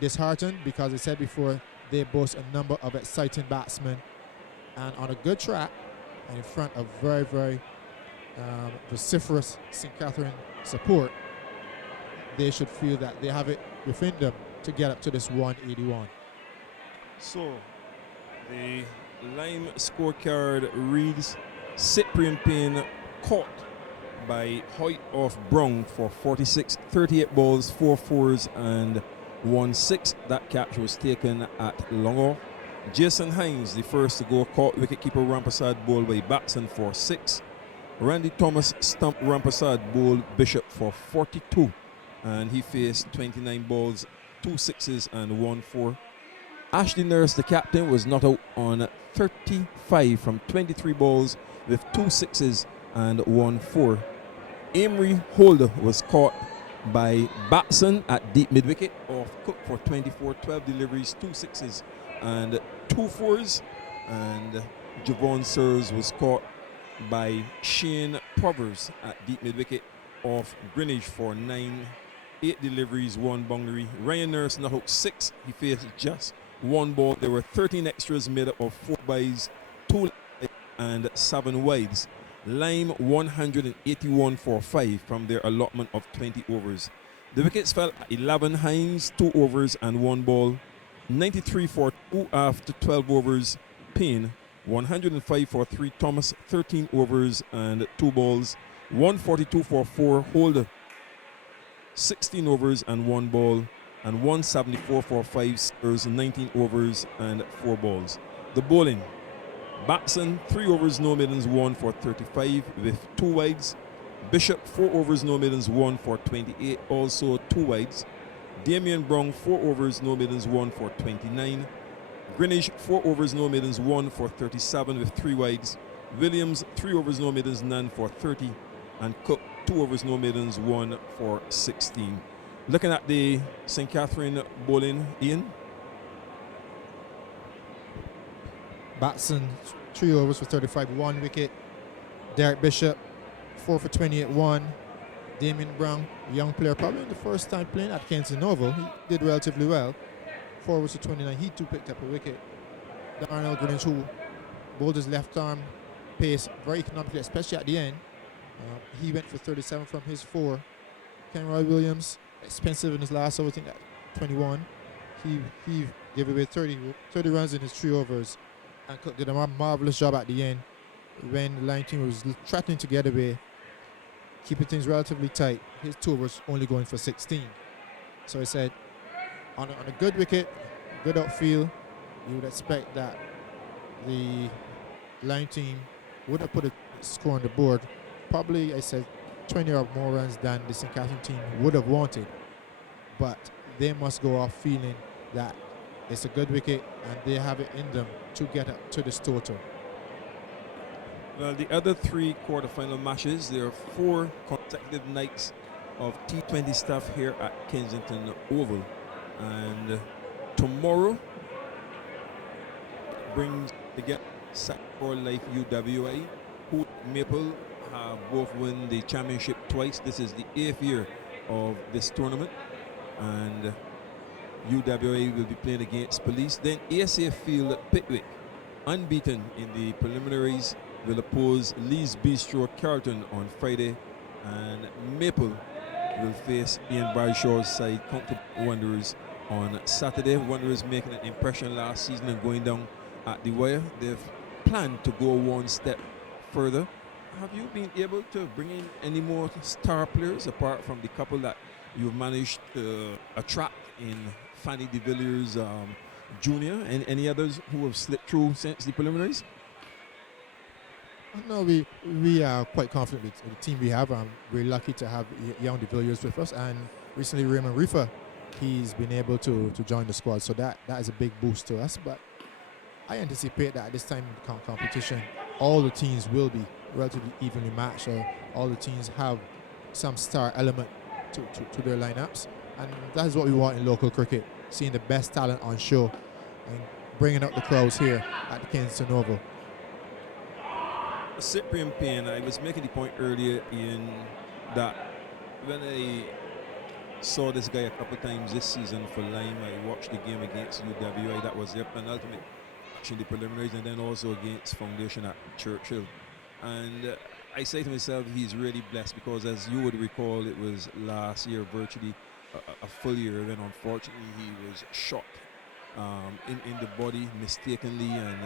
disheartened because, as I said before, they boast a number of exciting batsmen and on a good track and in front of very, very vociferous St. Catherine support. They should feel that they have it within them to get up to this 181. So, the Lime scorecard reads Cyprian Payne caught by Hoyt of Brong for 46, 38 balls, 4 fours, and 1 6. That catch was taken at long off. Jason Hines, the first to go, caught wicketkeeper Rampasad bowled by Batson for 6. Randy Thomas stumped Rampasad bowled Bishop for 42, and he faced 29 balls, 2 sixes, and 1 4. Ashley Nurse, the captain, was not out on 35 from 23 balls with 2 sixes and 1 4. Amory Holder was caught by Batson at deep mid-wicket off Cook for 24, 12 deliveries, 2 sixes and 2 fours. And Javon Sears was caught by Shane Proverbs at deep mid-wicket off Greenwich for 8 deliveries, 1 boundary. Ryan Nurse not out 6. He faced just 1 ball. There were 13 extras made up of 4 byes, 2 and 7 wides. Lime 181 for 5 from their allotment of 20 overs. The wickets fell at 11 Hines, 2 overs and 1 ball. 93 for 2 after 12 overs. Payne 105 for 3 Thomas, 13 overs and 2 balls. 142 for 4 Holder, 16 overs and 1 ball. And 174 for 5 Spurs, 19 overs and 4 balls. The bowling: Batson 3 overs no middens, 1 for 35 with 2 wides. Bishop 4 overs no middens, 1 for 28, also 2 wides. Damian Brown 4 overs no middens, 1 for 29. Greenwich 4 overs no middens, 1 for 37 with 3 wides. Williams 3 overs no middens, none for 30. And Cook 2 overs no middens, 1 for 16. Looking at the St. Catherine bowling, Ian. Batson, 3 overs for 35, 1 wicket. Derek Bishop, 4 for 28, 1. Damien Brown, young player, probably the first time playing at Kensington Oval. He did relatively well. 4 overs for 29. He too picked up a wicket. Darnell Greenwich, who bowled his left arm pace very economically, especially at the end. He went for 37 from his 4. Kenroy Williams, expensive in his last over, I think at 21. He gave away 30 runs in his 3 overs. And Cook did a marvelous job at the end when the line team was threatening to get away, keeping things relatively tight. His 2 overs only going for 16. So I said, on a good wicket, good outfield, you would expect that the line team would have put a score on the board. Probably, I said, 20 or more runs than the St. Catherine team would have wanted. But they must go off feeling that it's a good wicket and they have it in them to get up to this total. Well, the other 3 quarterfinal matches, there are 4 consecutive nights of T20 stuff here at Kensington Oval. And tomorrow brings together Sagicor Life UWI, who Maple have both won the championship twice. This is the 8th year of this tournament. And UWA will be playing against Police. Then ASA Field Pickwick, unbeaten in the preliminaries, will oppose Lee's Bistro Carlton on Friday. And Maple will face Ian Bradshaw's side, County Wanderers, on Saturday. Wanderers making an impression last season and going down at the wire. They've planned to go one step further. Have you been able to bring in any more star players apart from the couple that you've managed to attract in Fanny de Villiers Jr. and any others who have slipped through since the preliminaries? No, we are quite confident with the team we have. We're lucky to have young de Villiers with us, and recently Raymond Reefer, he's been able to join the squad, so that is a big boost to us. But I anticipate that at this time in competition, all the teams will be relatively evenly matched. So all the teams have some star element to their lineups, and that is what we want in local cricket, seeing the best talent on show and bringing up the crowds here at the Kensington Oval. Cyprian Payne, I was making the point earlier in that when I saw this guy a couple times this season for Lime, I watched the game against UWI. That was their penultimate match in the preliminaries, and then also against Foundation at Churchill. And I say to myself, he's really blessed, because as you would recall, it was last year virtually a full year when unfortunately he was shot in the body mistakenly, and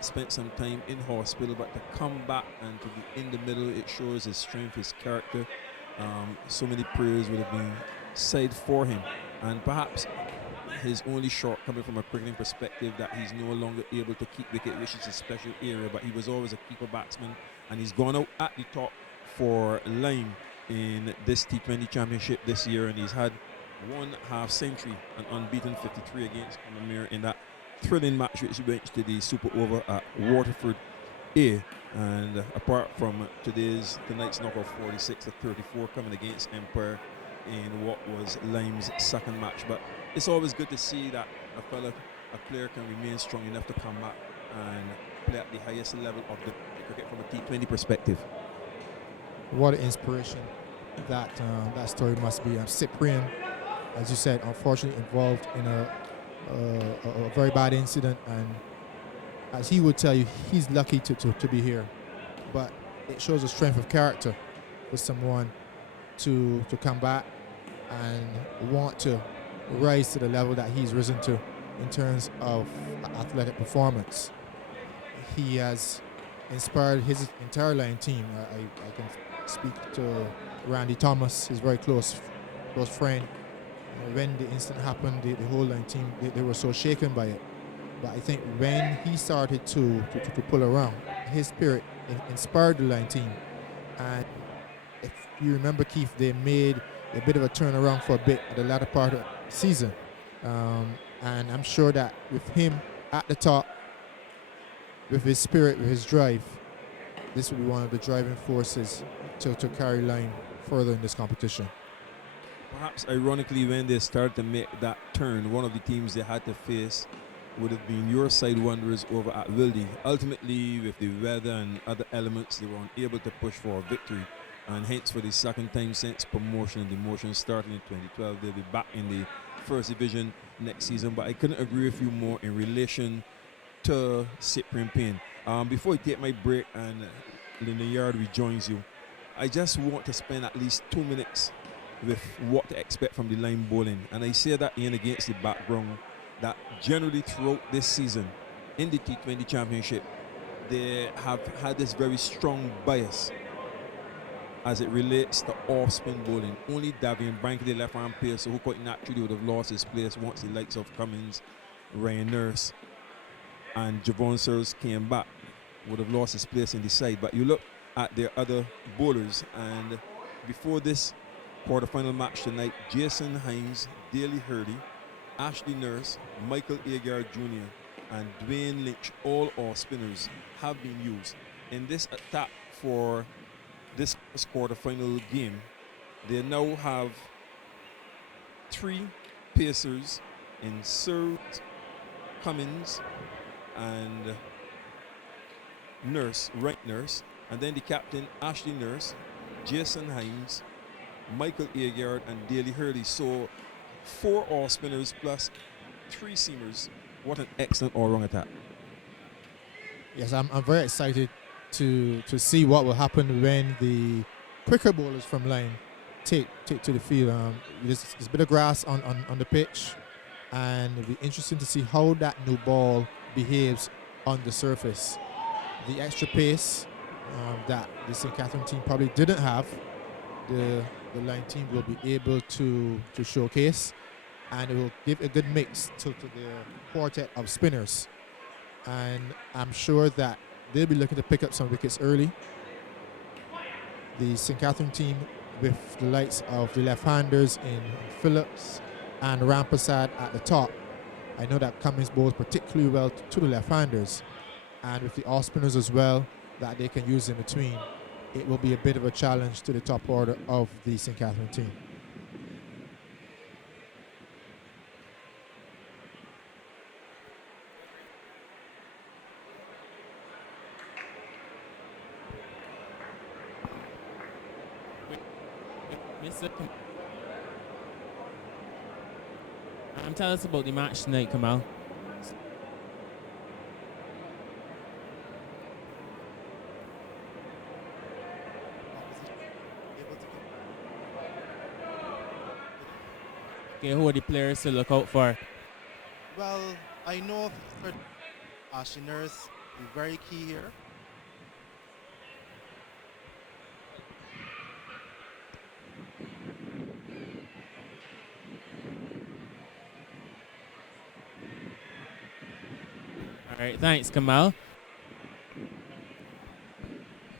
spent some time in hospital, but to come back and to be in the middle, it shows his strength, his character. So many prayers would have been said for him, and perhaps his only shortcoming from a cricketing perspective that he's no longer able to keep wicket, which is a special area, but he was always a keeper batsman, and he's gone out at the top for line in this T20 championship this year, and he's had 1/2 century, an unbeaten 53 against Combermere in that thrilling match which went to the super over at Waterford A. And apart from tonight's knockout 46-34 coming against Empire in what was Lime's second match, but it's always good to see that a player can remain strong enough to come back and play at the highest level of the cricket from a T20 perspective. What an inspiration that story must be. Cyprian, as you said, unfortunately involved in a very bad incident, and as he would tell you, he's lucky to be here. But it shows a strength of character for someone to come back and want to rise to the level that he's risen to in terms of athletic performance. He has inspired his entire line team. I can speak to Randy Thomas, his very close friend. When the incident happened, the whole line team, they were so shaken by it. But I think when he started to pull around, his spirit inspired the line team. And if you remember, Keith, they made a bit of a turnaround for a bit at the latter part of the season. And I'm sure that with him at the top, with his spirit, with his drive, this will be one of the driving forces to carry line further in this competition. Perhaps ironically, when they started to make that turn, one of the teams they had to face would have been your side Wanderers over at Wildy. Ultimately, with the weather and other elements, they were unable to push for a victory, and hence for the second time since promotion and demotion starting in 2012, they'll be back in the first division next season. But I couldn't agree with you more in relation to Cyprian Payne. Before I take my break and Lyndon Yard rejoins you, I just want to spend at least 2 minutes with what to expect from the line bowling. And I say that in against the background that generally throughout this season in the T20 Championship, they have had this very strong bias as it relates to off-spin bowling. Only Davian Brank, the left-arm pacer, who quite naturally would have lost his place once the likes of Cummins, Ryan Nurse, and Javon Searles came back, would have lost his place in the side. But you look at their other bowlers, and before this quarterfinal match tonight, Jason Hines, Daley Hurley, Ashley Nurse, Michael Agard Jr., and Dwayne Lynch, all spinners, have been used. In this attack for this quarterfinal game, they now have 3 pacers in Searles, Cummins, and Nurse, right Nurse, and then the captain, Ashley Nurse, Jason Hines, Michael Agard, and Daley Hurley. So 4 all-spinners plus 3 seamers. What an excellent all-round attack. Yes, I'm very excited to see what will happen when the quicker bowlers from line take to the field. There's a bit of grass on the pitch, and it'll be interesting to see how that new ball behaves on the surface. The extra pace that the St. Catherine team probably didn't have, the line team will be able to showcase, and it will give a good mix to their quartet of spinners. And I'm sure that they'll be looking to pick up some wickets early. The St. Catherine team, with the likes of the left-handers in Phillips and Rampasad at the top, I know that Cummins bowls particularly well to the left-handers, and with the off-spinners as well that they can use in between, it will be a bit of a challenge to the top order of the St. Catherine team. Tell us about the match tonight, Kamal. Okay, who are the players to look out for? Well, I know Ashley Nurse be very key here. All right, thanks, Kamal.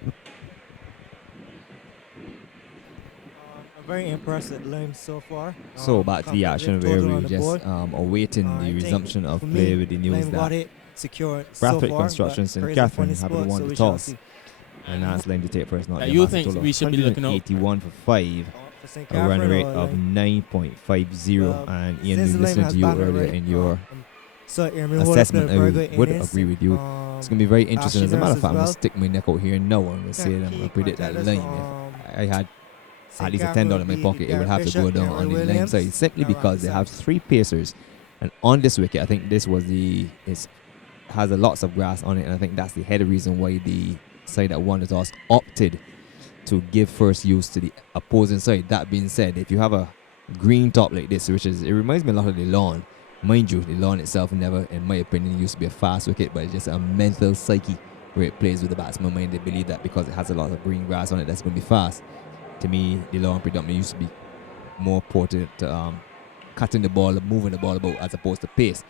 I'm very impressed with Lime so far. So back to the Competitive action where total we on were the just board. awaiting the I think resumption of for play me, with the news Lime got that it secured so Bradford far, Construction but St. Prairie's a Catherine funny have spot, won so the we shall toss. see. And that's Lime to take first, not That the you massive think total we of should be looking out? 181 for 5. For St. A run Catherine rate or of Lime? 9.50. And Ian, Since we Lime listened has to you batted earlier right, in your so Irving would have played assessment. a very I good would innings. agree with you. It's going to be very interesting. As a matter of Ashley fact, I'm going Nurse to stick my neck out here now. I'm going to say that I'm going key to predict that contenders Lime. for, If I had at St. least a Catherine $10 would in my be pocket, it would Derek have to go Bishop, down Henry on the Lime Williams, side simply Rocky because they have Sands. 3 pacers. And on this wicket, I think this was it has a lots of grass on it. And I think that's the head of reason why the side that won the toss opted to give first use to the opposing side. That being said, if you have a green top like this, it reminds me a lot of the lawn. Mind you, the lawn itself never, in my opinion, used to be a fast wicket, but it's just a mental psyche where it plays with the batsman mind. They believe that because it has a lot of green grass on it, that's going to be fast. To me, the lawn predominantly used to be more important to cutting the ball, moving the ball about as opposed to pace.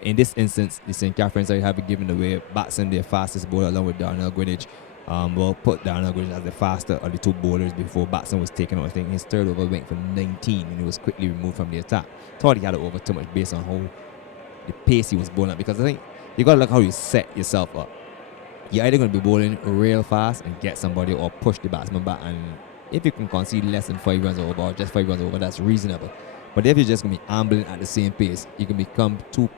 In this instance, the St. Catharines side have been given away batsman their fastest bowler along with Darnell Greenwich. We'll put Darnell Greenwich as the faster of the 2 bowlers before Batson was taken out. I think his third over went for 19 and he was quickly removed from the attack. Thought he had it over too much based on how the pace he was bowling at, because I think you got to look how you set yourself up. You're either going to be bowling real fast and get somebody or push the batsman back, and if you can concede less than 5 runs over or just 5 runs over, that's reasonable. But if you're just going to be ambling at the same pace, you can become too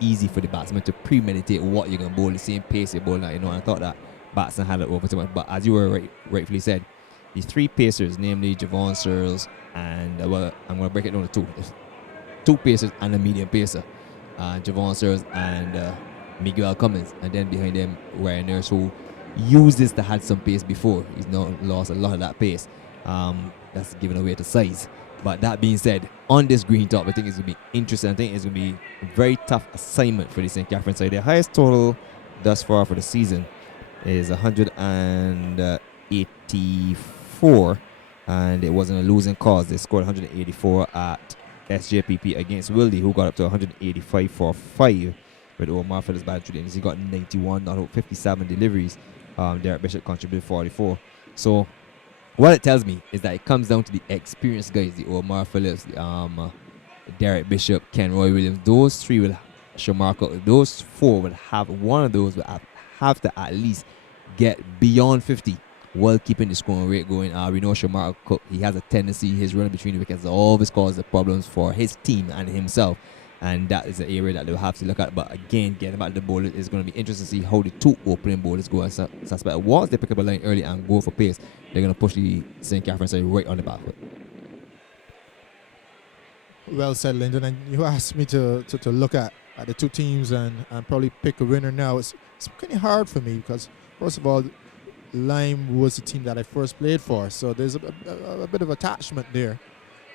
easy for the batsman to premeditate what you're going to bowl, the same pace you're bowling at. And I thought that batsman had it over too much. But as you were rightfully said, the 3 pacers, namely Javon Searles and, I'm going to break it down to 2. 2 pacers and a medium pacer. Javon Searles and Miguel Cummins. And then behind them, Ryan Nurse, who used this to had some pace before. He's now lost a lot of that pace. That's given away to size. But that being said, on this green top, I think it's going to be interesting. I think it's going to be a very tough assignment for the St. Catharines side. Their highest total thus far for the season is 184, and it wasn't a losing cause. They scored 184 at SJPP against Wildy, who got up to 185 for 5 with Omar for his bad 3 innings. He got 91, not 57 deliveries. Derek Bishop contributed 44. So what it tells me is that it comes down to the experienced guys, the Omar Phillips, Derek Bishop, Ken Roy Williams. Those 3 will Shamarko. Those 4 will have one of those will have to at least get beyond 50 while keeping the scoring rate going. We know Shamar Cook, he has a tendency, his running between the wickets always causes problems for his team and himself. And that is the area that they'll have to look at. But again, getting back to the bowlers, it's going to be interesting to see how the 2 opening bowlers go. I suspect once they pick up a line early and go for pace, they're going to push the St. Catharines side right on the back foot. Well said, Lyndon. And you asked me to look at the 2 teams and probably pick a winner now. It's kind of hard for me because, first of all, Lime was the team that I first played for. So there's a bit of attachment there.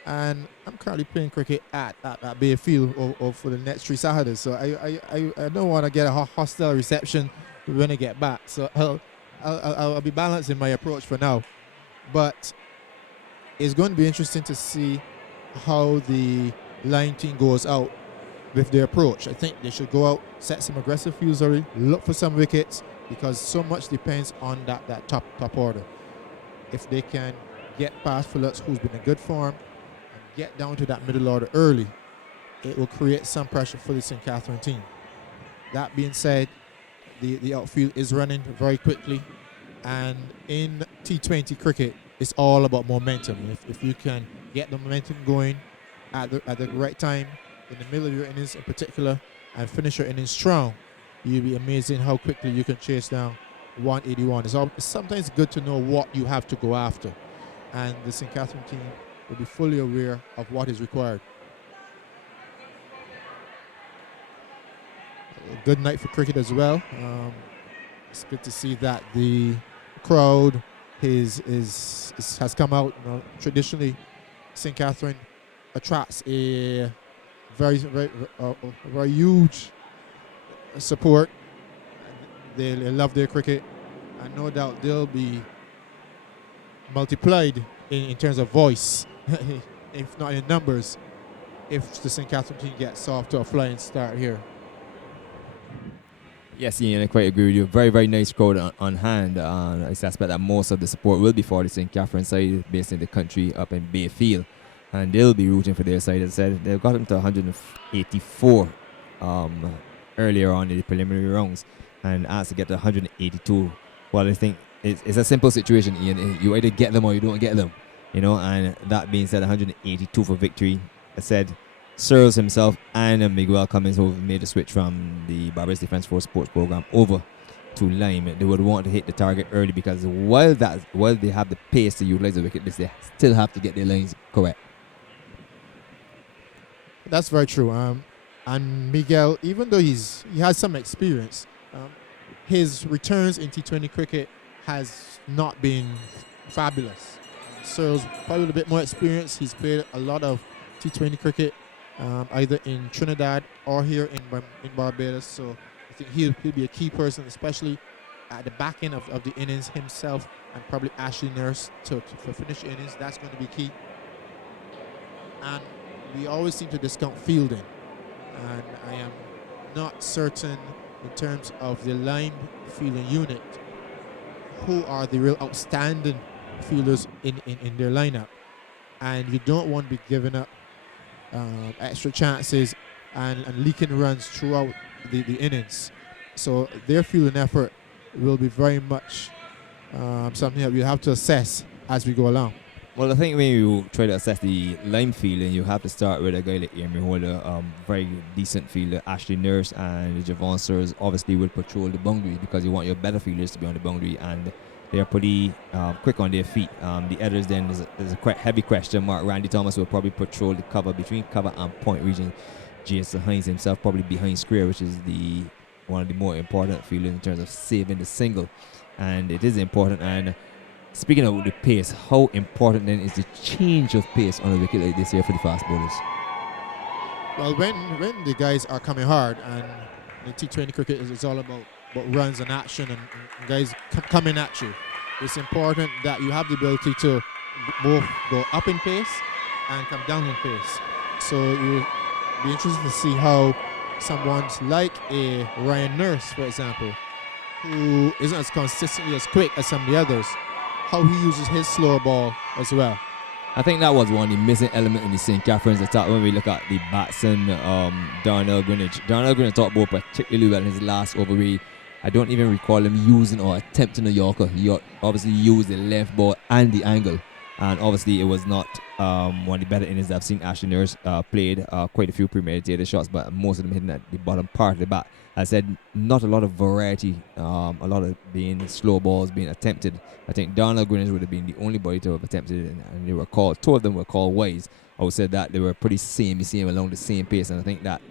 And I'm currently playing cricket at Bayfield or for the next 3 Saturdays. So I don't want to get a hostile reception when I get back. So I'll be balancing my approach for now. But it's going to be interesting to see how the Lime team goes out with their approach. I think they should go out, set some aggressive fields early, look for some wickets, because so much depends on that top order. If they can get past Phillips, who's been in good form, get down to that middle order early, it will create some pressure for the St. Catherine team. That being said, the outfield is running very quickly, and in T20 cricket, it's all about momentum. If you can get the momentum going at the right time, in the middle of your innings in particular, and finish your innings strong, you'll be amazing how quickly you can chase down 181. It's sometimes good to know what you have to go after, and the St. Catherine team will be fully aware of what is required. A good night for cricket as well. It's good to see that the crowd has come out. Traditionally, St. Catherine attracts a very huge support, They love their cricket, and no doubt they'll be multiplied in terms of voice, if not in numbers, if the St. Catherine team gets off to a flying start here. Yes, Ian, I quite agree with you. Very, very nice crowd on hand. I suspect that most of the support will be for the St. Catherine side based in the country up in Bayfield. And they'll be rooting for their side. As I said, they've got them to 184 earlier on in the preliminary rounds. And asked to get to 182. Well, I think it's a simple situation, Ian. You either get them or you don't get them. And that being said, 182 for victory. I said Searles himself and Miguel Cummins, who made the switch from the Barbados Defence Force Sports Program over to Lime, they would want to hit the target early because while they have the pace to utilize the wicket, they still have to get their lines correct. That's very true. And Miguel, even though he has some experience, his returns in T20 cricket has not been fabulous. Searles probably a bit more experience. He's played a lot of T20 cricket, either in Trinidad or here in Barbados. So I think he'll be a key person, especially at the back end of the innings himself, and probably Ashley Nurse to finish the innings. That's going to be key. And we always seem to discount fielding, and I am not certain in terms of the line fielding unit who are the real outstanding fielders in their lineup. And you don't want to be giving up extra chances and leaking runs throughout the innings. So their fielding effort will be very much something that we have to assess as we go along. Well, I think when you try to assess the line fielding, you have to start with a guy like Emery Holder, very decent fielder. Ashley Nurse and Javon Searles obviously will patrol the boundary because you want your better fielders to be on the boundary, and they are pretty quick on their feet. The others then is a quite heavy question mark. Randy Thomas will probably patrol the cover between cover and point region. Jason Hines himself probably behind square, which is one of the more important fielders in terms of saving the single, and it is important. And speaking of the pace, how important then is the change of pace on a wicket like this here for the fast bowlers? Well, when the guys are coming hard, and the T20 cricket is all about runs and action and guys coming at you, it's important that you have the ability to both go up in pace and come down in pace. So you'll be interested to see how someone's like a Ryan Nurse, for example, who isn't as consistently as quick as some of the others, how he uses his slower ball as well. I think that was one of the missing elements in the St. Catherine's attack when we look at the batsman, Darnell Greenwich. Darnell Greenwich talked about particularly well in his last over. I don't even recall him using or attempting a Yorker. He obviously used the left ball and the angle. And obviously it was not one of the better innings I've seen. Ashley Nurse played quite a few premeditated shots, but most of them hitting at the bottom part of the bat. I said not a lot of variety, a lot of being slow balls being attempted. I think Darnell Greenwich would have been the only body to have attempted it, and they were called, two of them were called wise. I would say that they were pretty same along the same pace, and I think that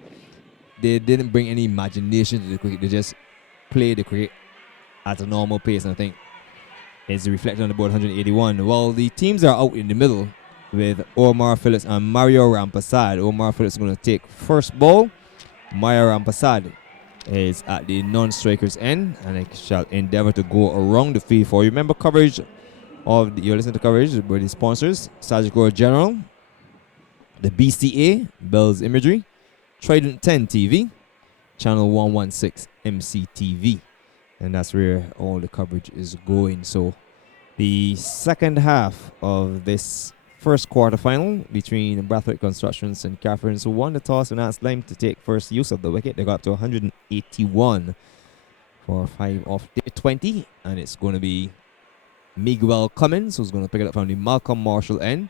they didn't bring any imagination to the cricket. They just played the cricket at a normal pace, and I think it's reflected on the board 181. Well, the teams are out in the middle with Omar Phillips and Mario Rampasad. Omar Phillips is going to take first ball. Mario Rampasad is at the non-strikers end, and it shall endeavor to go around the field for you. Remember coverage of you're listening to coverage with the sponsors: Sagicor General, the BCA, Bell's Imagery, Trident 10 TV, Channel 116 MCTV, and that's where all the coverage is going. So the second half of this first quarter final between Brathwaite Construction and St. Catherine's, who won the toss and asked Lime to take first use of the wicket. They got up to 181 for 5 off 20, and it's going to be Miguel Cummins who's going to pick it up from the Malcolm Marshall end.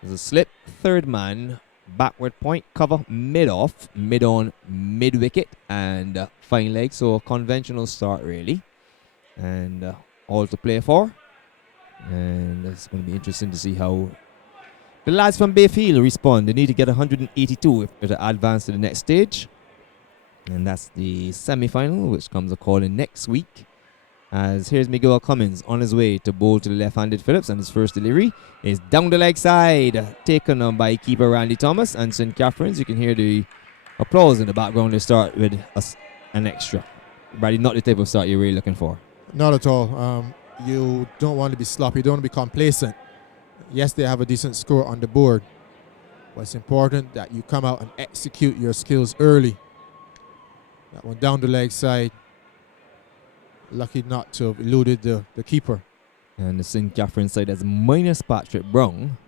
There's a slip, third man, backward point, cover, mid-off, mid-on, mid-wicket, and fine leg. So a conventional start really, and all to play for. And it's going to be interesting to see how the lads from Bayfield respond. They need to get 182 if they're to advance to the next stage. And that's the semi-final, which comes a call in next week. As here's Miguel Cummins on his way to bowl to the left-handed Phillips, and his first delivery is down the leg side, taken on by keeper Randy Thomas. And St. Catherine's, you can hear the applause in the background. They start with an extra. Brady, not the type of start you're really looking for. Not at all. You don't want to be sloppy. You don't want to be complacent. Yes, they have a decent score on the board, but it's important that you come out and execute your skills early. That one down the leg side, lucky not to have eluded the keeper. And the St. Catherine side has minus Patrick Brown.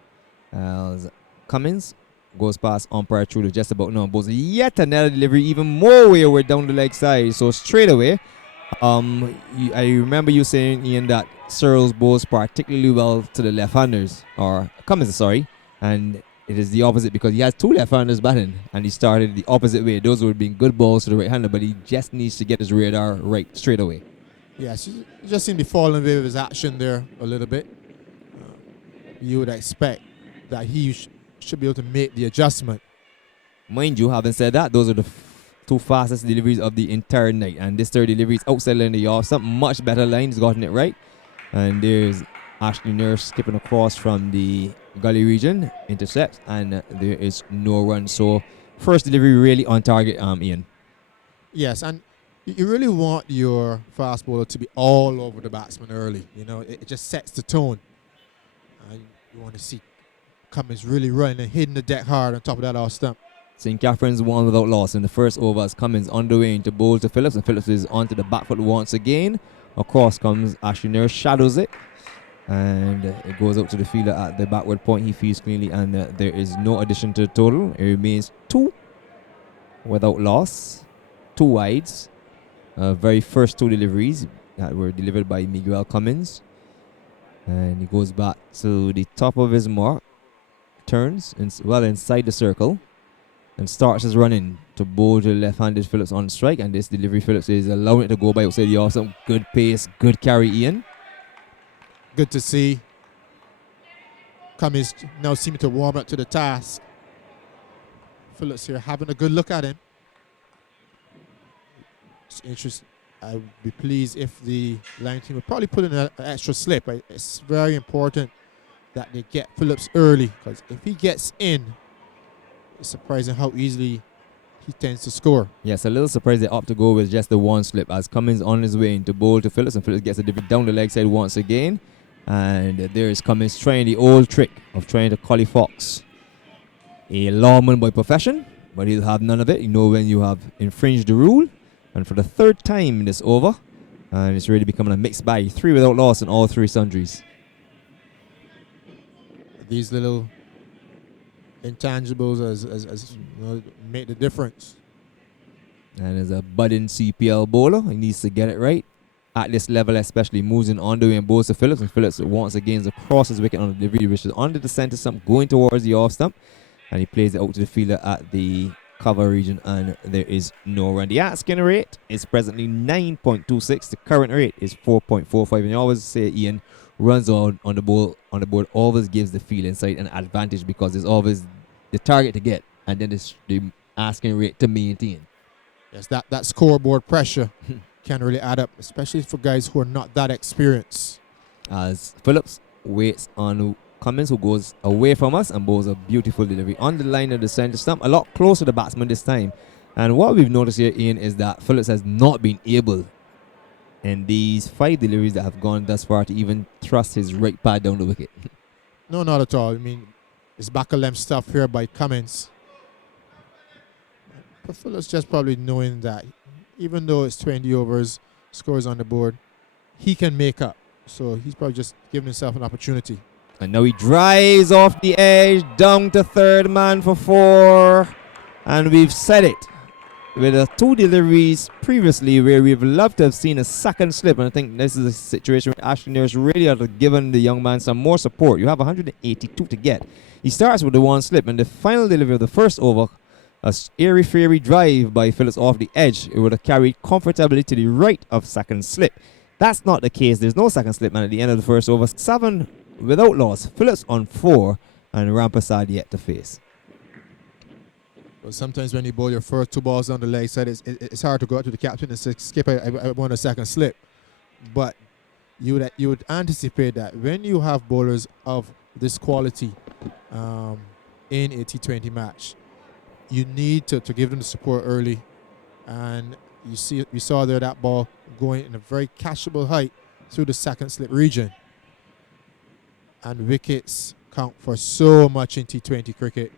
As Cummins goes past umpire Trudeau just about now. Both yet another delivery, even more wayward down the leg side. So straight away, I remember you saying, Ian, that Searles bows particularly well to the left-handers, or Cummins, sorry, and it is the opposite because he has two left-handers batting, and he started the opposite way. Those would have been good balls to the right-hander, but he just needs to get his radar right straight away. Yes, you just seem to be falling away with his action there a little bit. You would expect that he should be able to make the adjustment. Mind you, having said that, those are the two fastest deliveries of the entire night, and this third delivery is outside line of the off stump, much better line. He's gotten it right, and there's Ashley Nurse skipping across from the gully region, intercepts, and there is no run. So first delivery really on target, Ian. Yes, and you really want your fast bowler to be all over the batsman early. You know, it just sets the tone. And you want to see Cummins really running and hitting the deck hard on top of that off stump. St. Catherine's won without loss in the first over as Cummins on the way into bowl to Phillips, and Phillips is onto the back foot once again. Across comes Ashley Nurse, shadows it, and it goes out to the fielder at the backward point. He fields cleanly, and there is no addition to the total. It remains 2 without loss, 2 wides. Very first 2 deliveries that were delivered by Miguel Cummins, and he goes back to the top of his mark, turns well inside the circle, and starts his run in to bowl to the left-handed Phillips on strike. And this delivery, Phillips is allowing it to go by outside the off stump. Good pace, good carry, Ian. Good to see. Cummins now seeming to warm up to the task. Phillips here having a good look at him. It's interesting. I would be pleased if the line team would probably put in an extra slip. It's very important that they get Phillips early, because if he gets in, it's surprising how easily he tends to score. Yes, a little surprised they opt to go with just the 1 slip as Cummins on his way into bowl to Phillips, and Phillips gets a delivery down the leg side once again. And there is Cummins trying the old trick of trying to collie fox. A lawman by profession, but he'll have none of it. You know when you have infringed the rule. And for the 3rd time in this over, and it's really becoming a mixed bag. 3 without loss in all 3 sundries. These little intangibles as you know, make the difference. And as a budding CPL bowler, he needs to get it right. At this level especially, moves in on the way and bowls to Phillips, and Phillips once again is across his wicket on the delivery, which is under the centre stump, going towards the off stump, and he plays it out to the fielder at the cover region, and there is no run. The asking rate is presently 9.26. The current rate is 4.45. And you always say, Ian, runs on the board always gives the field inside an advantage, because there's always the target to get, and then the asking rate to maintain. Yes, that scoreboard pressure can really add up, especially for guys who are not that experienced. As Phillips waits on Cummins, who goes away from us and bowls a beautiful delivery on the line of the centre stump, a lot closer to the batsman this time. And what we've noticed here, Ian, is that Phillips has not been able in these 5 deliveries that have gone thus far to even thrust his right pad down the wicket. No, not at all. I mean, it's back of length stuff here by Cummins. But Phillips just probably knowing that even though it's 20 overs, scores on the board, he can make up. So he's probably just giving himself an opportunity. And now he drives off the edge, down to 3rd man for 4. And we've said it with the 2 deliveries previously where we've loved to have seen a 2nd slip. And I think this is a situation where Ashley Nurse really ought to have given the young man some more support. You have 182 to get. He starts with the 1 slip, and the final delivery of the first over, a airy-fairy drive by Phillips off the edge. It would have carried comfortably to the right of 2nd slip. That's not the case. There's no 2nd slip, and at the end of the first over, 7 without loss. Phillips on 4, and Rampasad yet to face. But sometimes when you bowl your first 2 balls on the leg side, it's hard to go up to the captain and say, Skip, I want a 2nd slip. But you would anticipate that when you have bowlers of this quality in a T20 match, you need to give them the support early. And We saw there that ball going in a very catchable height through the second slip region. And wickets count for so much in T20 cricket.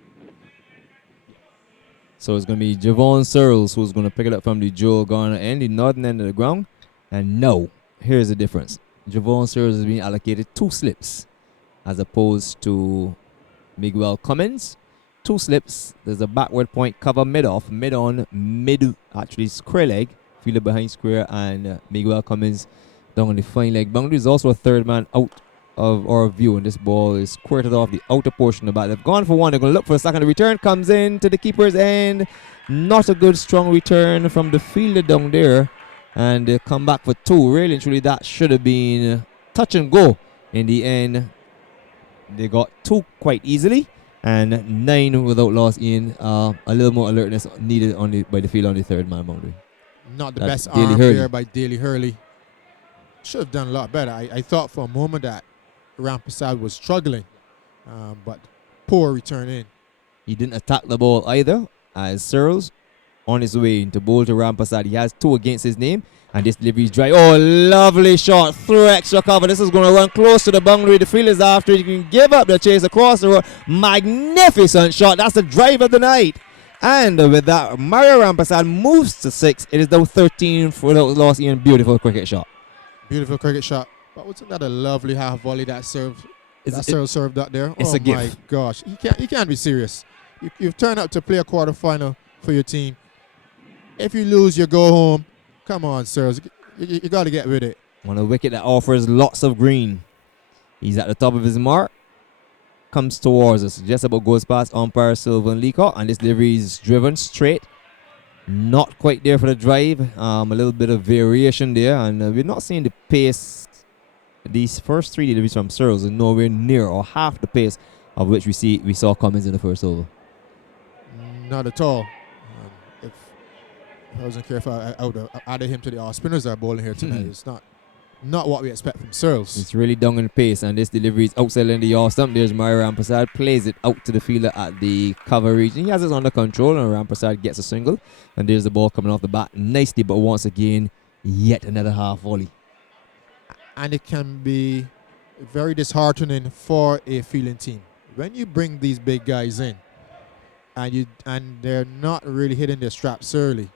So it's going to be Javon Searles who's going to pick it up from the Joe Garner end, the northern end of the ground. And no, here's the difference. Javon Searles is being allocated 2 slips as opposed to Miguel Cummins. 2 slips. There's a backward point cover mid-off, actually square leg, fielder behind square, and Miguel Cummins down on the fine leg boundary. There's also a third man out of our view, and this ball is squirted off the outer portion of the bat. They've gone for one. They're going to look for a second. The return comes in to the keeper's end. Not a good strong return from the fielder down there, and they come back for 2. Really and truly, that should have been touch and go. In the end, they got 2 quite easily, and 9 without loss in. A little more alertness needed by the field on the third man boundary. Not the That's best Daly arm Hurley. there by Daly Hurley. Should have done a lot better. I thought for a moment that Rampersad was struggling, but poor return in. He didn't attack the ball either, as Searles on his way to bowl to Rampersad. He has 2 against his name, and this delivery is dry. Oh, lovely shot through extra cover. This is going to run close to the boundary. The field is after. You can give up the chase across the road. Magnificent shot. That's the drive of the night. And with that, Mario Rampersad moves to 6. It is now 13 without loss in. Beautiful cricket shot. Beautiful cricket shot. But wasn't that a lovely half volley that served? Searles served up there. It's oh a gift. My gosh, you can't be serious. You've turned up to play a quarterfinal for your team. If you lose, you go home. Come on, Searles. You got to get with it. On a wicket that offers lots of green. He's at the top of his mark. Comes towards us. Just about goes past umpire Sylvan Leacock. And this delivery is driven straight. Not quite there for the drive. A little bit of variation there. And we're not seeing the pace. These first 3 deliveries from Searles are nowhere near or half the pace of which we saw Cummins in the first over. Not at all. If I wasn't careful, I would have added him to the all spinners that are bowling here tonight. It's not what we expect from Searles. It's really down in pace, and this delivery is outside in the off stump. There's Mario Rampersad, plays it out to the fielder at the cover region. He has it under control, and Rampersad gets a single. And there's the ball coming off the bat nicely, but once again, yet another half volley. And it can be very disheartening for a fielding team when you bring these big guys in and they're not really hitting their straps early.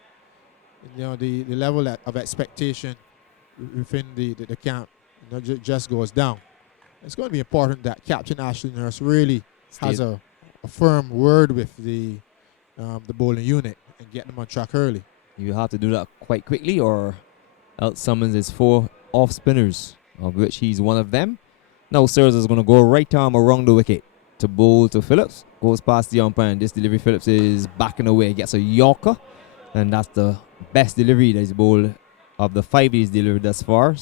You know, the level of expectation within the camp just goes down. It's going to be important that Captain Ashley Nurse really has a firm word with the bowling unit and get them on track early. You have to do that quite quickly, or else summons his 4 off spinners, of which he's one of them. Now Searles is going to go right arm around the wicket to bowl to Phillips. Goes past the umpire, and this delivery, Phillips is backing away, gets a Yorker, and that's the best delivery that he's bowled of the 5 he's delivered thus far.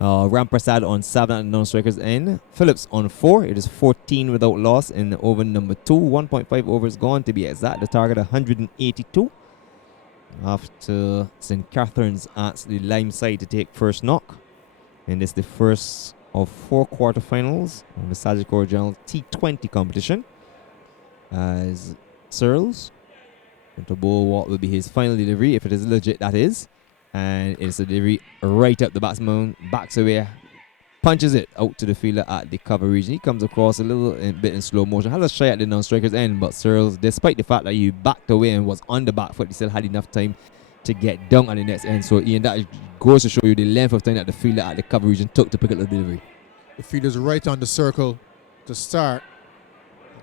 Rampersad on 7 at the non-strikers end. Phillips on 4. It is 14 without loss in over number 2. 1.5 overs gone to be exact. The target 182. After St. Catherine's asks the Lime side to take first knock. And this is the first of 4 quarterfinals of the Sagicor General T20 competition. As Searles to bowl what will be his final delivery, if it is legit, that is. And it's a delivery right up the batsman, backs away, punches it out to the fielder at the cover region. He comes across a little bit in slow motion, has a shy at the non-striker's end, but Searles, despite the fact that he backed away and was on the back foot, he still had enough time to get down at the next end. So Ian, that goes to show you the length of time that the fielder at the cover region took to pick up the delivery. The fielder's right on the circle to start.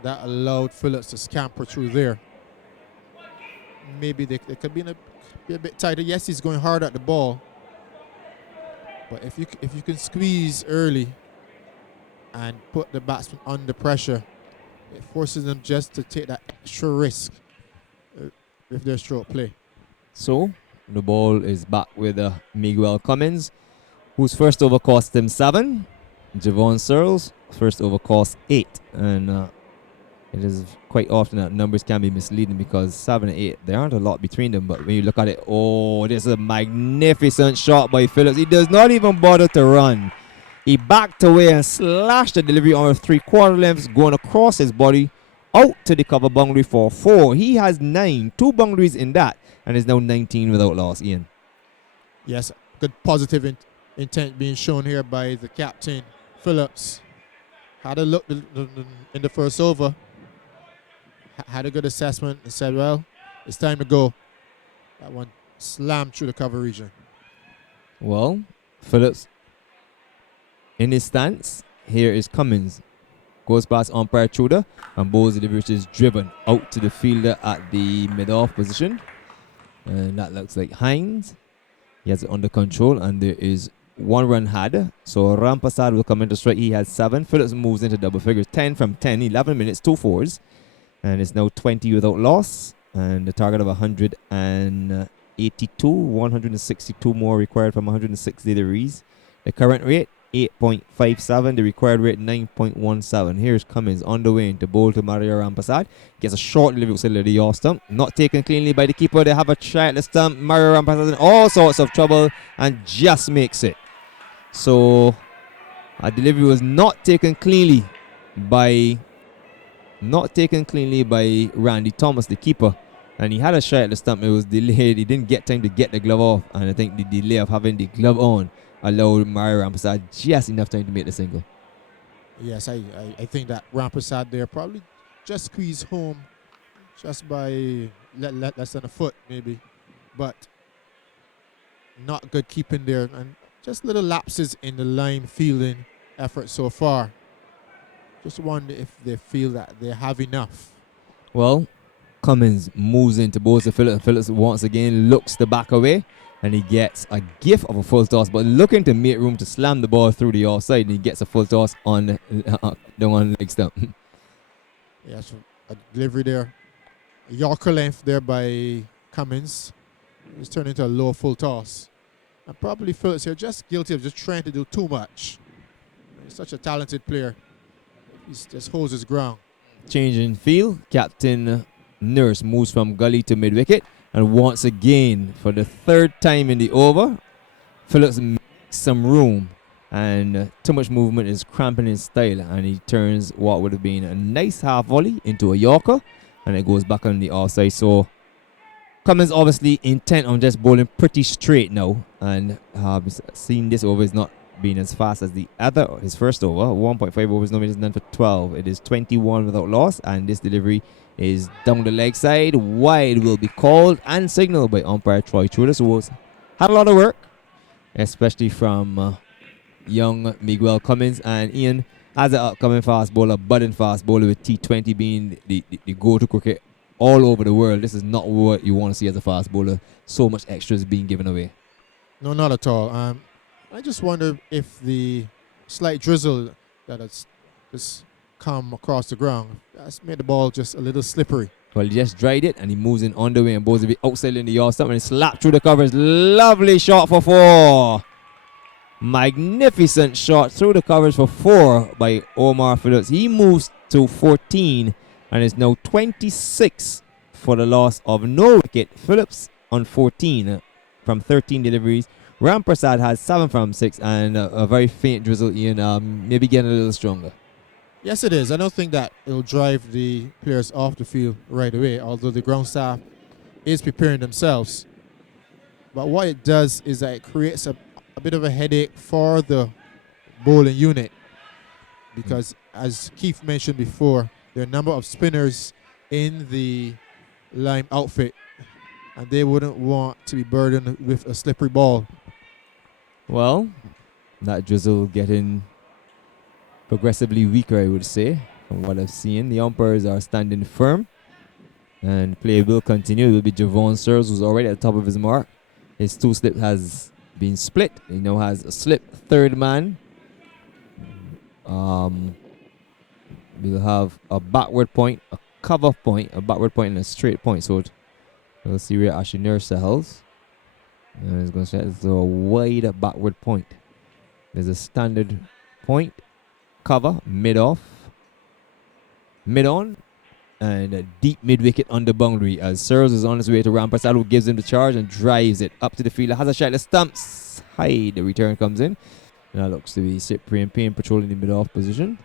That allowed Phillips to scamper through there. Maybe they could be a bit tighter. Yes, he's going hard at the ball, but if you can squeeze early and put the batsman under pressure, it forces them just to take that extra risk with their stroke play. So the ball is back with Miguel Cummins, whose first over cost him 7. Javon Searles, first over cost 8, and it is quite often that numbers can be misleading because 7 and 8, there aren't a lot between them. But when you look at it, oh, this is a magnificent shot by Phillips. He does not even bother to run. He backed away and slashed the delivery on 3/4 lengths, going across his body out to the cover boundary for 4. He has 9, 2 boundaries in that. And and it's now 19 without loss, Ian. Yes, good positive intent being shown here by the captain, Phillips. Had a look in the first over, had a good assessment and said, well, it's time to go. That one slammed through the cover region. Well, Phillips in his stance. Here is Cummins. Goes past umpire Truda, and Bowles delivery is driven out to the fielder at the mid-off position. And that looks like Hines. He has it under control, and there is 1 run had. So Rampasad will come into strike. He has 7. Phillips moves into double figures. 10 from 10, 11 minutes, 2 fours. And it's now 20 without loss. And the target of 182, 162 more required from 106 deliveries. The current rate, 8.57. The required rate, 9.17. Here's Cummins on the way into bowl to Mario Rampasad. Gets a short delivery to the off stump. Not taken cleanly by the keeper. They have a try at the stump. Mario Rampasad in all sorts of trouble and just makes it. So a delivery was not taken cleanly by Randy Thomas, the keeper. And he had a shot at the stump. It was delayed. He didn't get time to get the glove off. And I think the delay of having the glove on allowed Mario Rampasad just enough time to make the single. Yes, I think that Rampasad there probably just squeezed home just by less than a foot maybe. But not good keeping there. And just little lapses in the line fielding effort so far. Just wonder if they feel that they have enough. Well, Cummins moves into both the Phillips, and Phillips once again looks to back away, and he gets a gift of a full toss, but looking to make room to slam the ball through the offside, and he gets a full toss on the one leg stump. Yeah, so a delivery there. A Yorker length there by Cummins. It's turned into a low full toss. And probably Phillips here just guilty of just trying to do too much. He's such a talented player. He just holds his ground. Change in field. Captain Nurse moves from gully to mid-wicket. And once again, for the 3rd time in the over, Phillips makes some room. And too much movement is cramping his style. And he turns what would have been a nice half volley into a Yorker. And it goes back on the offside. So Cummins obviously intent on just bowling pretty straight now. And seeing this over is not being as fast as his first over. 1.5 overs, no minutes done for 12. It is 21 without loss, and this delivery is down the leg side. Wide will be called and signaled by umpire Troy Trulis, who had a lot of work, especially from young Miguel Cummins. And Ian, as an upcoming fast bowler, budding fast bowler with T20 being the go-to cricket all over the world, this is not what you want to see as a fast bowler. So much extras being given away. No, not at all. I just wonder if the slight drizzle that has come across the ground has made the ball just a little slippery. Well, he just dried it, and he moves in on the way, and Bowles outside in the yard stump, and he slapped through the covers. Lovely shot for 4. Magnificent shot through the covers for 4 by Omar Phillips. He moves to 14, and is now 26 for the loss of no wicket. Phillips on 14 from 13 deliveries. Ramprasad has 7 from 6, and a very faint drizzle, Ian, maybe getting a little stronger. Yes, it is. I don't think that it'll drive the players off the field right away, although the ground staff is preparing themselves. But what it does is that it creates a bit of a headache for the bowling unit, because as Keith mentioned before, there are a number of spinners in the Lime outfit, and they wouldn't want to be burdened with a slippery ball. Well, that drizzle getting progressively weaker, I would say, from what I've seen. The umpires are standing firm, and play will continue. It will be Javon Searles, who's already at the top of his mark. His 2 slip has been split. He now has a slip 3rd man. We'll have a backward point, a cover point, a backward point, and a straight point. So we'll see where Ashley Nurse settles. And it's going to set a wide backward point. There's a standard point, cover, mid-off, mid-on, and a deep mid-wicket on the boundary as Searles is on his way to Ramprasad, who gives him the charge and drives it up to the fielder. Has a shot at the stumps. High, the return comes in. And that looks to be Cyprian Payne patrolling the mid-off position.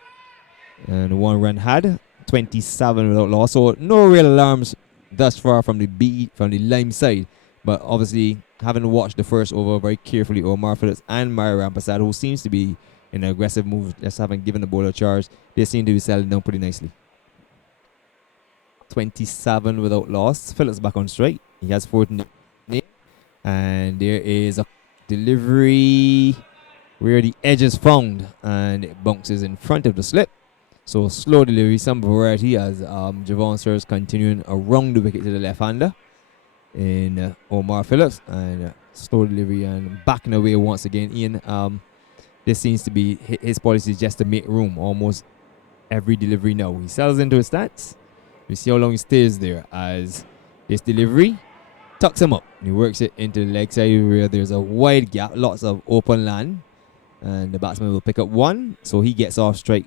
And 1 run had, 27 without loss. So no real alarms thus far from the Lime side. But obviously, having watched the first over very carefully, Omar Phillips and Mario Rampasad, who seems to be in an aggressive move, just having given the ball a charge, they seem to be settling down pretty nicely. 27 without loss. Phillips back on strike. He has 14. And there is a delivery where the edge is found, and it bounces in front of the slip. So slow delivery, some variety as Javon Sears continuing around the wicket to the left-hander in Omar Phillips, and slow delivery and backing away once again. Ian, this seems to be his policy, is just to make room almost every delivery now. He settles into his stance. We see how long he stays there as this delivery tucks him up. He works it into the leg side where there's a wide gap, lots of open land, and the batsman will pick up one. So he gets off strike,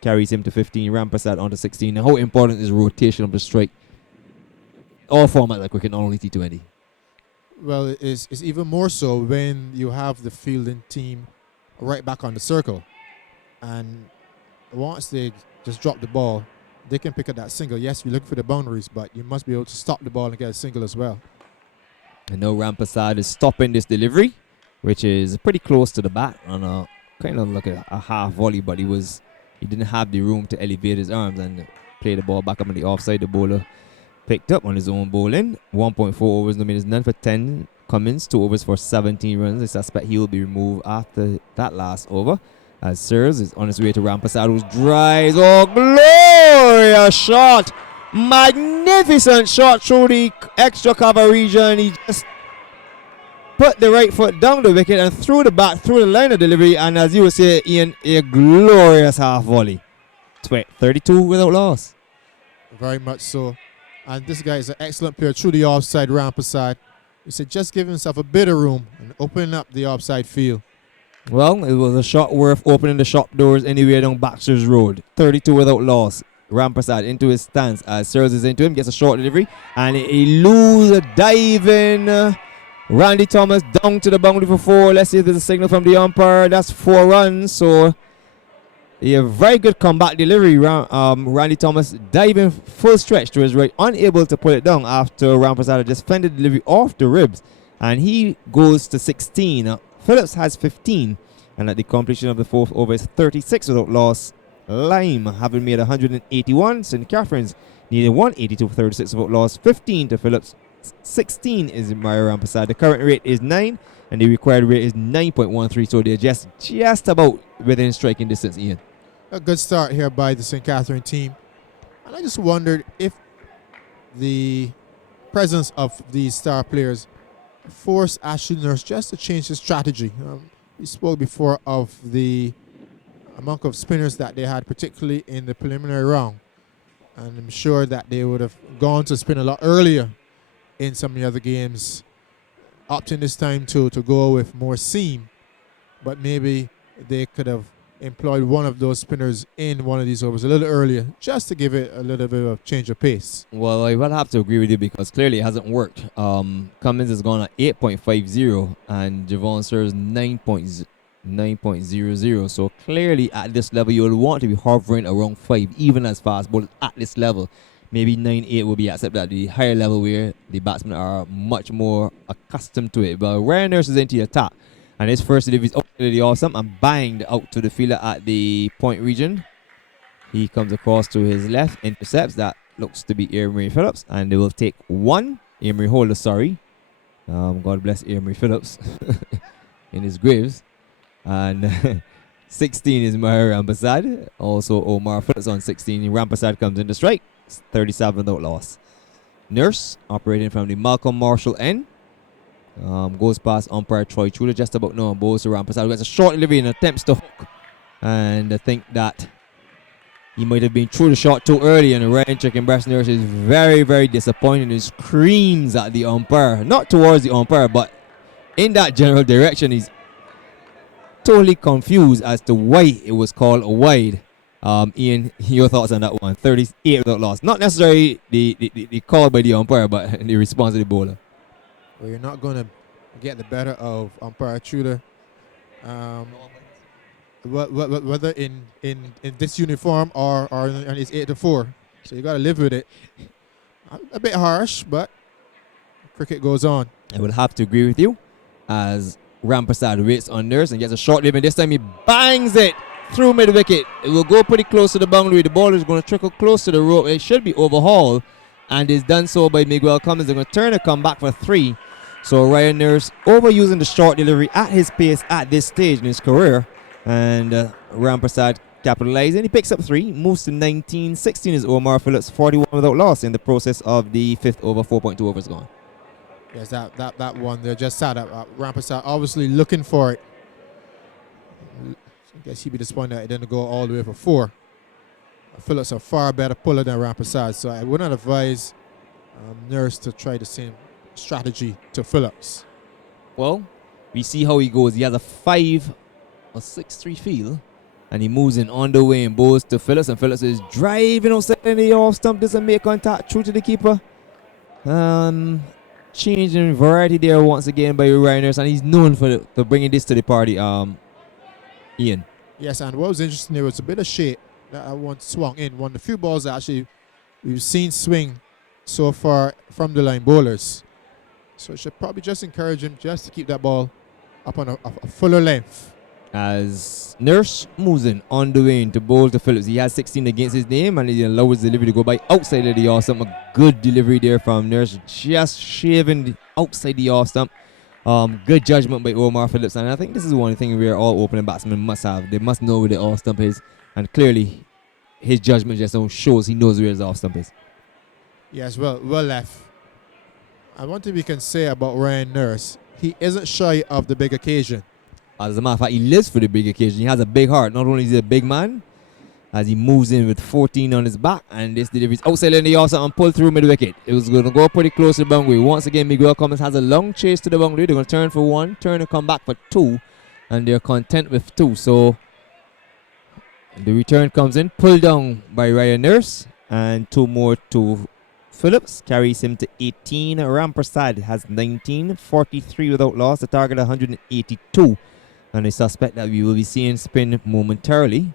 carries him to 15, Rampasad onto 16. And how important is rotation of the strike? All formats like cricket, not only T20. Well, it's even more so when you have the fielding team right back on the circle. And once they just drop the ball, they can pick up that single. Yes, you look for the boundaries, but you must be able to stop the ball and get a single as well. And now Rampasad is stopping this delivery, which is pretty close to the bat on a kind of like a half volley, but he didn't have the room to elevate his arms and play the ball back up on the offside. The bowler picked up on his own bowling. 1.4 overs, no minutes, none for 10. Cummins, 2 overs for 17 runs. I suspect he will be removed after that last over, as Sears is on his way to Rampasad, who's drives. Oh, glorious shot! Magnificent shot through the extra cover region. He just put the right foot down the wicket and threw the bat through the line of delivery. And as you would say, Ian, a glorious half volley. 32 without loss. Very much so. And this guy is an excellent player through the offside Rampasad. He said just give himself a bit of room and open up the offside field. Well, it was a shot worth opening the shop doors anywhere down Baxter's Road. 32 without loss. Rampasad into his stance as Sears is into him, gets a short delivery, and he loses a diving. Randy Thomas down to the boundary for 4. Let's see if there's a signal from the umpire. That's 4 runs. So a very good comeback delivery. Randy Thomas diving full stretch to his right, unable to pull it down after Rampasad just fended delivery off the ribs, and he goes to 16. Phillips has 15, and at the completion of the 4th over is 36 without loss. Lime having made 181. St. Catherine's needed 182 for 36 without loss. 15 to Phillips. 16 is Mario Rampasad. The current rate is 9, and the required rate is 9.13. So they're just about within striking distance, Ian. A good start here by the St. Catherine team. And I just wondered if the presence of these star players forced Ashley Nurse just to change his strategy. We spoke before of the amount of spinners that they had, particularly in the preliminary round. And I'm sure that they would have gone to spin a lot earlier in some of the other games, opting this time to go with more seam. But maybe they could have employed one of those spinners in one of these overs a little earlier, just to give it a little bit of change of pace. Well, I will have to agree with you because clearly it hasn't worked. Cummins has gone at 8.50 and Javon Sears 9.00. So clearly at this level you will want to be hovering around 5, even as fast bowlers at this level. Maybe 9-8 will be accepted at the higher level where the batsmen are much more accustomed to it. But Ryan Nurse is into the attack, and his first delivery is absolutely awesome and banged out to the fielder at the point region. He comes across to his left, intercepts. That looks to be Emery Phillips, and they will take 1. Emery Holder, sorry. God bless Emery Phillips in his graves. And 16 is Maher Rampasad. Also Omar Phillips on 16. Rampasad comes in the strike. 37 without loss. Nurse operating from the Malcolm Marshall end. Goes past umpire Troy Chuda, just about now. Bowls to Rampasad. Gets a short delivery and attempts to hook. And I think that he might have been through the shot too early, and Ryan Chicken Breast Nurse is very, very disappointed and screams at the umpire. Not towards the umpire, but in that general direction. He's totally confused as to why it was called a wide. Ian, your thoughts on that one? 38 without loss. Not necessarily the call by the umpire, but the response of the bowler. Well, you're not going to get the better of umpire Tudor. Whether in this uniform or in his 8-4. So you got to live with it. A bit harsh, but cricket goes on. I will have to agree with you as Rampersad waits on Nurse and gets a short lead, and this time he bangs it through mid wicket. It will go pretty close to the boundary. The ball is going to trickle close to the rope. It should be overhauled, and is done so by Miguel Cummins. They're going to turn and come back for 3. So Ryan Nurse overusing the short delivery at his pace at this stage in his career, and Rampersad capitalizing. He picks up 3, moves to 19. 16 is Omar Phillips, 41 without loss in the process of the 5th over. 4.2 overs gone. Yes, that one there just sat up. Rampersad obviously looking for it. I guess he'd be disappointed that it didn't go all the way for 4. Phillips a far better puller than Rampersad, so I would not advise Nurse to try the same strategy to Phillips. Well, we see how he goes. He has a 5 or 6-3 field, and he moves in on the way and bowls to Phillips, and Phillips is driving outside in the off stump, doesn't make contact, through to the keeper. Changing variety there once again by Ryan Nurse, and he's known for bringing this to the party. Ian. Yes, and what was interesting there was a bit of shade that I want swung in. One of the few balls that actually we've seen swing so far from the line bowlers. So it should probably just encourage him just to keep that ball up on a fuller length. As Nurse moves in on the way to bowl to Phillips. He has 16 against his name, and he allows his delivery to go by outside of the off stump. A good delivery there from Nurse, just shaving outside the off stump. Good judgment by Omar Phillips, and I think this is one thing where all opening batsmen must have. They must know where the off stump is, and clearly his judgment just shows he knows where his off stump is. Yes, well left. And one thing we can say about Ryan Nurse, he isn't shy of the big occasion. As a matter of fact, he lives for the big occasion. He has a big heart. Not only is he a big man, as he moves in with 14 on his back, and this delivery is outside in the yard and pulled through mid wicket. It was going to go pretty close to the boundary. Once again, Miguel Cummins has a long chase to the boundary. They're going to turn for 1, turn and come back for 2, and they're content with 2. So the return comes in, pulled down by Ryan Nurse, and 2 more to Phillips, carries him to 18. Rampersad has 19, 43 without loss. The target 182. And I suspect that we will be seeing spin momentarily,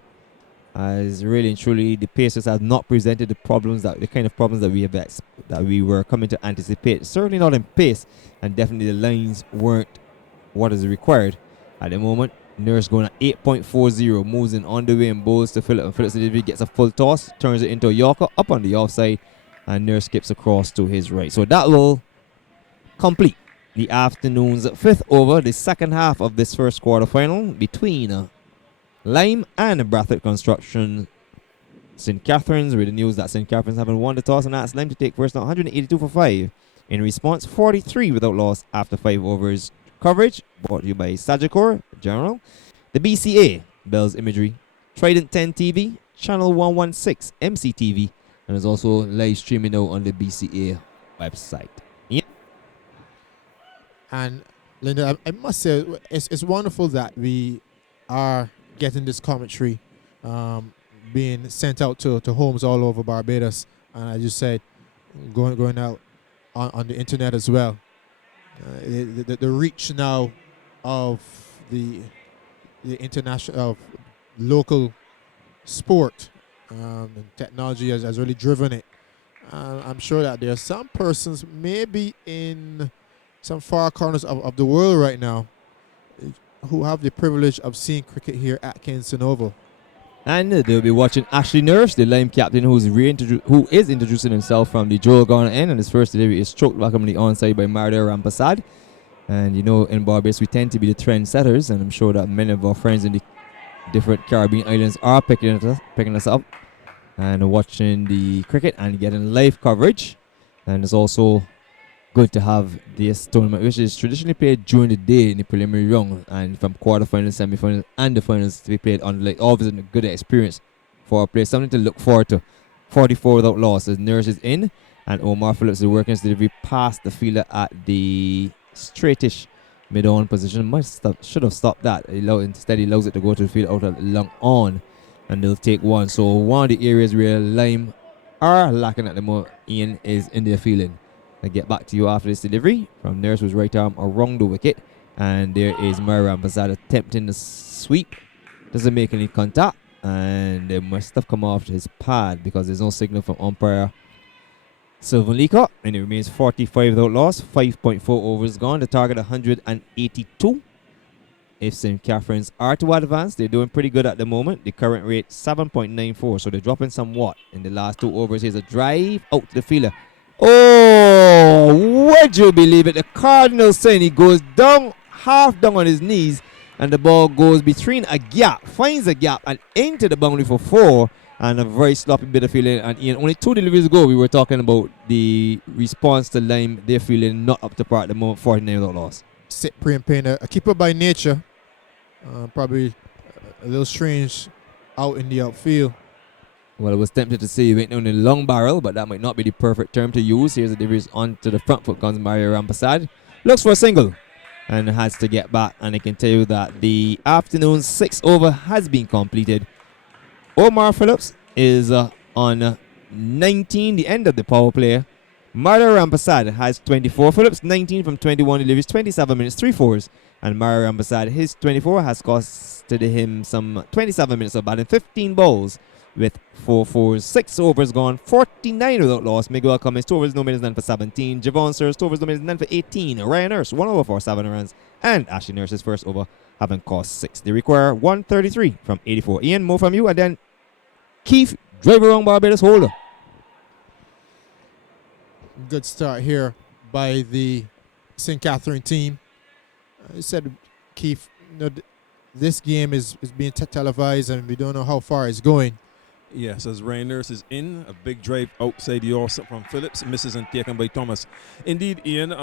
as really and truly the Pacers have not presented the kind of problems that we were coming to anticipate. Certainly not in pace, and definitely the lines weren't what is required at the moment. Nurse going at 8.40, moves in on the way and bowls to Phillips. And Phillips delivery gets a full toss, turns it into a Yorker up on the offside, and Nurse skips across to his right. So that will complete the afternoon's 5th over, the second half of this first quarter final between Lime and Bradford Construction St. Catharines, with the news that St. Catharines haven't won the toss and asked Lime to take first, now 182 for 5. In response, 43 without loss after 5 overs. Coverage brought to you by Sagicor General, the BCA, Bell's Imagery, Trident 10 TV, Channel 116, MCTV, and is also live streaming now on the BCA website. And Linda, I must say, it's wonderful that we are getting this commentary being sent out to homes all over Barbados, and as you said, going out on the internet as well. The reach now of the international, of local sport and technology has really driven it. I'm sure that there are some persons maybe in some far corners of the world right now who have the privilege of seeing cricket here at Kingston Oval. And they'll be watching Ashley Nurse, the Lime captain, who is introducing himself from the Joel Garner end, and his first delivery is stroked back on the onside by Mario Rampersad. And you know, in Barbados we tend to be the trendsetters, and I'm sure that many of our friends in the different Caribbean islands are picking us up and watching the cricket and getting live coverage. And it's also good to have this tournament, which is traditionally played during the day in the preliminary round, and from quarterfinals, semifinals, and the finals to be played on, like, always a good experience for our players, something to look forward to. 44 without loss as Nurse is in, and Omar Phillips is working his delivery past the fielder at the straightish mid-on position. Should have stopped that. Instead, he allows it to go to the field out of long on, and they'll take 1. So one of the areas where Lime are lacking at the moment, Ian, is in their fielding. I'll get back to you after this delivery from Nurse, whose right arm around the wicket, and there is Mario Rampersad attempting the sweep. Doesn't make any contact, and they must have come off his pad because there's no signal from umpire Sylvan Leacock, and it remains 45 without loss. 5.4 overs gone. The target 182. If St. Catherine's are to advance, they're doing pretty good at the moment. The current rate 7.94, so they're dropping somewhat in the last 2 overs. Here's a drive out to the fielder. Oh, would you believe it? The Cardinals saying he goes down, half down on his knees, and the ball goes between a gap, finds a gap, and into the boundary for 4. And a very sloppy bit of fielding. And Ian, only 2 deliveries ago, we were talking about the response to Lime. They're feeling not up to par at the moment. 49 without loss. Cyprian Payne, a keeper by nature. Probably a little strange out in the outfield. Well, I was tempted to say he went down the long barrel, but that might not be the perfect term to use. Here's the deliveries onto the front foot. Comes Mario Rampasad. Looks for a single and has to get back. And I can tell you that the afternoon 6 over has been completed. Omar Phillips is on 19, the end of the power play. Mario Rampasad has 24. Phillips 19 from 21 deliveries, 27 minutes, 3 fours. And Mario Rampasad, his 24 has costed him some 27 minutes of batting, 15 balls with 4 fours, 6 overs gone, 49 without loss. Miguel Cummins, 2 overs, no minutes, none for 17. Javon Sears, 2 overs, no minutes, none for 18. Ryan Nurse, 1 over for 7 runs. And Ashley Nurse's first over having cost 6. They require 133 from 84. Ian, more from you, and then Keith, driver wrong Barbados holder. Good start here by the St. Catherine team. I said, Keith, this game is being televised and we don't know how far it's going. Yes, as Ryan Nurse is in, a big drive outside the offset from Phillips, misses and taken by Thomas. Indeed, Ian,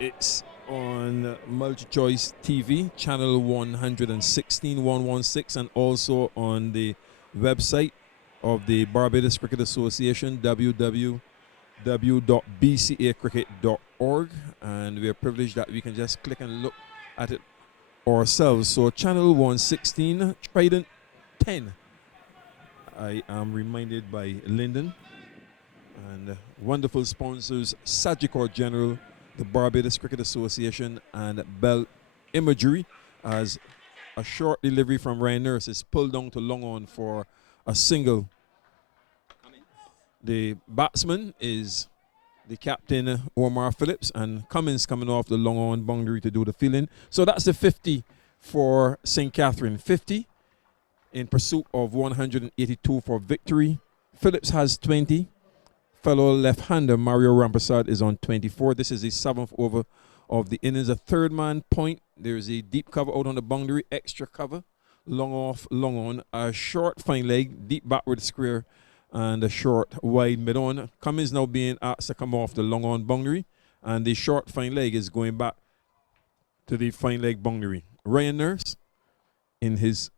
it's on Multi-Choice TV, channel 116, 116, and also on the website of the Barbados Cricket Association, www.bcacricket.org, and we are privileged that we can just click and look at it ourselves. So channel 116, Trident 10. I am reminded by Lyndon and wonderful sponsors Sagicor General, the Barbados Cricket Association, and Bell Imagery, as a short delivery from Ryan Nurse is pulled down to long on for a single. The batsman is the captain, Omar Phillips, and Cummins coming off the long on boundary to do the fielding. So that's the 50 for St. Catherine. 50 in pursuit of 182 for victory. Phillips has 20. Fellow left-hander Mario Rampasad is on 24. This is the 7th over of the innings. A third man point. There's a deep cover out on the boundary, extra cover, long off, long on. A short fine leg, deep backward square, and a short wide mid on. Cummins now being asked to come off the long on boundary, and the short fine leg is going back to the fine leg boundary. Ryan Nurse in his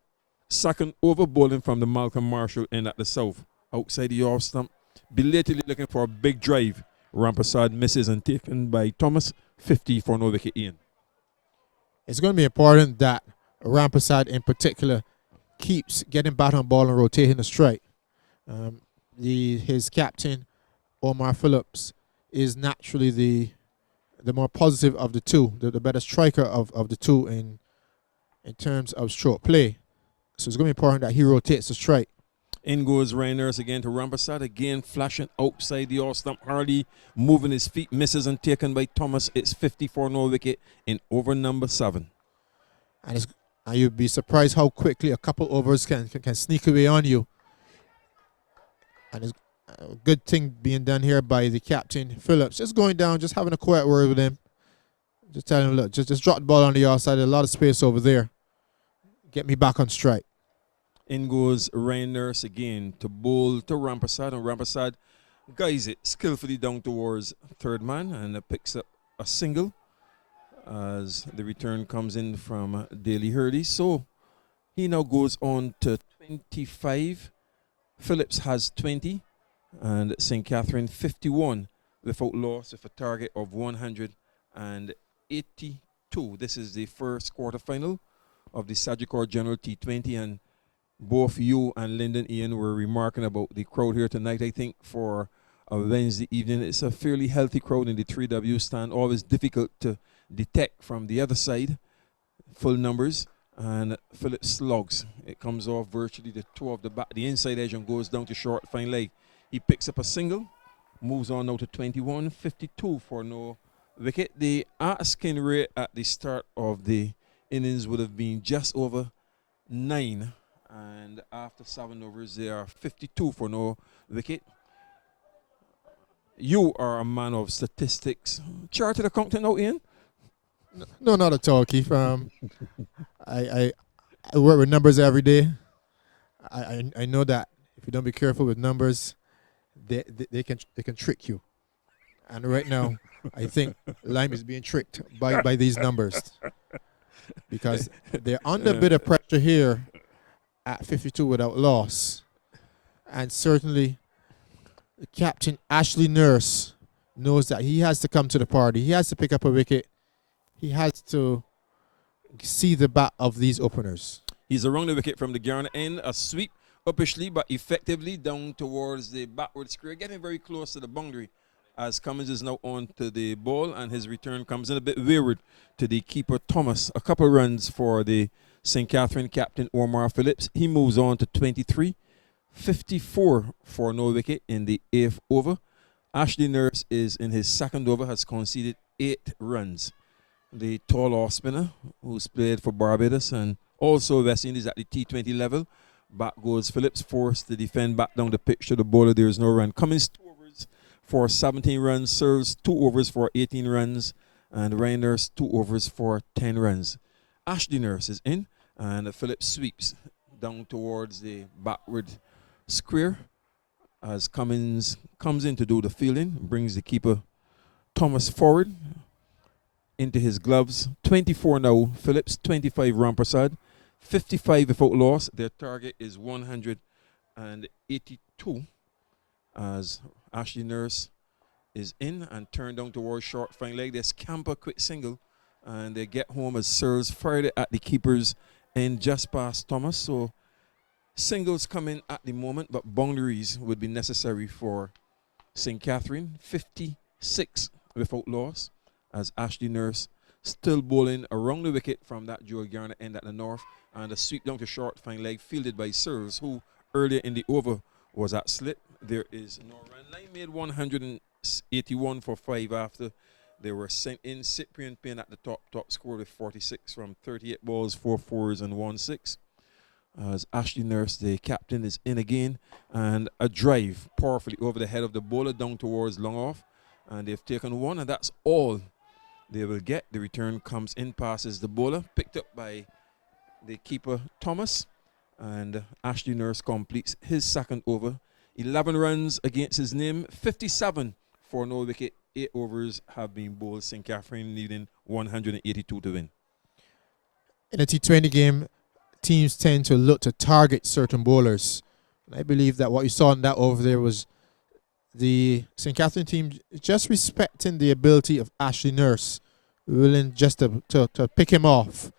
second over, bowling from the Malcolm Marshall end at the south, outside the off stump, belatedly looking for a big drive. Rampasad misses and taken by Thomas. 50 for no wicket. Ian. It's going to be important that Rampasad in particular keeps getting back on ball and rotating the strike. His captain, Omar Phillips, is naturally the more positive of the two, the better striker of the two in terms of stroke play. So it's going to be important that he rotates the strike. In goes Ryan Nurse again to Rampasad, again flashing outside the off stump. Hardy moving his feet, misses and taken by Thomas. It's 50 for no wicket in over number 7. And you'd be surprised how quickly a couple overs can sneak away on you. And it's a good thing being done here by the captain, Phillips. Just going down, just having a quiet word with him. Just telling him, look, just drop the ball on the outside. There's a lot of space over there. Get me back on strike. In goes Ryan Nurse again to bowl to Rampasad, and Rampasad guides it skillfully down towards third man and picks up a single as the return comes in from Daly Hurley. So he now goes on to 25. Phillips has 20 and St. Catherine 51 without loss with a target of 182. This is the first quarterfinal of the Sagicor General T20, and both you and Lyndon Ian were remarking about the crowd here tonight. I think for a Wednesday evening, it's a fairly healthy crowd in the 3W stand. Always difficult to detect from the other side. Full numbers. And Phillips slugs. It comes off virtually the toe of the back, the inside edge, and goes down to short fine leg. He picks up a single moves on now to 21, 52 for no wicket. The asking rate at the start of the innings would have been just over 9, and after 7 overs, they are 52 for no wicket. You are a man of statistics. Chartered accountant now, Ian? No, not at all, Keith. I, I I work with numbers every day. I know that if you don't be careful with numbers, they can trick you. And right now, I think Lime is being tricked by these numbers because they're under a bit of pressure here at 52 without loss. And certainly, Captain Ashley Nurse knows that he has to come to the party. He has to pick up a wicket. He has to see the bat of these openers. He's around the wicket from the Garner end, a sweep uppishly but effectively down towards the backward square, getting very close to the boundary as Cummins is now on to the ball, and his return comes in a bit wayward to the keeper Thomas. A couple runs for the St. Catherine captain Omar Phillips. He moves on to 23, 54 for no wicket in the 8th over. Ashley Nurse is in his 2nd over, has conceded 8 runs. The tall off spinner who's played for Barbados and also West Indies at the T20 level. Back goes Phillips, forced to defend back down the pitch to the bowler. There is no run. Cummins 2 overs for 17 runs, serves 2 overs for 18 runs, and Ryan Nurse 2 overs for 10 runs. Ashley Nurse is in, and Phillips sweeps down towards the backward square as Cummins comes in to do the fielding, brings the keeper Thomas forward into his gloves. 24 now, Phillips, 25 Rampersad, 55 without loss. Their target is 182 as Ashley Nurse is in and turned down towards short fine leg. They scamper quick single and they get home as Searles fired it at the keepers end just past Thomas. So singles come in at the moment, but boundaries would be necessary for St. Catherine. 56 without loss as Ashley Nurse still bowling around the wicket from that Joel Garner end at the north, and a sweep down to short fine leg fielded by Searles, who earlier in the over was at slip. There is no run. Line made 181 for 5 after they were sent in. Cyprian Payne at the top score with 46 from 38 balls, 4 fours and 1 6. As Ashley Nurse, the captain, is in again, and a drive powerfully over the head of the bowler down towards long off, and they've taken 1, and that's all they will get. The return comes in, passes the bowler, picked up by the keeper Thomas, and Ashley Nurse completes his 2nd over. 11 runs against his name, 57 for no wicket. 8 overs have been bowled. St. Catherine needing 182 to win. In a T20 game, teams tend to look to target certain bowlers. And I believe that what you saw in that over there was the St. Catherine team just respecting the ability of Ashley Nurse, willing just to pick him off.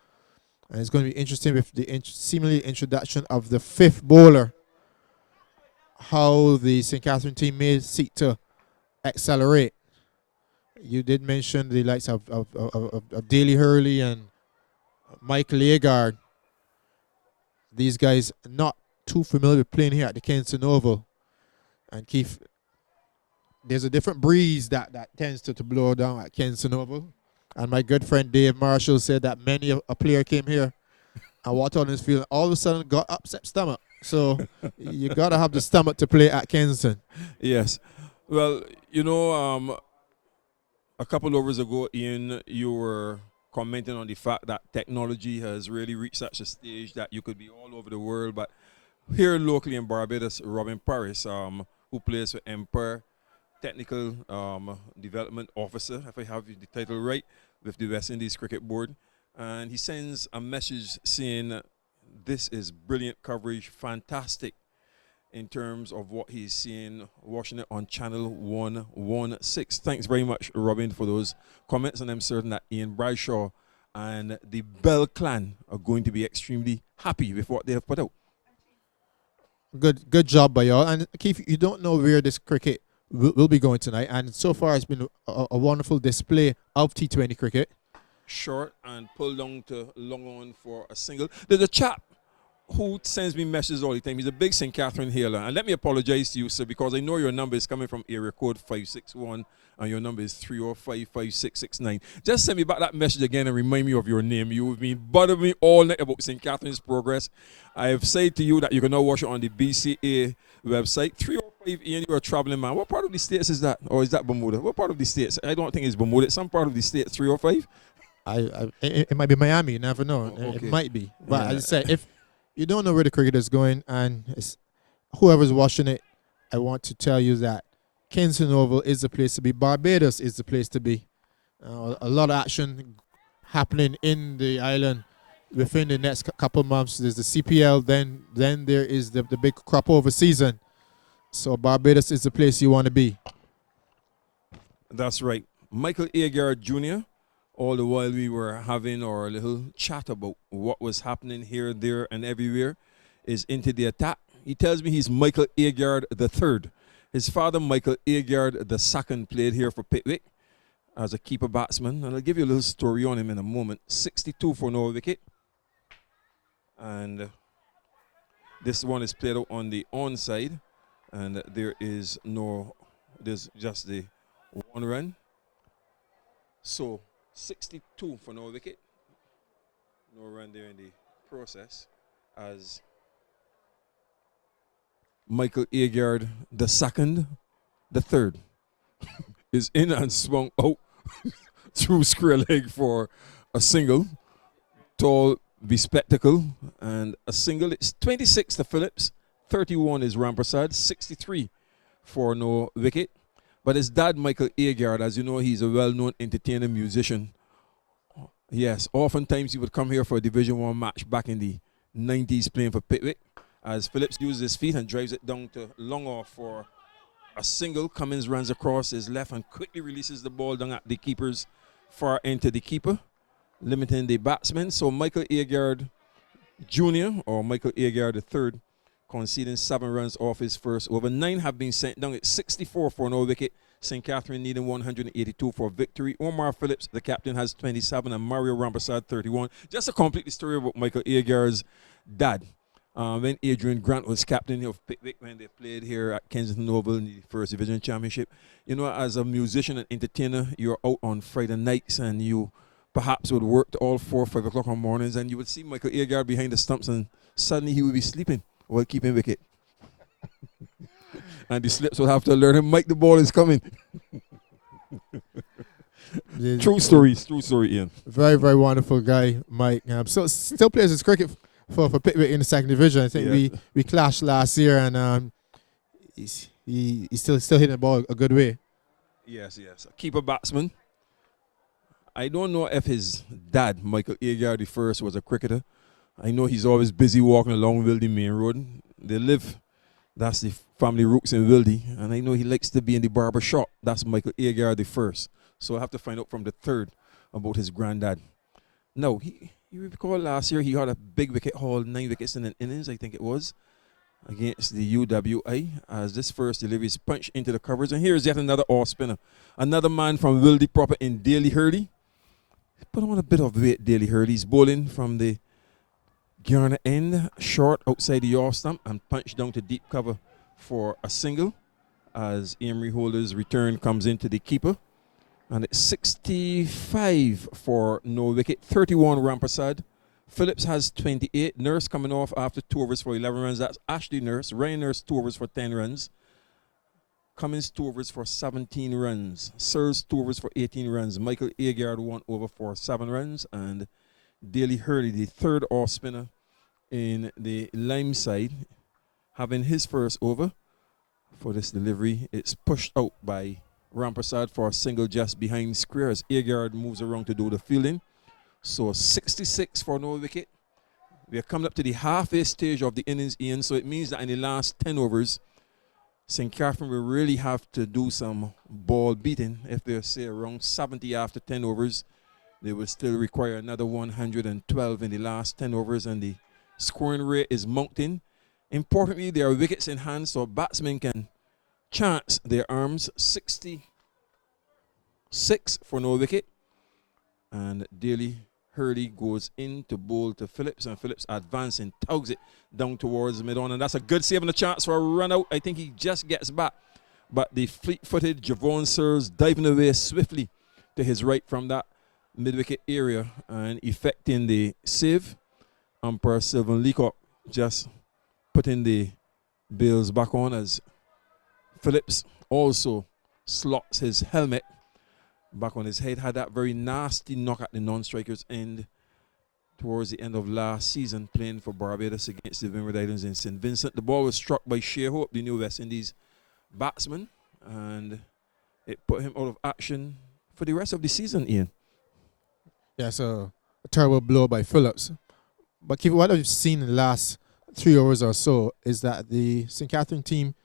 And it's going to be interesting with the seemingly introduction of the 5th bowler, how the St. Catherine team may seek to accelerate. You did mention the likes of Daley Hurley and Michael Agard. These guys are not too familiar with playing here at the Kensington Oval. And Keith, there's a different breeze that tends to blow down at Kensington Oval. And my good friend Dave Marshall said that many a player came here and walked on his field, all of a sudden got upset stomach. So you got to have the stomach to play at Kensington. Yes. Well, you know, a couple overs ago, Ian, you were commenting on the fact that technology has really reached such a stage that you could be all over the world. But here locally in Barbados, Robin Paris, who plays for Empire, Technical Development Officer, if I have the title right, with the West Indies Cricket Board. And he sends a message saying, this is brilliant coverage, fantastic in terms of what he's seeing, watching it on channel 116. Thanks very much, Robin, for those comments, and I'm certain that Ian Bradshaw and the Bell clan are going to be extremely happy with what they have put out. Good job by y'all. And Keith, you don't know where this cricket will be going tonight, and so far it's been a wonderful display of T20 cricket. Short and pulled down to long on for a single. There's a chap who sends me messages all the time. He's a big St. Catherine hailer. And let me apologize to you, sir, because I know your number is coming from area code 561 and your number is 305-5669. Just send me back that message again and remind me of your name. You've been bothering me all night about St. Catherine's progress. I have said to you that you can now watch it on the BCA website. 305, Ian, you're a traveling man. What part of the States is that? Or is that Bermuda? What part of the States? I don't think it's Bermuda. It's some part of the States, 305? It might be Miami. You never know. Oh, It okay. might be. But Yeah. as I said, if you don't know where the cricket is going and whoever's watching it, I want to tell you that Kingston Oval is the place to be. Barbados is the place to be. A lot of action happening in the island within the next couple months. There's the CPL, then there is the big crop over season. So Barbados is the place you want to be. That's right. Michael Agard Jr., all the while we were having our little chat about what was happening here, there, and everywhere, is into the attack. He tells me he's Michael Agard III. His father, Michael Agard II, played here for Pickwick as a keeper batsman. And I'll give you a little story on him in a moment. 62 for no wicket. And this one is played out on the onside. And there's just the one run. So 62 for no wicket. No run there in the process as Michael Agard the third is in and swung out through square leg for a single. Tall, bespectacle, and a single. It's 26 to Phillips, 31 is Rampersad, 63 for no wicket. But his dad, Michael Agard, as you know, he's a well-known entertainer, musician. Yes, oftentimes he would come here for a Division 1 match back in the 90s playing for Pickwick. As Phillips uses his feet and drives it down to long off for a single. Cummins runs across his left and quickly releases the ball down at the keeper's far end to the keeper, limiting the batsman. So Michael Agard Jr. or Michael Agard III conceding 7 runs off his first over. 9 have been sent down. It's 64 for no wicket. St. Catherine needing 182 for victory. Omar Phillips, the captain, has 27 and Mario Rampersad 31. Just to complete the story about Michael Agard's dad. When Adrian Grant was captain of Pickwick when they played here at Kensington Oval in the First Division Championship, you know, as a musician and entertainer, you're out on Friday nights and you perhaps would work to all 4 or 5 o'clock on mornings and you would see Michael Agard behind the stumps and suddenly he would be sleeping while keeping wicket. And the slips will have to alert him, Mike, the ball is coming. True story, Ian. Very, very wonderful guy, Mike. So still plays his cricket for Pickwick in the second division. I think we clashed last year, and he's still hitting the ball a good way. Yes. A keeper batsman. I don't know if his dad, Michael Agard I, was a cricketer. I know he's always busy walking along Wildy Main Road. They live, that's the family roots in Wildy, and I know he likes to be in the barber shop. That's Michael Agard I. So I have to find out from the third about his granddad. No, you recall last year he had a big wicket haul, 9 wickets in an innings, I think it was, against the UWI, as this first delivery is punched into the covers. And here's yet another off spinner. Another man from Wildy proper in Daly Hurley. Put on a bit of weight, Daly Hurley. He's bowling from the Guyana end, short outside the off stump, and punched down to deep cover for a single, as Emery Holder's return comes into the keeper. And it's 65 for no wicket, 31 Rampersad. Phillips has 28. Nurse coming off after 2 overs for 11 runs. That's Ashley Nurse. Ryan Nurse 2 overs for 10 runs. Cummins 2 overs for 17 runs. Sears 2 overs for 18 runs. Michael Agard 1 over for 7 runs. And Daly Hurley, the third off spinner in the Lime side, having his first over for this delivery. It's pushed out by Rampersad for a single just behind square as Agard moves around to do the fielding. So 66 for no wicket. We are coming up to the halfway stage of the innings, Ian, so it means that in the last 10 overs, St. Catherine will really have to do some ball beating. If they're, say, around 70 after 10 overs, they will still require another 112 in the last 10 overs, and the scoring rate is mounting. Importantly, there are wickets in hand, so batsmen can chance their arms. 66 for no wicket. And Daly Hurley goes in to bowl to Phillips, and Phillips advancing, tugs it down towards mid-on, and that's a good save and a chance for a run out. I think he just gets back, but the fleet-footed Javon Searles diving away swiftly to his right from that mid-wicket area and effecting the save. Umpire Sylvan Leacock just putting the bails back on as Phillips also slots his helmet back on his head. Had that very nasty knock at the non-strikers end towards the end of last season, playing for Barbados against the Windward Islands in St. Vincent. The ball was struck by Shea Hope, the new West Indies batsman, and it put him out of action for the rest of the season, Ian. Yeah, so a terrible blow by Phillips. But Keith, what I've seen in the last 3 hours or so is that the St. Catherine team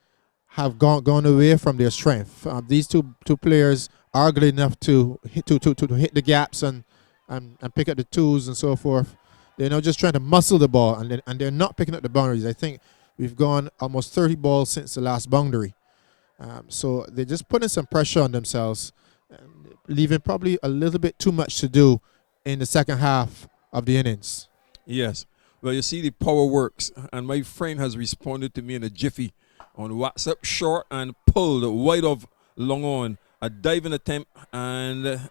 have gone away from their strength. These two players are good enough to hit the gaps and pick up the twos and so forth. They're now just trying to muscle the ball, and they're not picking up the boundaries. I think we've gone almost 30 balls since the last boundary. So they're just putting some pressure on themselves, leaving probably a little bit too much to do in the second half of the innings. Yes. Well, you see, the power works, and my friend has responded to me in a jiffy on WhatsApp, short and pulled wide of long on, a diving attempt, and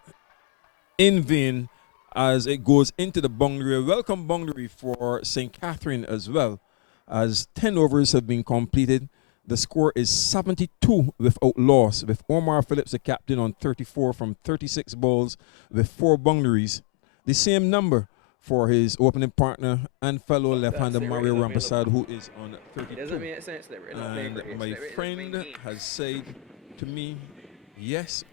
in vain as it goes into the boundary. A welcome boundary for St. Catherine as well, as 10 overs have been completed. The score is 72 without loss, with Omar Phillips, the captain, on 34 from 36 balls with 4 boundaries. The same number for his opening partner and fellow left-hander Mario Rampasad, who is on 32. It doesn't make sense that we're not playing for And my friend has said to me, yes,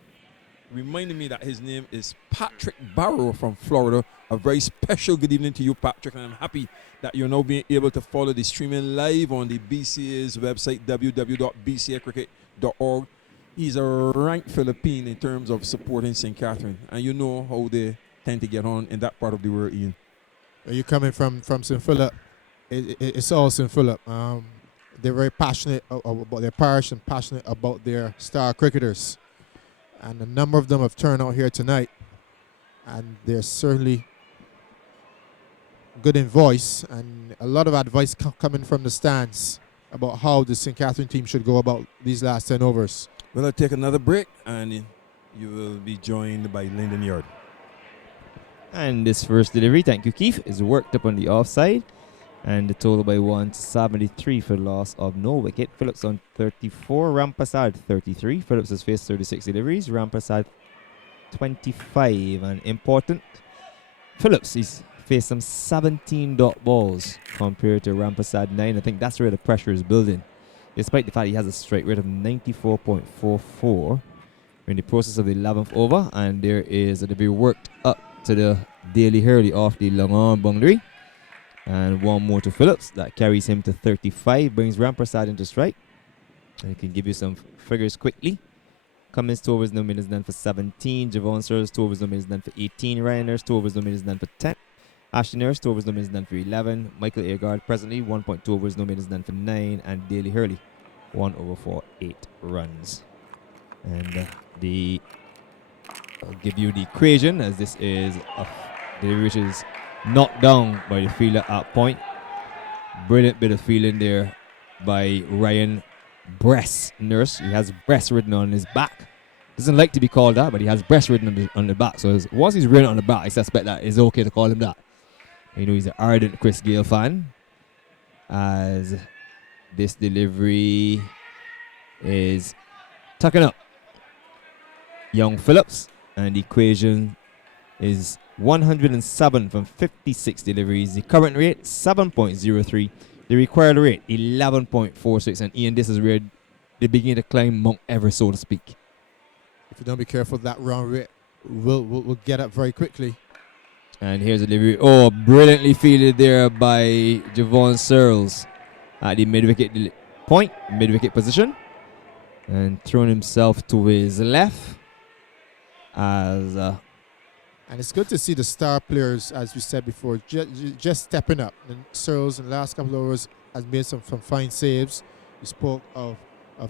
reminding me that his name is Patrick Barrow from Florida. A very special good evening to you, Patrick, and I'm happy that you're now being able to follow the streaming live on the BCA's website, www.bcacricket.org. He's a ranked Philippine in terms of supporting St. Catherine, and you know how they tend to get on in that part of the world, Ian. Are you coming from St. Philip? It's all St. Philip. They're very passionate about their parish and passionate about their star cricketers. And a number of them have turned out here tonight. And they're certainly good in voice, and a lot of advice coming from the stands about how the St. Catherine team should go about these last 10 overs. Well, I'll take another break, and you will be joined by Lyndon Yard. And this first delivery, thank you, Keith, is worked up on the offside. And the total by 173 for the loss of no wicket. Phillips on 34, Rampasad 33. Phillips has faced 36 deliveries, Rampasad 25. And important, Phillips, he's faced some 17 dot balls compared to Rampasad 9. I think that's where the pressure is building. Despite the fact he has a strike rate of 94.44. We're in the process of the 11th over, and there is a delivery worked up to the Daly Hurley off the long arm boundary. And one more to Phillips. That carries him to 35, brings Rampersad into strike. And he can give you some figures quickly. Cummins, 2 overs, no minutes done for 17. Javon Searles, 2 overs, no minutes done for 18. Ryan Nurse, 2 overs, no minutes done for 10. Ashley Nurse, 2 overs, no minutes done for 11. Michael Agard, presently 1.2 overs, no minutes done for 9. And Daly Hurley, 1 over for 8 runs. And I'll give you the equation, as this is a delivery which is knocked down by the fielder at point. Brilliant bit of fielding there by Ryan Breast Nurse. He has breast written on his back. Doesn't like to be called that, but he has breast written on the back. So once he's written on the back, I suspect that it's okay to call him that. You know, he's an ardent Chris Gayle fan. As this delivery is tucking up young Phillips, and the equation is 107 from 56 deliveries. The current rate, 7.03. The required rate, 11.46. And Ian, this is where they begin to climb Mount Everest, so to speak. If you don't be careful, that run rate will get up very quickly. And here's a delivery. Oh, brilliantly fielded there by Javon Searles at the mid-wicket point, mid-wicket position. And throwing himself to his left. And it's good to see the star players, as we said before, just stepping up. And Searles in the last couple of overs has made some fine saves. We spoke of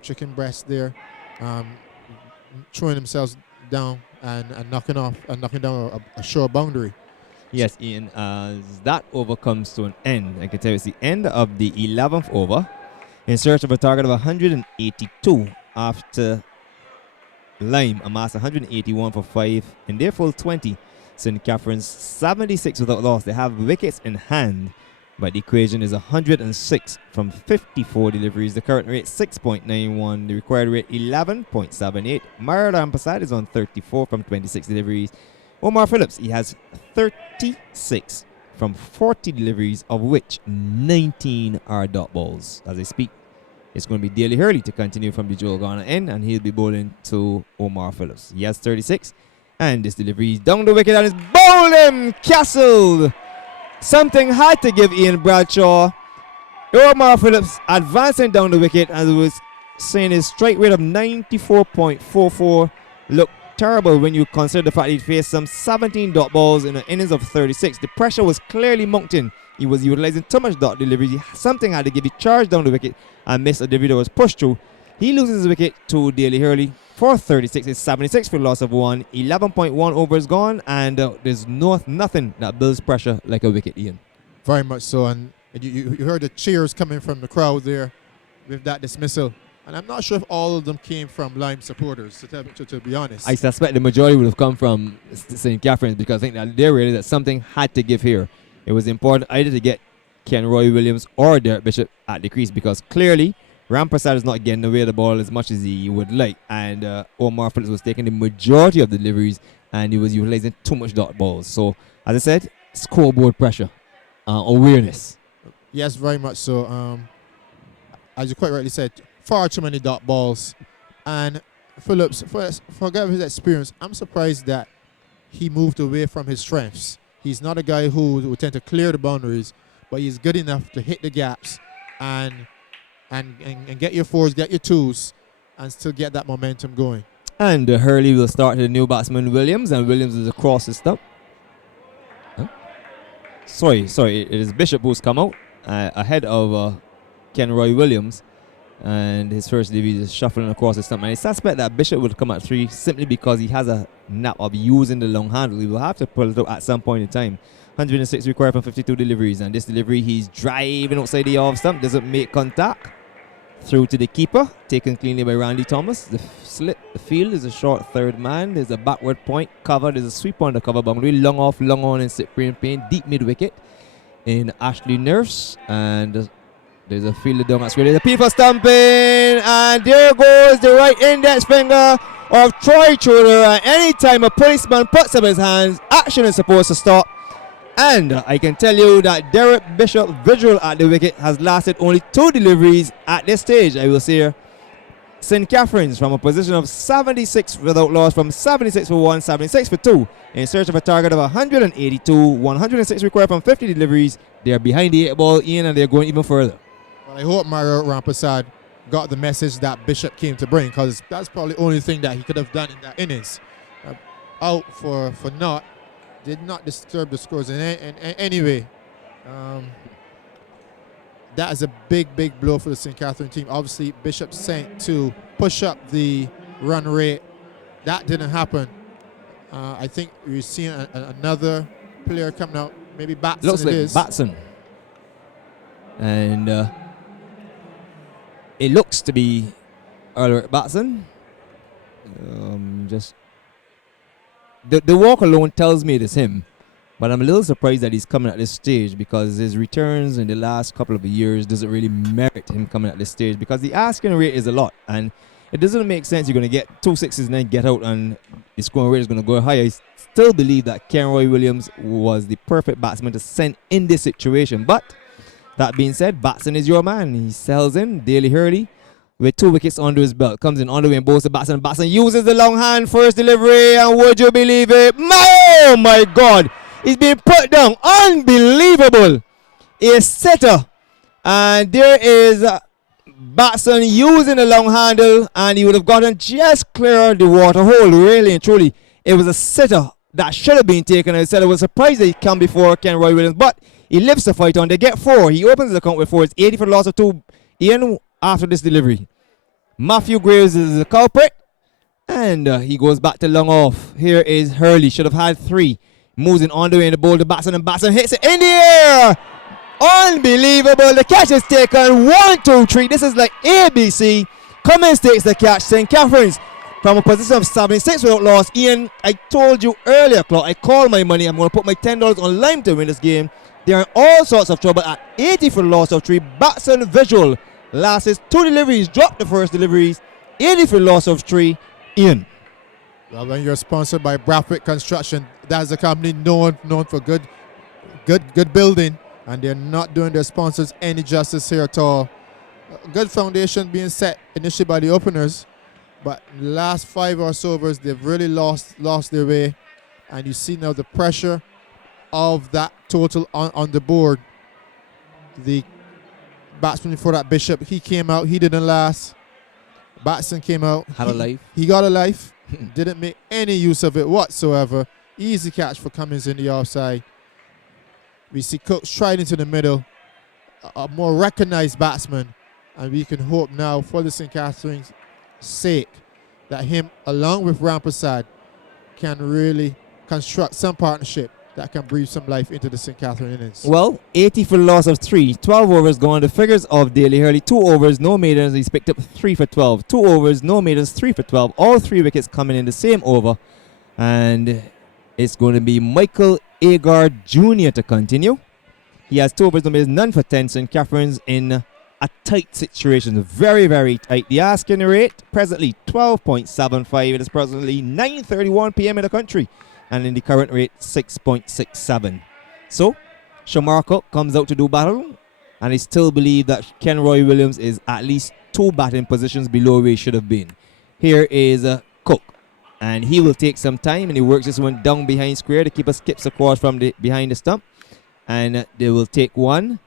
chicken breast there, throwing themselves down and knocking down a short boundary. Yes, Ian, as that over comes to an end, I can tell you it's the end of the 11th over in search of a target of 182 after Lime amassed 181 for 5 in their full 20. St. Catherine's 76 without loss. They have wickets in hand, but the equation is 106 from 54 deliveries. The current rate 6.91. The required rate 11.78. Mario Rampasad is on 34 from 26 deliveries. Omar Phillips, he has 36 from 40 deliveries, of which 19 are dot balls. As I speak, it's going to be Daly Hurley to continue from the Joel Garner end, and he'll be bowling to Omar Phillips. He has 36, and this delivery is down the wicket and is bowling castled. Something had to give Ian Bradshaw. Omar Phillips advancing down the wicket, as I was saying, his strike rate of 94.44 looked terrible when you consider the fact he faced some 17 dot balls in an innings of 36. The pressure was clearly mounting. He was utilizing too much dot delivery. Something had to give. He charged down the wicket and missed a delivery that was pushed through. He loses his wicket to Daly Hurley for 36. It's 76 for loss of 1. 11.1 overs gone, and there's nothing that builds pressure like a wicket, Ian. Very much so, and you heard the cheers coming from the crowd there with that dismissal. And I'm not sure if all of them came from Lime supporters, to be honest. I suspect the majority would have come from St. Catherine's, because I think that they realized that something had to give here. It was important either to get Ken Roy Williams or Derek Bishop at the crease, because clearly Ramprasad is not getting away the ball as much as he would like, and Omar Phillips was taking the majority of the deliveries, and he was utilizing too much dot balls. So, as I said, scoreboard pressure, awareness. Yes, very much so. As you quite rightly said, far too many dot balls, and Phillips, forget his experience, I'm surprised that he moved away from his strengths. He's not a guy who would tend to clear the boundaries, but he's good enough to hit the gaps and get your fours, get your twos, and still get that momentum going. And Hurley will start to the new batsman Williams, and Williams is across the stump. Sorry, it is Bishop who's come out ahead of Ken Roy Williams, and his first delivery is shuffling across the stump. And I suspect that Bishop would come at 3 simply because he has a knack of using the long handle. He will have to pull it out at some point in time. 106 required from 52 deliveries, and this delivery he's driving outside the off stump, doesn't make contact. Through to the keeper, taken cleanly by Randy Thomas. The field is a short third man. There's a backward point cover. There's a sweep on the cover boundary. Long off, long on in Cyprian Payne. Deep mid wicket in Ashley Nurse. And there's a fielder down at square. There's a people stamping. And there goes the right index finger of Troy Tudor. And anytime a policeman puts up his hands, action is supposed to stop. And I can tell you that Derek Bishop's vigil at the wicket has lasted only 2 deliveries at this stage. I will say here, St. Catherine's from a position of 76 without loss, from 76 for 1, 76 for 2, in search of a target of 182, 106 required from 50 deliveries. They're behind the 8 ball, Ian, and they're going even further. Well, I hope Mario Rampasad got the message that Bishop came to bring, because that's probably the only thing that he could have done in that innings. Out for naught. Did not disturb the scores in any way. That is a big blow for the St. Catherine team. Obviously, Bishop sent to push up the run rate. That didn't happen. I think we're seeing another player coming out. Maybe Batson. Looks like Batson. And it looks to be Ulrich Batson. Just the walk alone tells me it is him, but I'm a little surprised that he's coming at this stage, because his returns in the last couple of years doesn't really merit him coming at this stage, because the asking rate is a lot, and it doesn't make sense you're going to get 2 sixes and then get out and the scoring rate is going to go higher. I still believe that Ken Roy Williams was the perfect batsman to send in this situation, but that being said, Batson is your man. He sells in. Daly Hurley with 2 wickets under his belt, comes in on the way and bowls to Batson. Batson uses the long hand, first delivery, and would you believe it? Oh my God, he's been put down. Unbelievable. A sitter, and there is Batson using the long handle, and he would have gotten just clear the water hole. Really and truly, it was a sitter that should have been taken. I said I was surprised that he came before Ken Roy Williams, but he lives the fight on. They get 4. He opens the count with 4. It's 80 for the loss of 2. Ian, after this delivery, Matthew Graves is the culprit, and he goes back to long off. Here is Hurley, should have had 3. Moves in on the way in the ball. The batsman hits it in the air. Unbelievable. The catch is taken. 1, 2, 3. This is like ABC. Cummins takes the catch. St. Catherine's from a position of 76 without loss. Ian, I told you earlier, Clark, I called my money. I'm going to put my $10 on Lime to win this game. They're in all sorts of trouble at 80 for the loss of 3. Batson visual. Last is 2 deliveries. Dropped the first deliveries. 80 for the loss of 3. Ian. Well, when you're sponsored by Brathwaite Construction, that's a company known for good building, and they're not doing their sponsors any justice here at all. A good foundation being set initially by the openers, but last 5 or so overs they've really lost their way, and you see now the pressure of that total on the board. The batsman for that Bishop, he came out, he didn't last. Batson came out, Had a life. He got a life. Didn't make any use of it whatsoever. Easy catch for Cummins in the offside. We see Cook straight into the middle, a more recognized batsman, and we can hope now for the St. Catherine's sake that him along with Rampersad can really construct some partnership that can breathe some life into the St. Catherine innings. Well, 80 for the loss of 3. 12 overs gone. The figures of Daly Hurley: 2 overs, no maidens. He's picked up 3 for 12. 2 overs, no maidens, 3 for 12. All 3 wickets coming in the same over. And it's going to be Michael Agar Jr. to continue. He has 2 overs, no maidens, none for 10. St. Catherine's in a tight situation. Very, very tight. The asking rate, presently 12.75. It is presently 9:31 p.m. in the country. And in the current rate, 6.67. So, Shamar Cook comes out to do battle. And I still believe that Ken Roy Williams is at least 2 batting positions below where he should have been. Here is Cook. And he will take some time. And he works this one down behind square. The keeper skips across from behind the stump. And they will take one.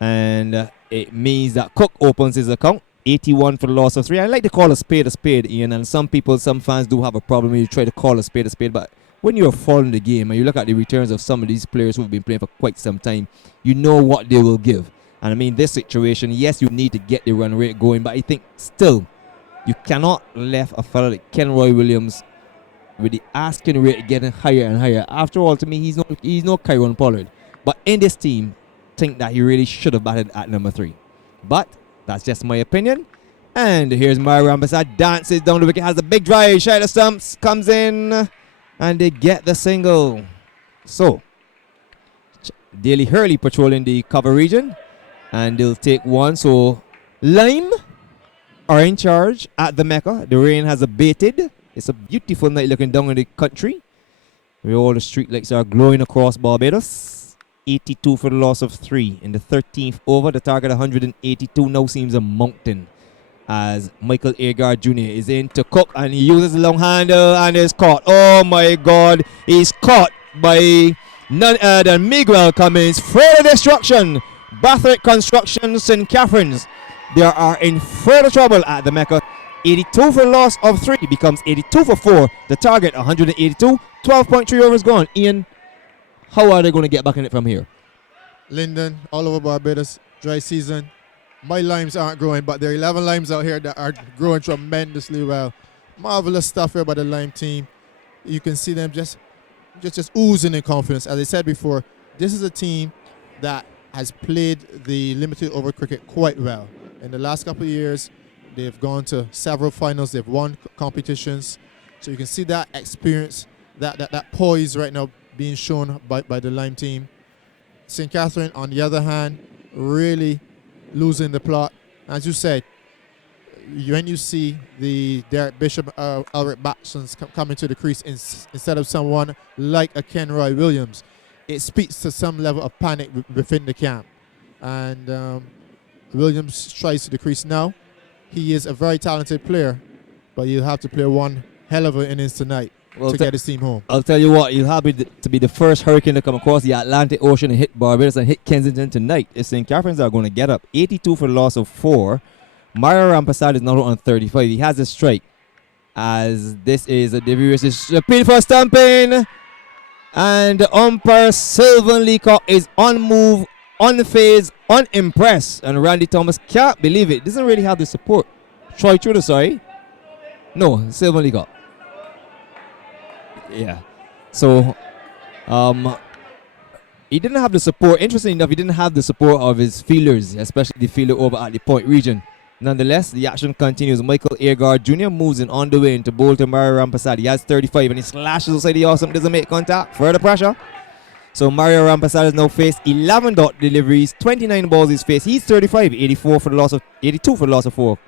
And it means that Cook opens his account. 81 for the loss of 3. I like to call a spade, Ian. And some fans do have a problem when you try to call a spade. But when you're following the game and you look at the returns of some of these players who've been playing for quite some time, you know what they will give. And I mean, this situation, yes, you need to get the run rate going, but I think still, you cannot left a fella like Ken Roy Williams with the asking rate getting higher and higher. After all, to me, he's no Kyron Pollard. But in this team, I think that he really should have batted at number 3. But that's just my opinion. And here's Mario Rampersad, dances down the wicket, has a big drive, shy of the stumps, comes in, and they get the single. So, Daly Hurley patrolling the cover region, and they'll take one. So, Lime are in charge at the Mecca. The rain has abated. It's a beautiful night looking down in the country, where all the street lights are glowing across Barbados. 82 for the loss of 3 in the 13th over. The target 182 now seems a mountain, as Michael Agar Jr. is in to Cook, and he uses the long handle and is caught. Oh my God, he's caught by none other than Miguel Cummins. Further destruction. Brathwaite Construction, St. Catherine's. They are in further trouble at the Mecca. 82 for the loss of 3 becomes 82 for 4. The target 182. 12.3 overs gone. Ian, how are they going to get back in it from here? Lyndon, all over Barbados, dry season. My limes aren't growing, but there are 11 limes out here that are growing tremendously well. Marvelous stuff here by the lime team. You can see them just oozing in confidence. As I said before, this is a team that has played the limited over cricket quite well. In the last couple of years, they've gone to several finals. They've won competitions. So you can see that experience, that poise right now being shown by the lime team. St. Catherine, on the other hand, really losing the plot. As you said, when you see the Derek Bishop, Albert Baxtons coming to the crease instead of someone like a Ken Roy Williams, it speaks to some level of panic within the camp. And Williams tries to the crease now. He is a very talented player, but you'll have to play one hell of an innings tonight to get his team home. I'll tell you what, you'll have to be the first hurricane to come across the Atlantic Ocean and hit Barbados and hit Kensington tonight. If St. Catherine's are going to get up. 82 for the loss of 4. Mario Rampersad is now on 35. He has a strike, as this is a debut. It's appeal for stumping, and the umpire Sylvan Leacock is on move, unfazed, unimpressed, and Randy Thomas can't believe it. Doesn't really have the support. Troy Tudor, sorry. No, Sylvan Leacock. Yeah. So, He didn't have the support. Interestingly enough, he didn't have the support of his fielders, especially the fielder over at the point region. Nonetheless, the action continues. Michael Airguard Jr. moves in on the way into bowl to Mario Rampasad. He has 35 and he slashes outside the awesome, doesn't make contact. Further pressure. So Mario Rampasad has now faced 11 dot deliveries, 29 balls he's faced. He's 35, 84 for the loss of 82 for the loss of 4.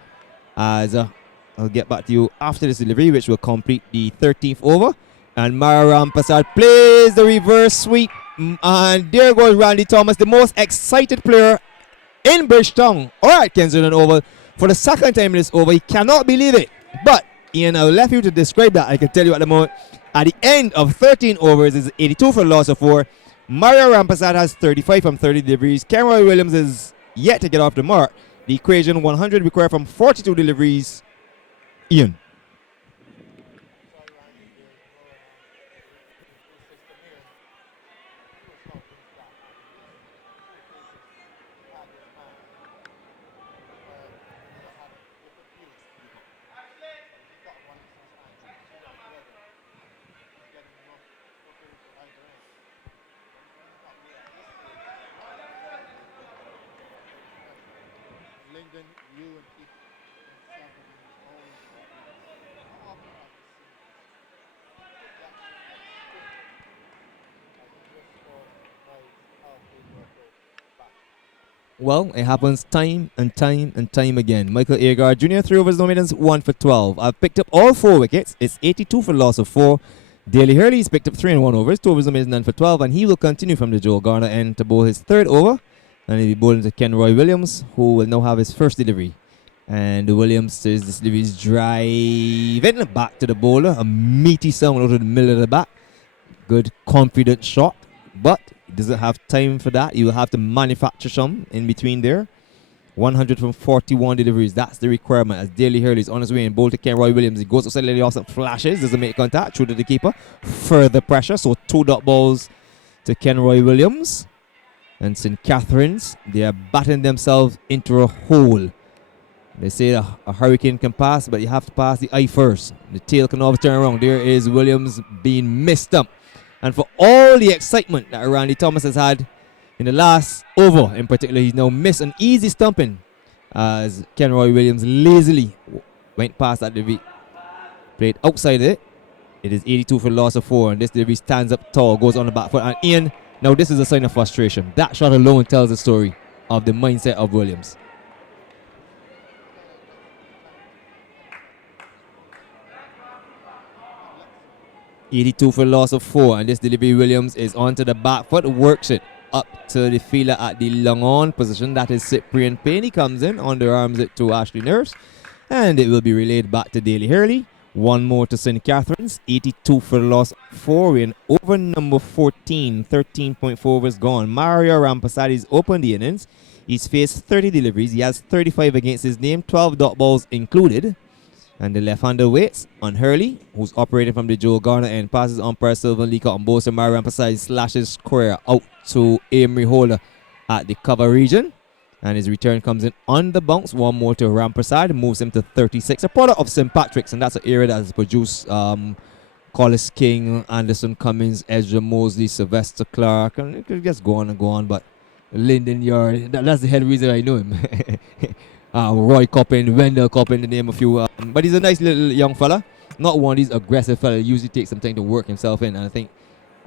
As I'll get back to you after this delivery, which will complete the 13th over. And Mario Rampasad plays the reverse sweep. And there goes Randy Thomas, the most excited player in Bridgetown. All right, Kensington Oval. For the second time in this over, he cannot believe it. But, Ian, I will left you to describe that. I can tell you at the moment, at the end of 13 overs, is 82 for the loss of 4. Mario Rampasad has 35 from 30 deliveries. Kenroy Williams is yet to get off the mark. The equation 100 required from 42 deliveries. Ian. Well, it happens time and time and time again. Michael Airguard Jr. 3 overs, no middens, 1 for 12. I've picked up all 4 wickets. It's 82 for loss of 4. Daley Hurley's picked up 3 and 1 overs, 2 overs, no middens, none for 12. And he will continue from the Joe Garner end to bowl his 3rd over. And he'll be bowling to Kenroy Williams, who will now have his first delivery. And Williams says this delivery is driving back to the bowler. A meaty sound out of the middle of the bat. Good, confident shot. But he doesn't have time for that. He will have to manufacture some in between there. 100 from 41 deliveries. That's the requirement. As Daley Hurley is on his way in bowl to Kenroy Williams. He goes outside the awesome, flashes, doesn't make contact, through to the keeper. Further pressure. So 2 dot balls to Kenroy Williams. And St. Catherine's, they are batting themselves into a hole. They say a hurricane can pass, but you have to pass the eye first. The tail can always turn around. There is Williams being missed up. And for all the excitement that Randy Thomas has had in the last over in particular, he's now missed an easy stumping as Kenroy Williams lazily went past that delivery. Played outside it. It is 82 for loss of 4. And this delivery stands up tall, goes on the back foot. And Ian, now this is a sign of frustration. That shot alone tells the story of the mindset of Williams. .82 for loss of 4, and this delivery Williams is onto the back foot, works it up to the fielder at the long on position. That is Cyprian Payne. He comes in, underarms it to Ashley Nurse, and it will be relayed back to Daley Hurley. One more to St. Catherine's, 82 for loss 4 in over number 14, 13.4 overs gone. Mario Rampasadi's opened the innings. He's faced 30 deliveries. He has 35 against his name, 12 dot balls included. And the left-hander waits on Hurley, who's operating from the Joe Garner end. Passes umpire Sylvan Leacock on both. Mario Rampasadi slashes square out to Amory Holder at the cover region. And his return comes in on the bounce. One more to Rampasadi, moves him to 36. A product of St. Patrick's, and that's an area that has produced Collis King, Anderson Cummins, Ezra Mosley, Sylvester Clark. And it could just go on and go on, but Lyndon Yard, that's the head reason I know him. Roy Coppin, Wendell Coppin, to name a few. But he's a nice little young fella. Not one of these aggressive fella. He usually takes some time to work himself in. And I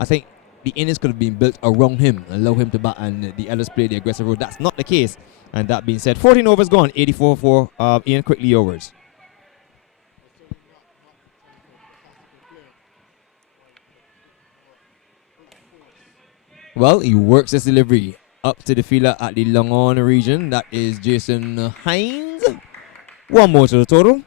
think the innings could have been built around him, allow him to bat, and the others play the aggressive role. That's not the case. And that being said, 14 overs gone, 84 for Ian Quickly overs. Well, he works his delivery up to the fielder at the long on region. That is Jason Hines. One more to the total.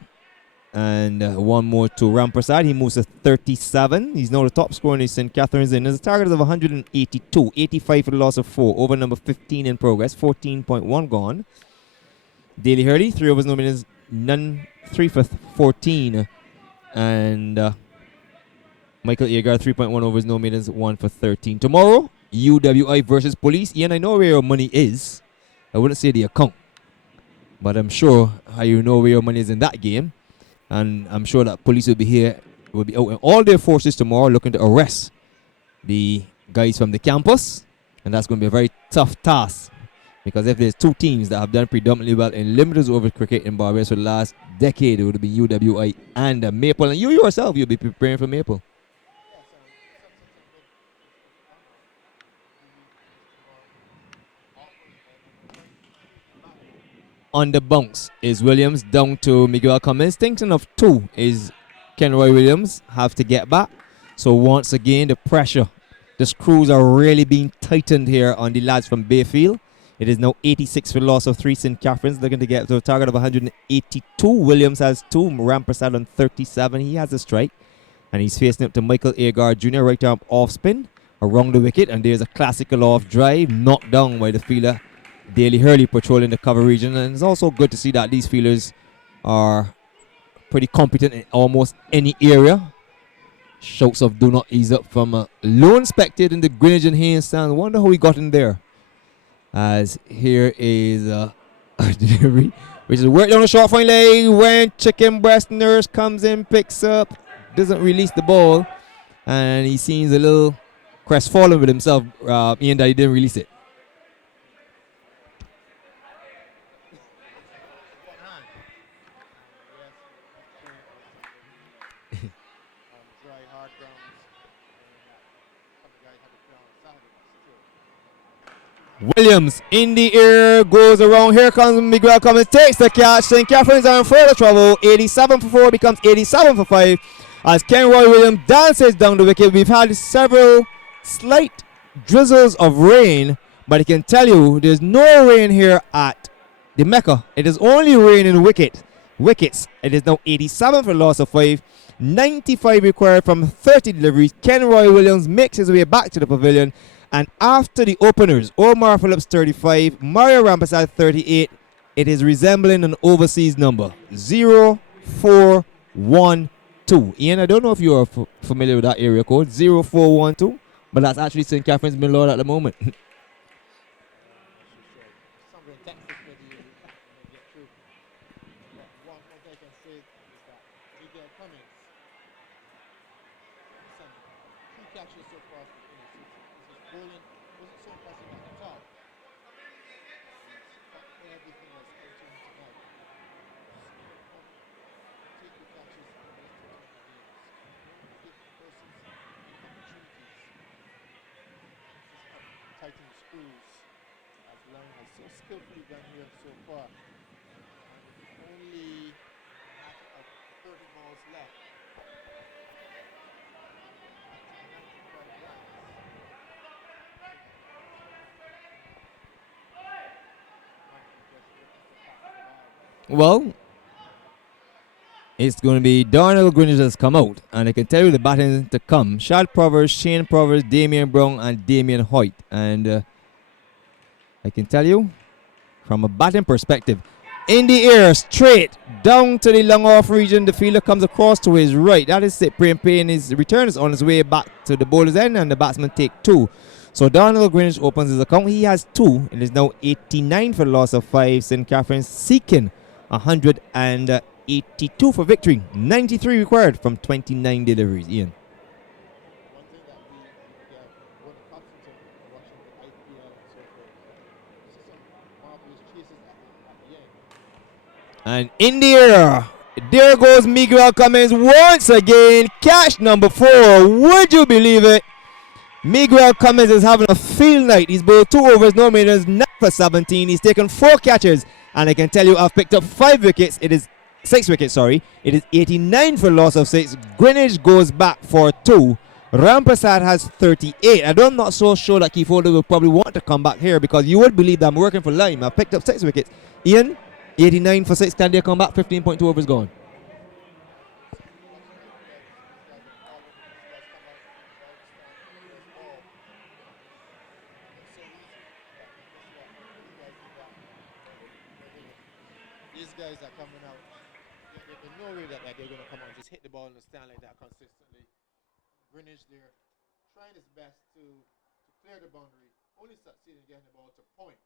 And one more to Ramprasad. He moves to 37. He's now the top scorer in St. Catherine's Inn. There's a target of 182. 85 for the loss of 4. Over number 15 in progress. 14.1 gone. Daley Hurley, 3 overs, no minutes, none. 3 for 14. And Michael Agar, 3.1 overs, no minutes, 1 for 13. Tomorrow, UWI versus Police. Ian, I know where your money is. I wouldn't say the account, but I'm sure how you know where your money is in that game. And I'm sure that police will be here, will be out in all their forces tomorrow looking to arrest the guys from the campus, and that's going to be a very tough task. Because if there's two teams that have done predominantly well in limited over cricket in Barbados for the last decade, it would be UWI and Maple. And you yourself, you'll be preparing for Maple. On the bounce is Williams down to Miguel Cummins. Thinking of two is Kenroy Williams have to get back. So once again, the pressure, the screws are really being tightened here on the lads from Bayfield. It is now 86 for loss of 3. St. Catherine's looking to get to a target of 182. Williams has 2. Rampersad on 37. He has a strike. And he's facing up to Michael Agar Jr. right arm off spin around the wicket. And there's a classical off drive knocked down by the fielder Daly Hurley patrolling the cover region. And it's also good to see that these fielders are pretty competent in almost any area. Shouts of do not ease up from a lone spectator in the Greenwich and Haynes stand. Wonder how he got in there. As here is a delivery, which is worked on the short fine leg when Chicken Breast Nurse comes in, picks up, doesn't release the ball, and he seems a little crestfallen with himself, Ian, that he didn't release it. Williams in the air, goes around. Here comes Miguel Cummins, takes the catch. St. Catherine's are in further trouble. 87 for 4 becomes 87 for 5 as Kenroy Williams dances down the wicket. We've had several slight drizzles of rain, but I can tell you there's no rain here at the Mecca. It is only rain in wickets. It is now 87 for loss of 5. 95 required from 30 deliveries. Kenroy Williams makes his way back to the pavilion. And after the openers, Omar Phillips 35, Mario Rampersad 38, it is resembling an overseas number, 0412. Ian, I don't know if you are familiar with that area code, 0412, but that's actually St. Catherine's Millard at the moment. Well, it's going to be Darnell Greenwich that's come out, and I can tell you the batting to come. Shad Proverbs, Shane Proverbs, Damian Brown, and Damian Hoyt. And I can tell you, from a batting perspective, in the air, straight down to the long off region, the fielder comes across to his right. That is Cyprian Payne. His return is on his way back to the bowler's end, and the batsman take 2. So Darnell Greenwich opens his account. He has 2. It is now 89 for loss of 5. St. Catherine's seeking 182 for victory. 93 required from 29 deliveries. Ian. And in the air, there goes Miguel Cummins once again. Catch number 4. Would you believe it? Miguel Cummins is having a field night. He's bowled 2 overs, no meters, 9 for 17. He's taken 4 catches. And I can tell you, I've picked up 5 wickets. It is 6 wickets, sorry. It is 89 for loss of 6. Greenwich goes back for 2. Rampersad has 38. I'm not so sure that Keith Holder will probably want to come back here because you would believe that I'm working for Lime. I've picked up 6 wickets. Ian, 89 for 6. Can they come back? 15.2 overs gone. These guys are coming out. There's no way that they're going to come out and just hit the ball in the stand like that consistently. Greenwich there trying his best to clear the boundary. Only succeeding getting the ball to point.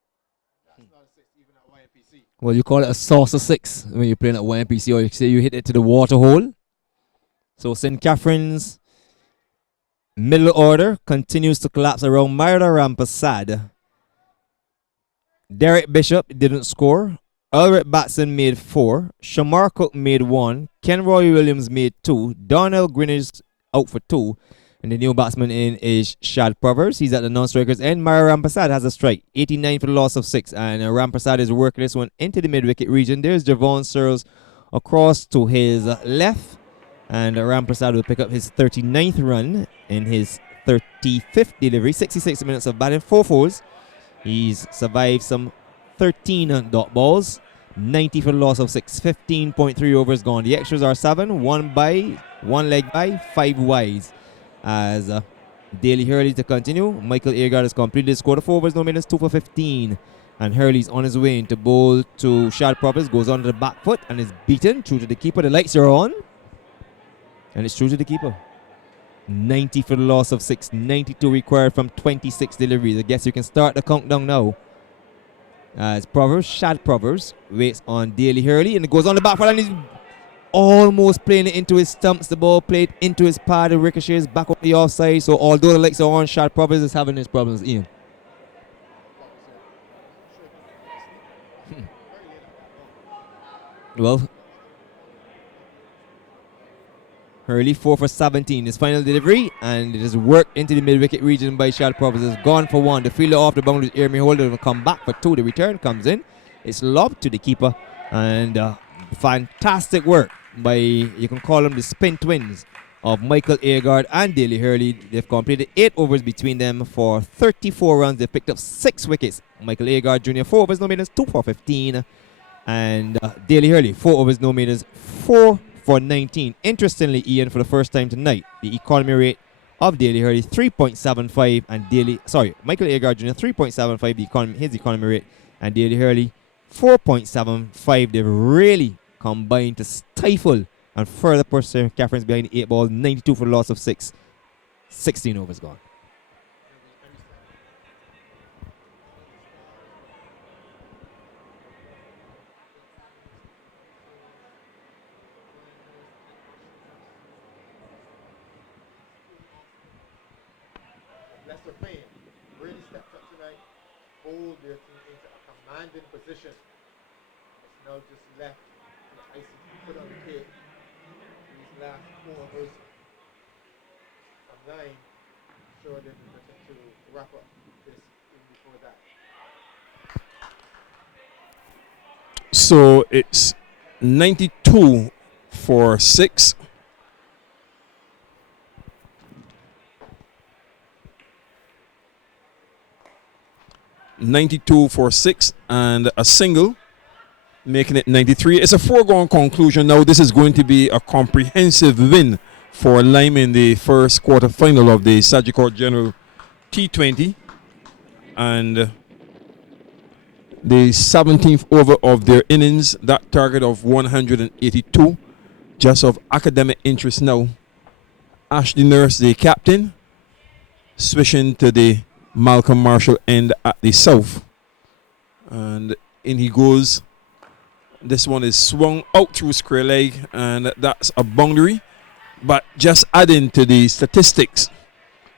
That's not a 6 even at YMPC. Well, you call it a saucer 6 when you're playing at YMPC, or you say you hit it to the water hole. So St. Catherine's Middle order continues to collapse around Myra Rampasad. Derek Bishop didn't score. Albert Batson made 4. Shamar Cook made 1. Kenroy Williams made 2. Darnell Greenidge out for 2. And the new batsman in is Shad Proverbs. He's at the non-strikers end. Myra Rampasad has a strike. 89 for the loss of 6. And Rampasad is working this one into the mid-wicket region. There's Javon Searles across to his left. And Rampasad will pick up his 39th run in his 35th delivery. 66 minutes of batting, 4 fours. He's survived some 13 dot balls. 90 for the loss of 6. 15.3 overs gone. The extras are 7. 1 by, 1 leg by, 5 wides. As Daly Hurley to continue. Michael Agard has completed his quarter 4 overs, no minutes, 2 for 15. And Hurley's on his way into bowl to Shad Proppers. Goes on to the back foot and is beaten. Through to the keeper. The lights are on. And it's true to the keeper. 90 for the loss of 6. 92 required from 26 deliveries. I guess you can start the countdown now. As Proverbs, Shad Proverbs, waits on Daly Hurley. And it goes on the back foot and he's almost playing it into his stumps. The ball played into his pad and ricochets back up the offside. So although the lights are on, Shad Proverbs is having his problems. Ian. Well, Hurley 4 for 17. His final delivery, and it is worked into the mid-wicket region by Shad Proverbs. It's gone for 1. The fielder off the boundary, Jeremy Holder, will come back for 2. The return comes in. It's lobbed to the keeper, and fantastic work by, you can call them the spin twins of Michael Agard and Daly Hurley. They've completed 8 overs between them for 34 runs. They've picked up 6 wickets. Michael Agard Jr. 4 overs, no meters, 2 for 15. And Daly Hurley 4 overs, no meters, 4 for 19. Interestingly, Ian, for the first time tonight, the economy rate of Daly Hurley 3.75 and Michael Agard Jr. 3.75 his economy rate, and Daly Hurley 4.75. They've really combined to stifle and further push St. Catherine's behind the 8 ball. 92 for the loss of 6. 16 overs gone. Leicester playing really stepped up tonight, hold their team into a commanding position. It's now just left the icing to put on the cake. These last 4 overs from 9, sure they'll be looking to wrap up this in before that. So it's 92 for 6. .92 for 6 and a single, making it 93. It's a foregone conclusion now. This is going to be a comprehensive win for Lime in the first quarter final of the Sagicor General T20, and the 17th over of their innings, that target of 182. Just of academic interest now, Ashley Nurse, the captain, switching to the Malcolm Marshall end at the south, and in he goes. This one is swung out through square leg, and that's a boundary. But just adding to the statistics,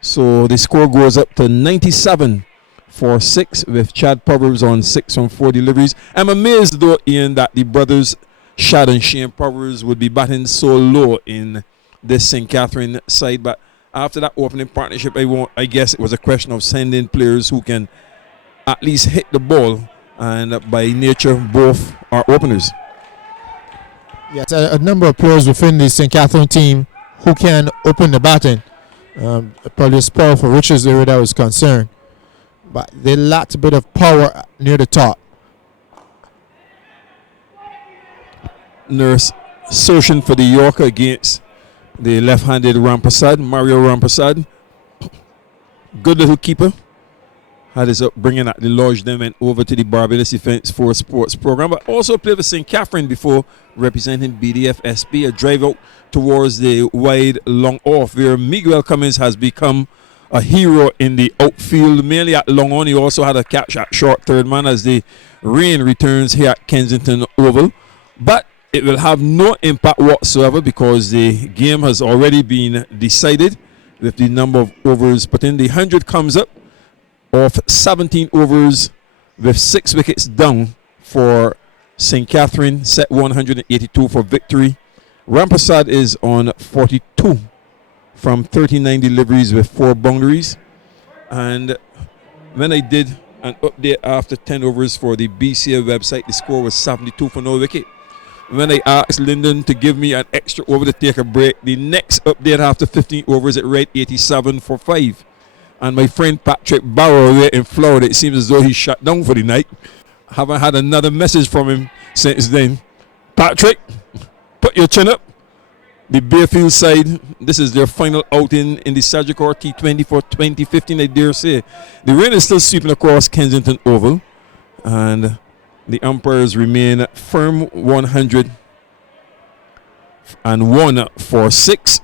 so the score goes up to 97 for 6 with Chad Proverbs on 6 from 4 deliveries. I'm amazed though, Ian, that the brothers Shad and Shane Proverbs would be batting so low in this St. Catherine side, but after that opening partnership, I guess it was a question of sending players who can at least hit the ball, and by nature, both are openers. Yes, a number of players within the St. Catherine team who can open the batting. Probably a spoil for riches area that was concerned, but they lacked a bit of power near the top. Nurse searching for the Yorker against the left-handed Rampasad, Mario Rampasad. Good little keeper. Had his upbringing at the Lodge, then went over to the Barbados Defence Force Sports Program, but also played for St. Catherine before representing BDF SB. A drive out towards the wide long off, where Miguel Cummins has become a hero in the outfield, mainly at long on. He also had a catch at short third man as the rain returns here at Kensington Oval. But it will have no impact whatsoever because the game has already been decided. with the number of overs put in. The 100 comes up off 17 overs with 6 wickets down for St. Catherine, set 182 for victory. Rampersad is on 42 from 39 deliveries with 4 boundaries. And when I did an update after 10 overs for the BCA website, the score was 72 for no wicket. When I asked Lyndon to give me an extra over to take a break, the next update after 15 overs, it read 87 for 5. And my friend Patrick Barrow there in Florida, it seems as though he's shut down for the night. Haven't had another message from him since then. Patrick, put your chin up. The Bayfield side, this is their final outing in the Sagicor T20 for 2015, I dare say. The rain is still sweeping across Kensington Oval, and the umpires remain firm 101 for 6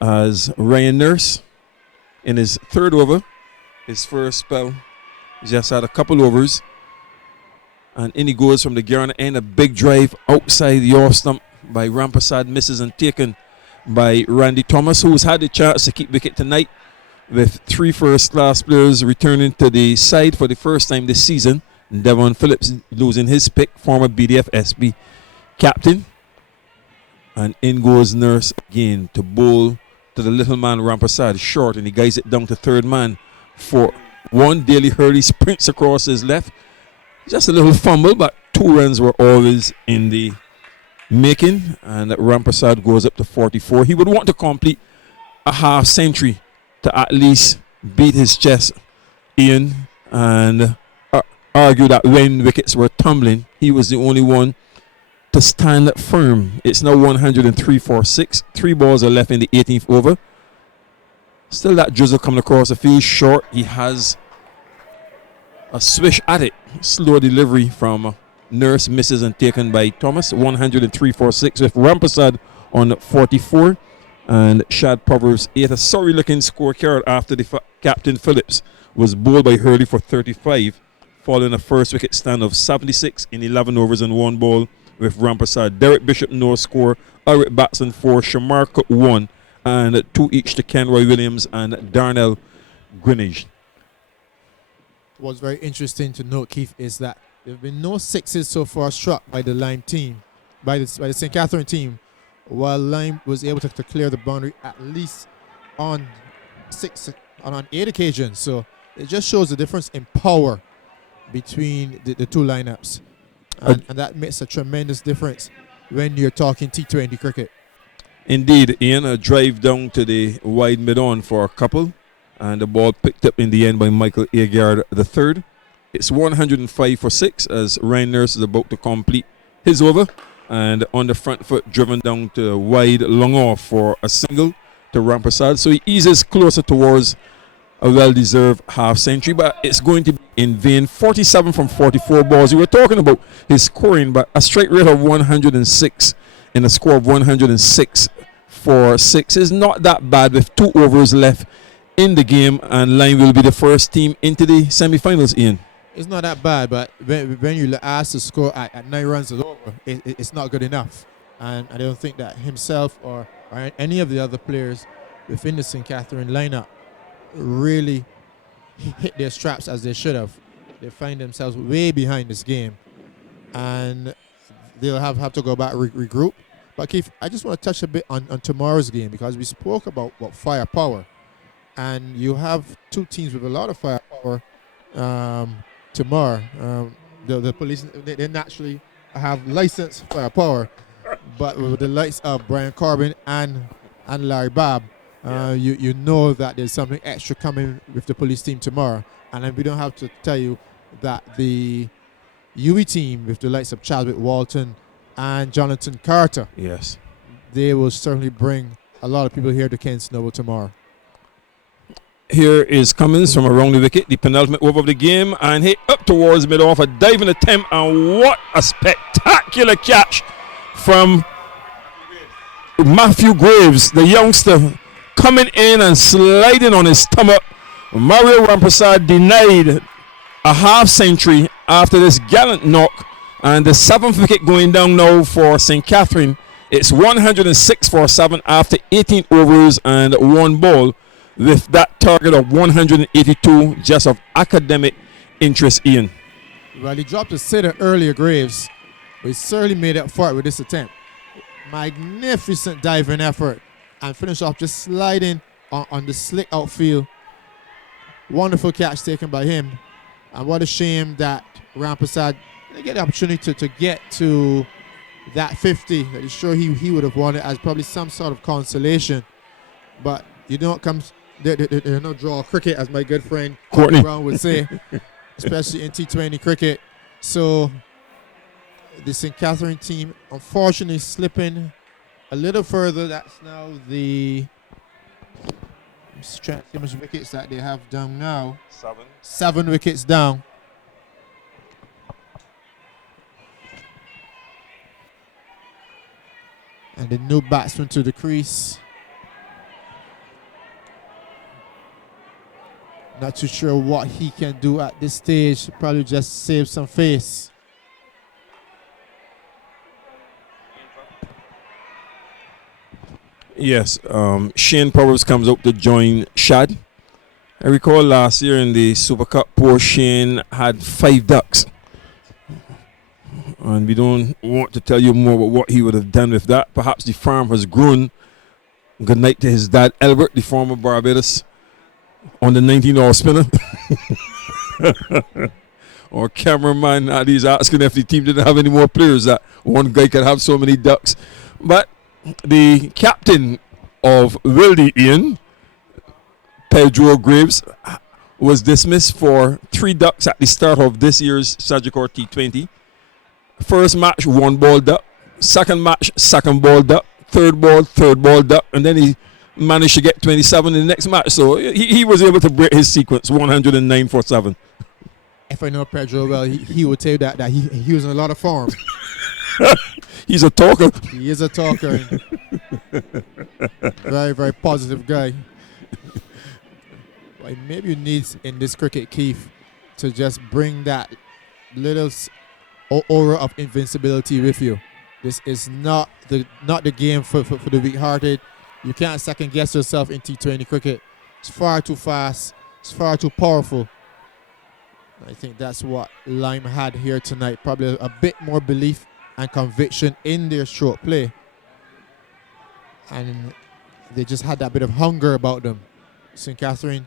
as Ryan Nurse in his 3rd over, his first spell, he's just had a couple overs, and in he goes from the Garner end, a big drive outside the off stump by Rampersad, misses and taken by Randy Thomas, who's had the chance to keep wicket tonight, with 3 first-class players returning to the side for the first time this season. Devon Phillips losing his pick, former BDF SB captain. And in goes Nurse again to bowl to the little man Rampersad, short, and he guides it down to 3rd man for 1. Daly Hurley sprints across his left. Just a little fumble, but 2 runs were always in the making, and Rampersad goes up to 44. He would want to complete a half century to at least beat his chest, Ian, and argue that when wickets were tumbling, he was the only one to stand firm. It's now 103 for 6. 3 balls are left in the 18th over. Still that drizzle coming across the field, short. He has a swish at it. Slow delivery from Nurse, misses and taken by Thomas. 103 for 6 with Rampersad on 44 and Shad Proverbs 8. A sorry looking scorecard after the Captain Phillips was bowled by Hurley for 35, following a first wicket stand of 76 in 11 overs and 1 ball with Rampersad. Derek Bishop no score, Eric Batson 4, Shamar Cook 1, and 2 each to Kenroy Williams and Darnell Greenwich. What's very interesting to note, Keith, is that there have been no 6s so far struck by the Lyme team, by the St. Catherine team, while Lyme was able to clear the boundary at least on 8 occasions. So it just shows the difference in power between the 2 lineups. And that makes a tremendous difference when you're talking T20 cricket. Indeed, Ian, a drive down to the wide mid-on for a couple, and the ball picked up in the end by Michael Agard III. It's 105 for 6 as Ryan Nurse is about to complete his over, and on the front foot driven down to wide long off for a single to Rampersad. So he eases closer towards a well-deserved half century, but it's going to be in vain. 47 from 44 balls. We were talking about his scoring, but a strike rate of 106 and a score of 106 for 6 is not that bad with 2 overs left in the game, and Lyme will be the first team into the semi-finals, Ian. It's not that bad, but when you ask to score at 9 runs and over, it's not good enough. And I don't think that himself or any of the other players within the St. Catherine lineup really hit their straps as they should have. They find themselves way behind this game, and they'll have to go back regroup. But Keith, I just want to touch a bit on tomorrow's game, because we spoke about firepower, and you have 2 teams with a lot of firepower tomorrow. The police, they naturally have licensed firepower, but with the likes of Brian Corbin and Larry Babb, you know that there's something extra coming with the police team tomorrow. And then we don't have to tell you that the UE team with the likes of Chadwick Walton and Jonathan Carter, yes, they will certainly bring a lot of people here to Kent Noble tomorrow. Here is Cummins from around the wicket, the penultimate over of the game, and hit up towards mid-off, a diving attempt, and what a spectacular catch from Matthew Graves, the youngster, coming in and sliding on his stomach. Mario Rampersad denied a half century after this gallant knock, and the 7th wicket going down now for St. Catherine It's 106 for 7 after 18 overs and 1 ball, with that target of 182 just of academic interest, Ian. Well, he dropped a sitter earlier, Graves, but he certainly made up for it with this attempt. Magnificent diving effort and finish off just sliding on the slick outfield. Wonderful catch taken by him. And what a shame that Rampersad didn't get the opportunity to get to that 50 that he's sure he would have wanted as probably some sort of consolation. But you don't come, there no draw cricket, as my good friend Courtney Brown would say, especially in T20 cricket. So the St. Catherine team unfortunately slipping a little further. That's now the, I'm just trying to see how much wickets that they have down now. 7 wickets down. And the new batsman to the crease. Not too sure what he can do at this stage. Probably just save some face. Yes, Shane Powers comes out to join Shad. I recall last year in the Super Cup, poor Shane had 5 ducks. And we don't want to tell you more about what he would have done with that. Perhaps the farm has grown. Good night to his dad, Albert, the former Barbados, on the 19-hour spinner. Or cameraman, he's asking if the team didn't have any more players, that one guy could have so many ducks. But the captain of Wildy, Ian, Pedro Graves, was dismissed for 3 ducks at the start of this year's Sagicor T20. First match, 1 ball duck. Second match, 2nd ball duck. Third ball duck. And then he managed to get 27 in the next match. So he was able to break his sequence, 109 for 7. If I know Pedro well, he would tell you that he was in a lot of form. He's a talker. He is a talker. Very, very positive guy. Well, maybe you need in this cricket, Keith, to just bring that little aura of invincibility with you. This is not the game for the weak-hearted. You can't second guess yourself in T20 cricket. It's far too fast. It's far too powerful. I think that's what Lime had here tonight. Probably a bit more belief and conviction in their stroke play. And they just had that bit of hunger about them. St. Catherine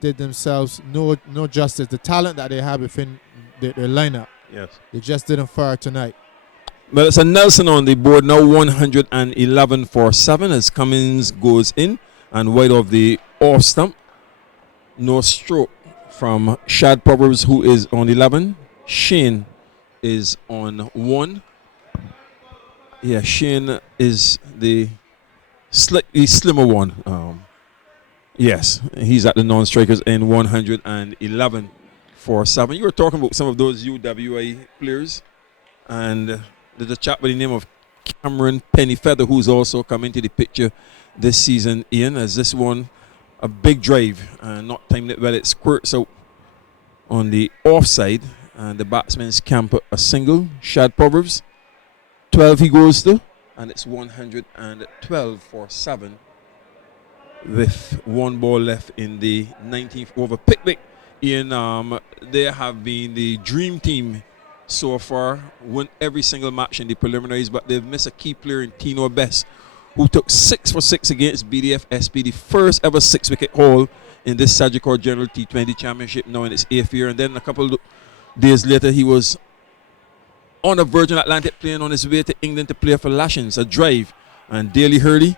did themselves no justice. The talent that they have within their lineup. Yes. They just didn't fire tonight. Well, it's a Nelson on the board now, 111 for 7 as Cummins goes in and wide of the off stump. No stroke from Shad Proverbs, who is on 11. Shane is on 1. Yeah, Shane is the slightly slimmer one. Yes, he's at the non-strikers in 111 for 7. You were talking about some of those UWA players, and there's a chap by the name of Cameron Pennyfeather who's also come into the picture this season, Ian, as this one, a big drive, not timed it well. It squirts out on the offside, and the batsman's camp a single. Shad Proverbs, 12 he goes to, and it's 112 for 7 with 1 ball left in the 19th over. Pickwick, Ian, they have been the dream team so far, won every single match in the preliminaries, but they've missed a key player in Tino Best, who took 6 for 6 against BDF SP, the first ever 6-wicket haul in this Sagicor General T20 Championship, now in its 8th year. And then a couple of days later, he was on a Virgin Atlantic plane on his way to England to play for Lashings, a drive. And Daly Hurley,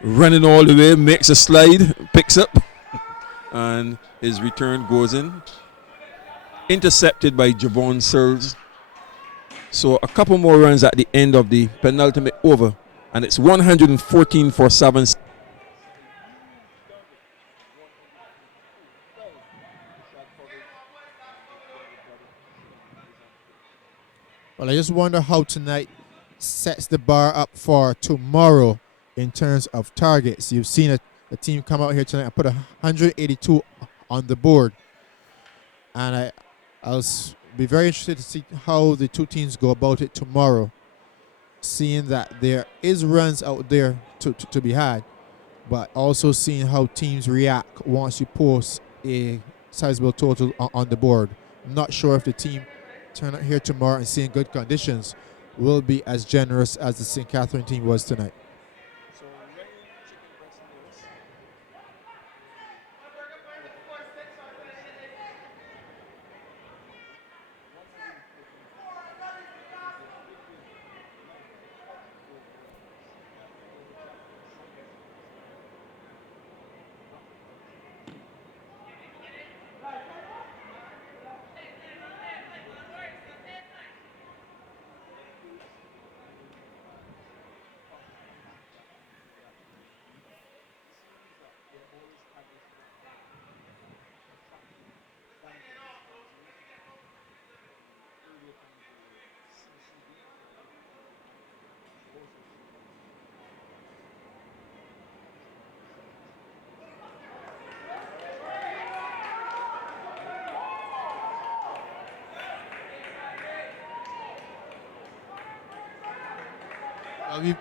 running all the way, makes a slide, picks up, and his return goes in. Intercepted by Javon Searles. So a couple more runs at the end of the penultimate over, and it's 114 for 7. Well, I just wonder how tonight sets the bar up for tomorrow in terms of targets. You've seen a team come out here tonight and put 182 on the board. And I'll be very interested to see how the two teams go about it tomorrow. seeing that there is runs out there to be had, but also seeing how teams react once you post a sizable total on the board. I'm not sure if the team turn out here tomorrow and see in good conditions will be as generous as the St. Catherine team was tonight. So Ryan chicken breast nurse.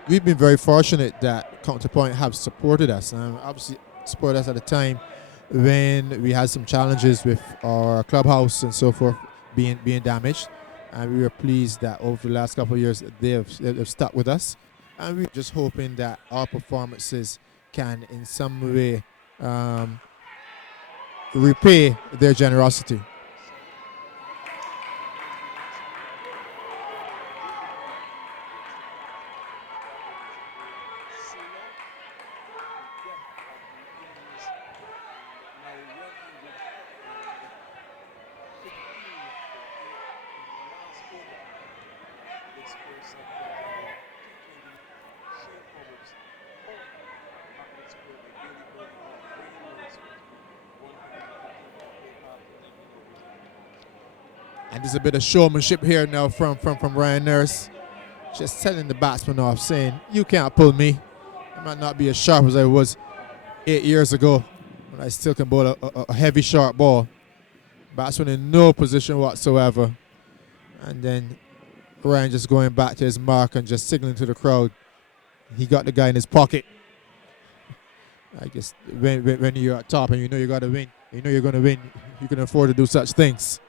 We've been very fortunate that Counterpoint have supported us. Obviously, supported us at a time when we had some challenges with our clubhouse and so forth being damaged. And we were pleased that over the last couple of years they've stuck with us. And we're just hoping that our performances can in some way repay their generosity. And there's a bit of showmanship here now from Ryan Nurse. Just telling the batsman off, saying, you can't pull me. I might not be as sharp as I was 8 years ago, but I still can bowl a heavy, sharp ball. Batsman in no position whatsoever. And then Ryan just going back to his mark and just signaling to the crowd. He got the guy in his pocket. I guess when you're at top and you know you got to win, you know you're going to win, you can afford to do such things.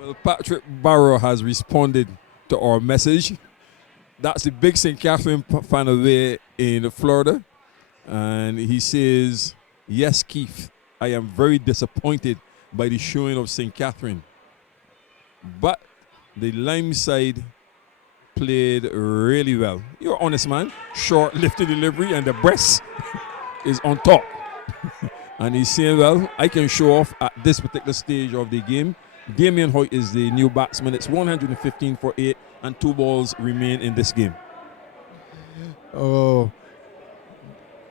Well, Patrick Barrow has responded to our message. That's the big St. Catherine fan away in Florida. And he says, yes, Keith, I am very disappointed by the showing of St. Catherine. But the Lime side played really well. You're an honest man. Short lifted delivery and the breast is on top. And he's saying, well, I can show off at this particular stage of the game. Damien Hoyt is the new batsman. It's 115 for 8 and 2 balls remain in this game. Oh,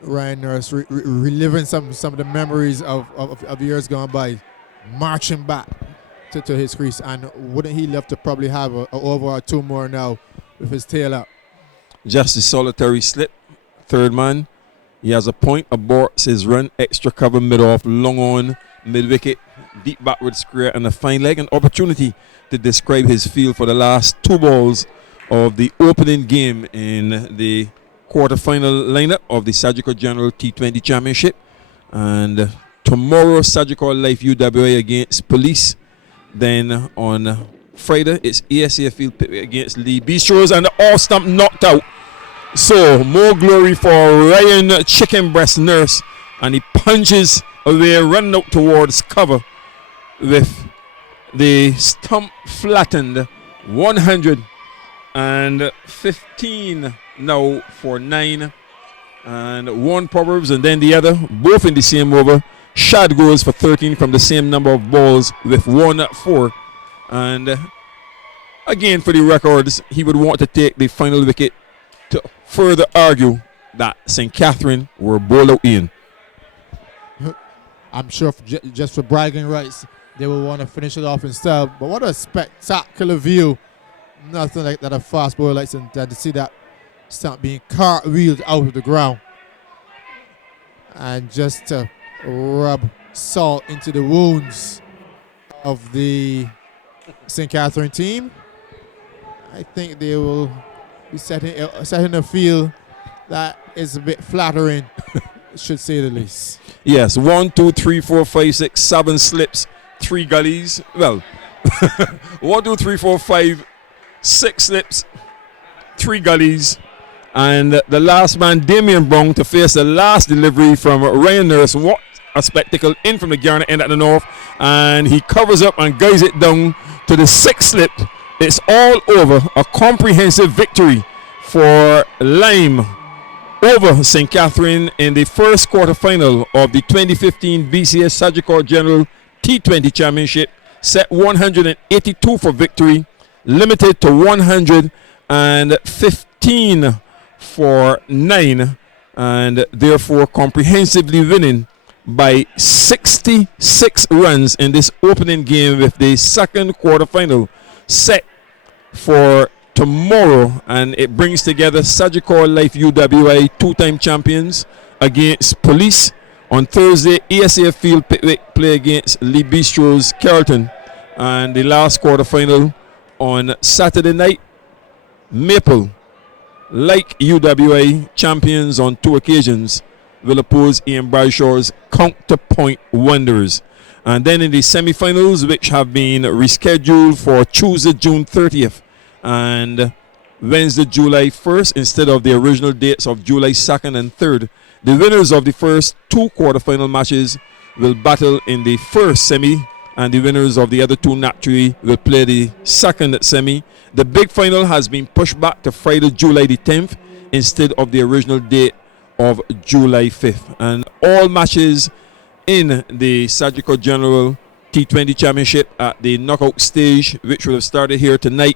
Ryan Nurse reliving some of the memories of years gone by, marching back to his crease. And wouldn't he love to probably have a over or 2 more now with his tail up? Just a solitary slip. Third man. He has a point, aborts his run, extra cover mid-off, long on, mid-wicket, deep backward square, and a fine leg. An opportunity to describe his feel for the last 2 balls of the opening game in the quarter-final lineup of the Sagicor General T20 Championship. And tomorrow, Sagicor Life UWA against Police. Then on Friday, it's ASA Field against Lee Bistros, and the off-stump knocked out. So, more glory for Ryan Chicken Breast Nurse, and he punches away, running out towards cover with the stump flattened. 115 now for 9, and 1 Proverbs, and then the other, both in the same over. Shad goes for 13 from the same number of balls with 1-4. And again, for the records, he would want to take the final wicket to further argue that St. Catherine were bowled out in. I'm sure just for bragging rights, they will want to finish it off in style. But what a spectacular view. Nothing like that a fast bowler likes to see that stump being cartwheeled out of the ground. And just to rub salt into the wounds of the St. Catherine team. I think they will be setting a field that is a bit flattering, should say the least. Yes, 1, 2, 3, 4, 5, 6, 7 slips, 3 gullies. Well, 1, 2, 3, 4, 5, 6 slips, 3 gullies. And the last man, Damien Brown, to face the last delivery from Ryan Nurse. What a spectacle. In from the Garner end at the north. And he covers up and guides it down to the 6th slip. It's all over. A comprehensive victory for Lime over St. Catherine in the first quarterfinal of the 2015 BCS Sagicor General T20 Championship. Set 182 for victory, limited to 115 for 9, and therefore comprehensively winning by 66 runs in this opening game, with the second quarterfinal set for tomorrow. And it brings together Sagicor Life UWI, 2-time champions, against Police. On Thursday, ASAF Field Pitwick play against Lee Bistro's Carlton. And the last quarterfinal on Saturday night, Maple, like UWI champions on 2 occasions, will oppose Ian Bradshaw's Counterpoint Wanderers. And then in the semi-finals, which have been rescheduled for Tuesday, June 30th and Wednesday, July 1st, instead of the original dates of July 2nd and 3rd, the winners of the first 2 quarterfinal matches will battle in the first semi, and the winners of the other 2 naturally will play the second semi. The big final has been pushed back to Friday, July the 10th, instead of the original date of July 5th. And all matches in the Sagicor General T20 Championship at the knockout stage, which will have started here tonight,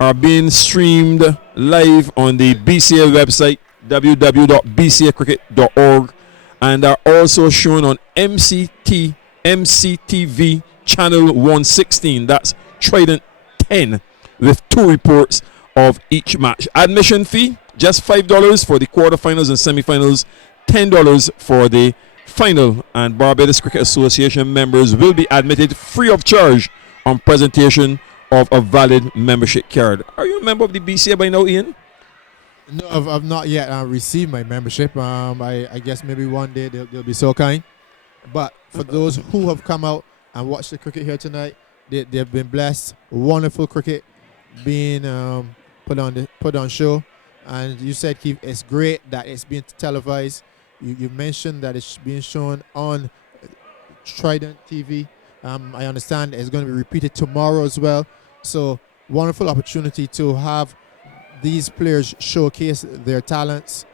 are being streamed live on the BCA website, www.bcacricket.org, and are also shown on MCTV channel 116. That's Trident 10, with 2 reports of each match. Admission fee, just $5 for the quarterfinals and semifinals, $10 for the final. And Barbados Cricket Association members will be admitted free of charge on presentation of a valid membership card. Are you a member of the BCA by now, Ian? No, I've not yet received my membership. I guess maybe one day they'll be so kind. But for those who have come out and watched the cricket here tonight, they've been blessed. Wonderful cricket being put on show. And you said, Keith, it's great that it's being televised. You mentioned that it's being shown on Trident TV. I understand it's going to be repeated tomorrow as well. So wonderful opportunity to have these players showcase their talents.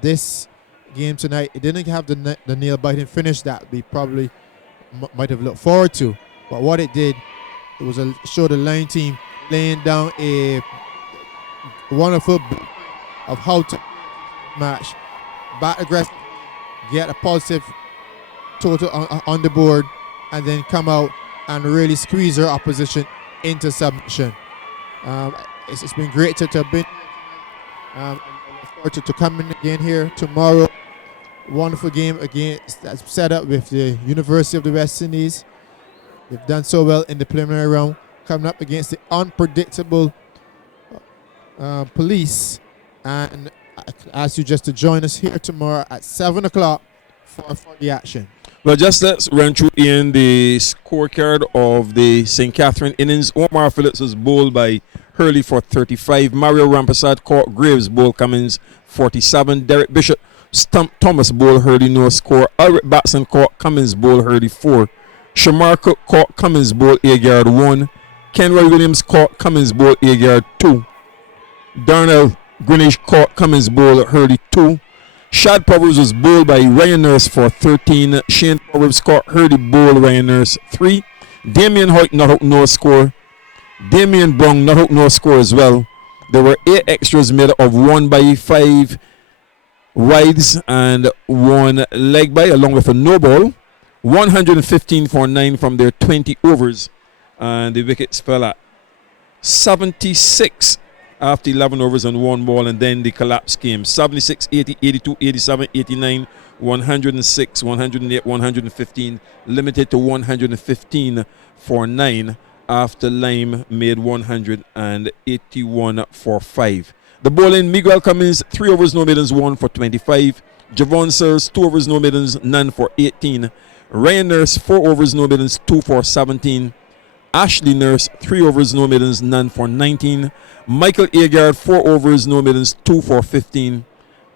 This game tonight, it didn't have the nail-biting finish that we probably might have looked forward to. But what it did, it was show the line team laying down a wonderful of how to match, bat aggressive, get a positive total on the board, and then come out and really squeeze their opposition into submission. It's been great to have been. I look forward to coming again here tomorrow. Wonderful game that's set up with the University of the West Indies. They've done so well in the preliminary round, coming up against the unpredictable Police. And I ask you just to join us here tomorrow at 7 o'clock for the action. Well, just let's run through in the scorecard of the St. Catherine innings. Omar Phillips was bowled by Hurley for 35. Mario Rampasad caught Graves, bowled Cummins 47. Derek Bishop stumped Thomas, bowled Hurley, no score. Alric Batson caught Cummins, bowled Hurley 4. Shamar Cook caught Cummins, bowled Agard 1. Kenroy Williams caught Cummins, bowled Agard 2. Darnell Greenwich caught Cummins, bowled Hurley 2. Shad Proverbs was bowled by Ryan Nurse for 13. Shane Proverbs caught Hurley, bowled Ryan Nurse 3. Damien Hoyt not out, no score. Damien Brown not out, no score as well. There were 8 extras made of 1 by 5 wides and 1 leg by, along with a no ball. 115 for 9 from their 20 overs. And the wickets fell at 76 after 11 overs and 1 ball, and then the collapse came. 76, 80, 82, 87, 89, 106, 108, 115, limited to 115 for 9. after Lime made 181 for 5. The bowling, Miguel Cummins, 3 overs, no middens, 1 for 25. Javon Sears, 2 overs, no middens, none for 18. Ryan Nurse, 4 overs, no middens, 2 for 17. Ashley Nurse, 3 overs, no middens, none for 19. Michael Agard, 4 overs, no middens, 2 for 15.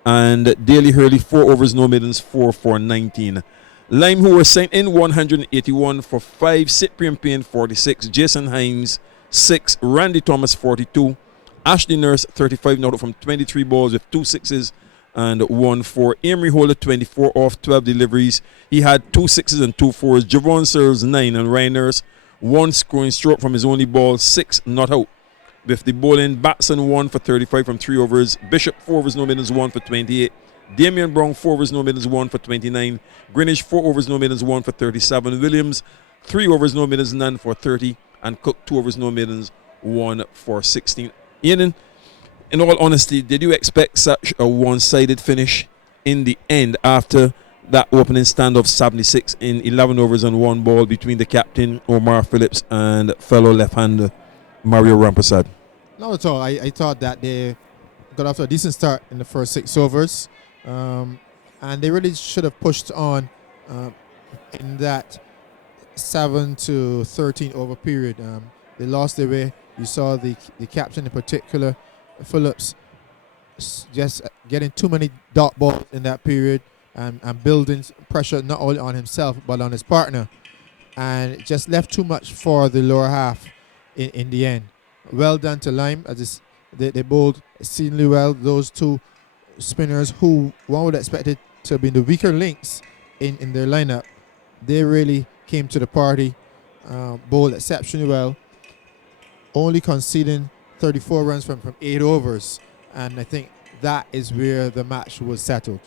And Daly Hurley, 4 overs, no middens, 4 for 19. Lime, who were sent in, 181 for 5. Cyprian Payne, 46. Jason Hines, 6. Randy Thomas, 42. Ashley Nurse, 35, not out from 23 balls with 2 sixes and 1 4. Emery Holder, 24 off 12 deliveries. He had 2 sixes and 2 fours. Javon Searles, 9. And Ryan Nurse, 1 scoring stroke from his only ball, 6 not out. With the bowling, Batson 1 for 35 from 3 overs. Bishop 4 overs, no middens, 1 for 28. Damian Brown 4 overs, no middens, 1 for 29. Greenwich 4 overs, no middens, 1 for 37. Williams 3 overs, no middens, none for 30. And Cook 2 overs, no middens, 1 for 16. Ian, in all honesty, did you expect such a one-sided finish in the end after that opening stand of 76 in 11 overs and 1 ball between the captain Omar Phillips and fellow left-hander Mario Rampersad? Not at all. I thought that they got off to a decent start in the first 6 overs. And they really should have pushed on in that 7 to 13 over period. They lost their way. You saw the captain in particular, Phillips, just getting too many dot balls in that period and building pressure not only on himself but on his partner. And it just left too much for the lower half in the end. Well done to Lime. They bowled exceedingly well. Those 2 spinners who one would expect it to be the weaker links in their lineup, they really came to the party, bowled exceptionally well, only conceding 34 runs from 8 overs. And I think that is where the match was settled.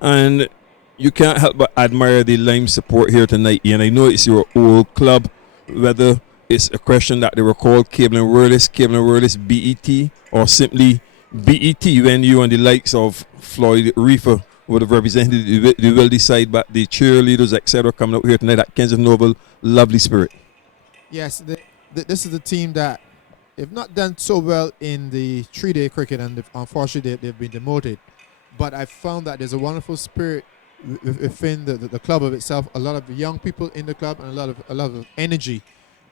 And you can't help but admire the Lime support here tonight, Ian. I know it's your old club, whether it's a question that they were called Cable and Wireless BET, or simply BET when you and the likes of Floyd Reefer would have represented the wealthy side, but the cheerleaders, etc., coming out here tonight at Kensington Oval, lovely spirit. Yes, this is the team that, if not done so well in the 3-day cricket, and unfortunately they've been demoted, but I found that there's a wonderful spirit within the club of itself. A lot of young people in the club and a lot of energy,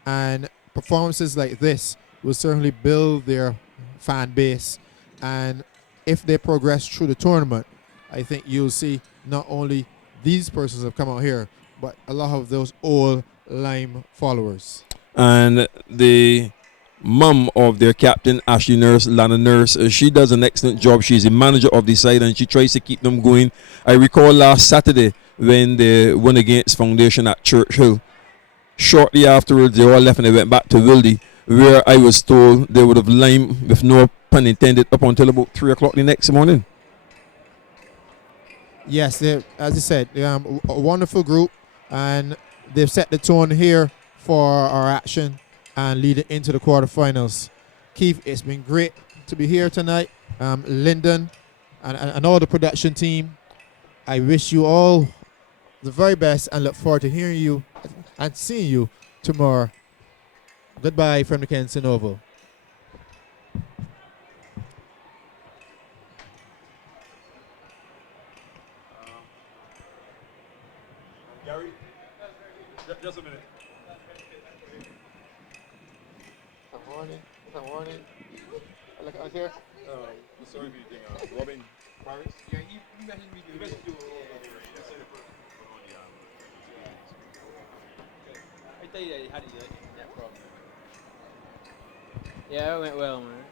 and performances like this will certainly build their fan base. And if they progress through the tournament, I think you'll see not only these persons have come out here, but a lot of those old Lime followers. And the mum of their captain, Ashley Nurse, Lana Nurse, she does an excellent job. She's the manager of the side and she tries to keep them going. I recall last Saturday when they won against Foundation at Churchill. Shortly afterwards, they all left and they went back to Wildy, where I was told they would have Lime, with no pun intended, up until about 3 o'clock the next morning. Yes, as I said, a wonderful group, and they've set the tone here for our action and lead it into the quarterfinals. Keith, it's been great to be here tonight. Lyndon and all the production team, I wish you all the very best and look forward to hearing you and seeing you tomorrow. Goodbye from the Kensington Oval. Gary, just a minute. Warning. Look, I was here. Sorry, meeting Robin Paris. Yeah, you messaged me. I tell you that, how do you do it? Yeah, problem. Yeah, it went well, man.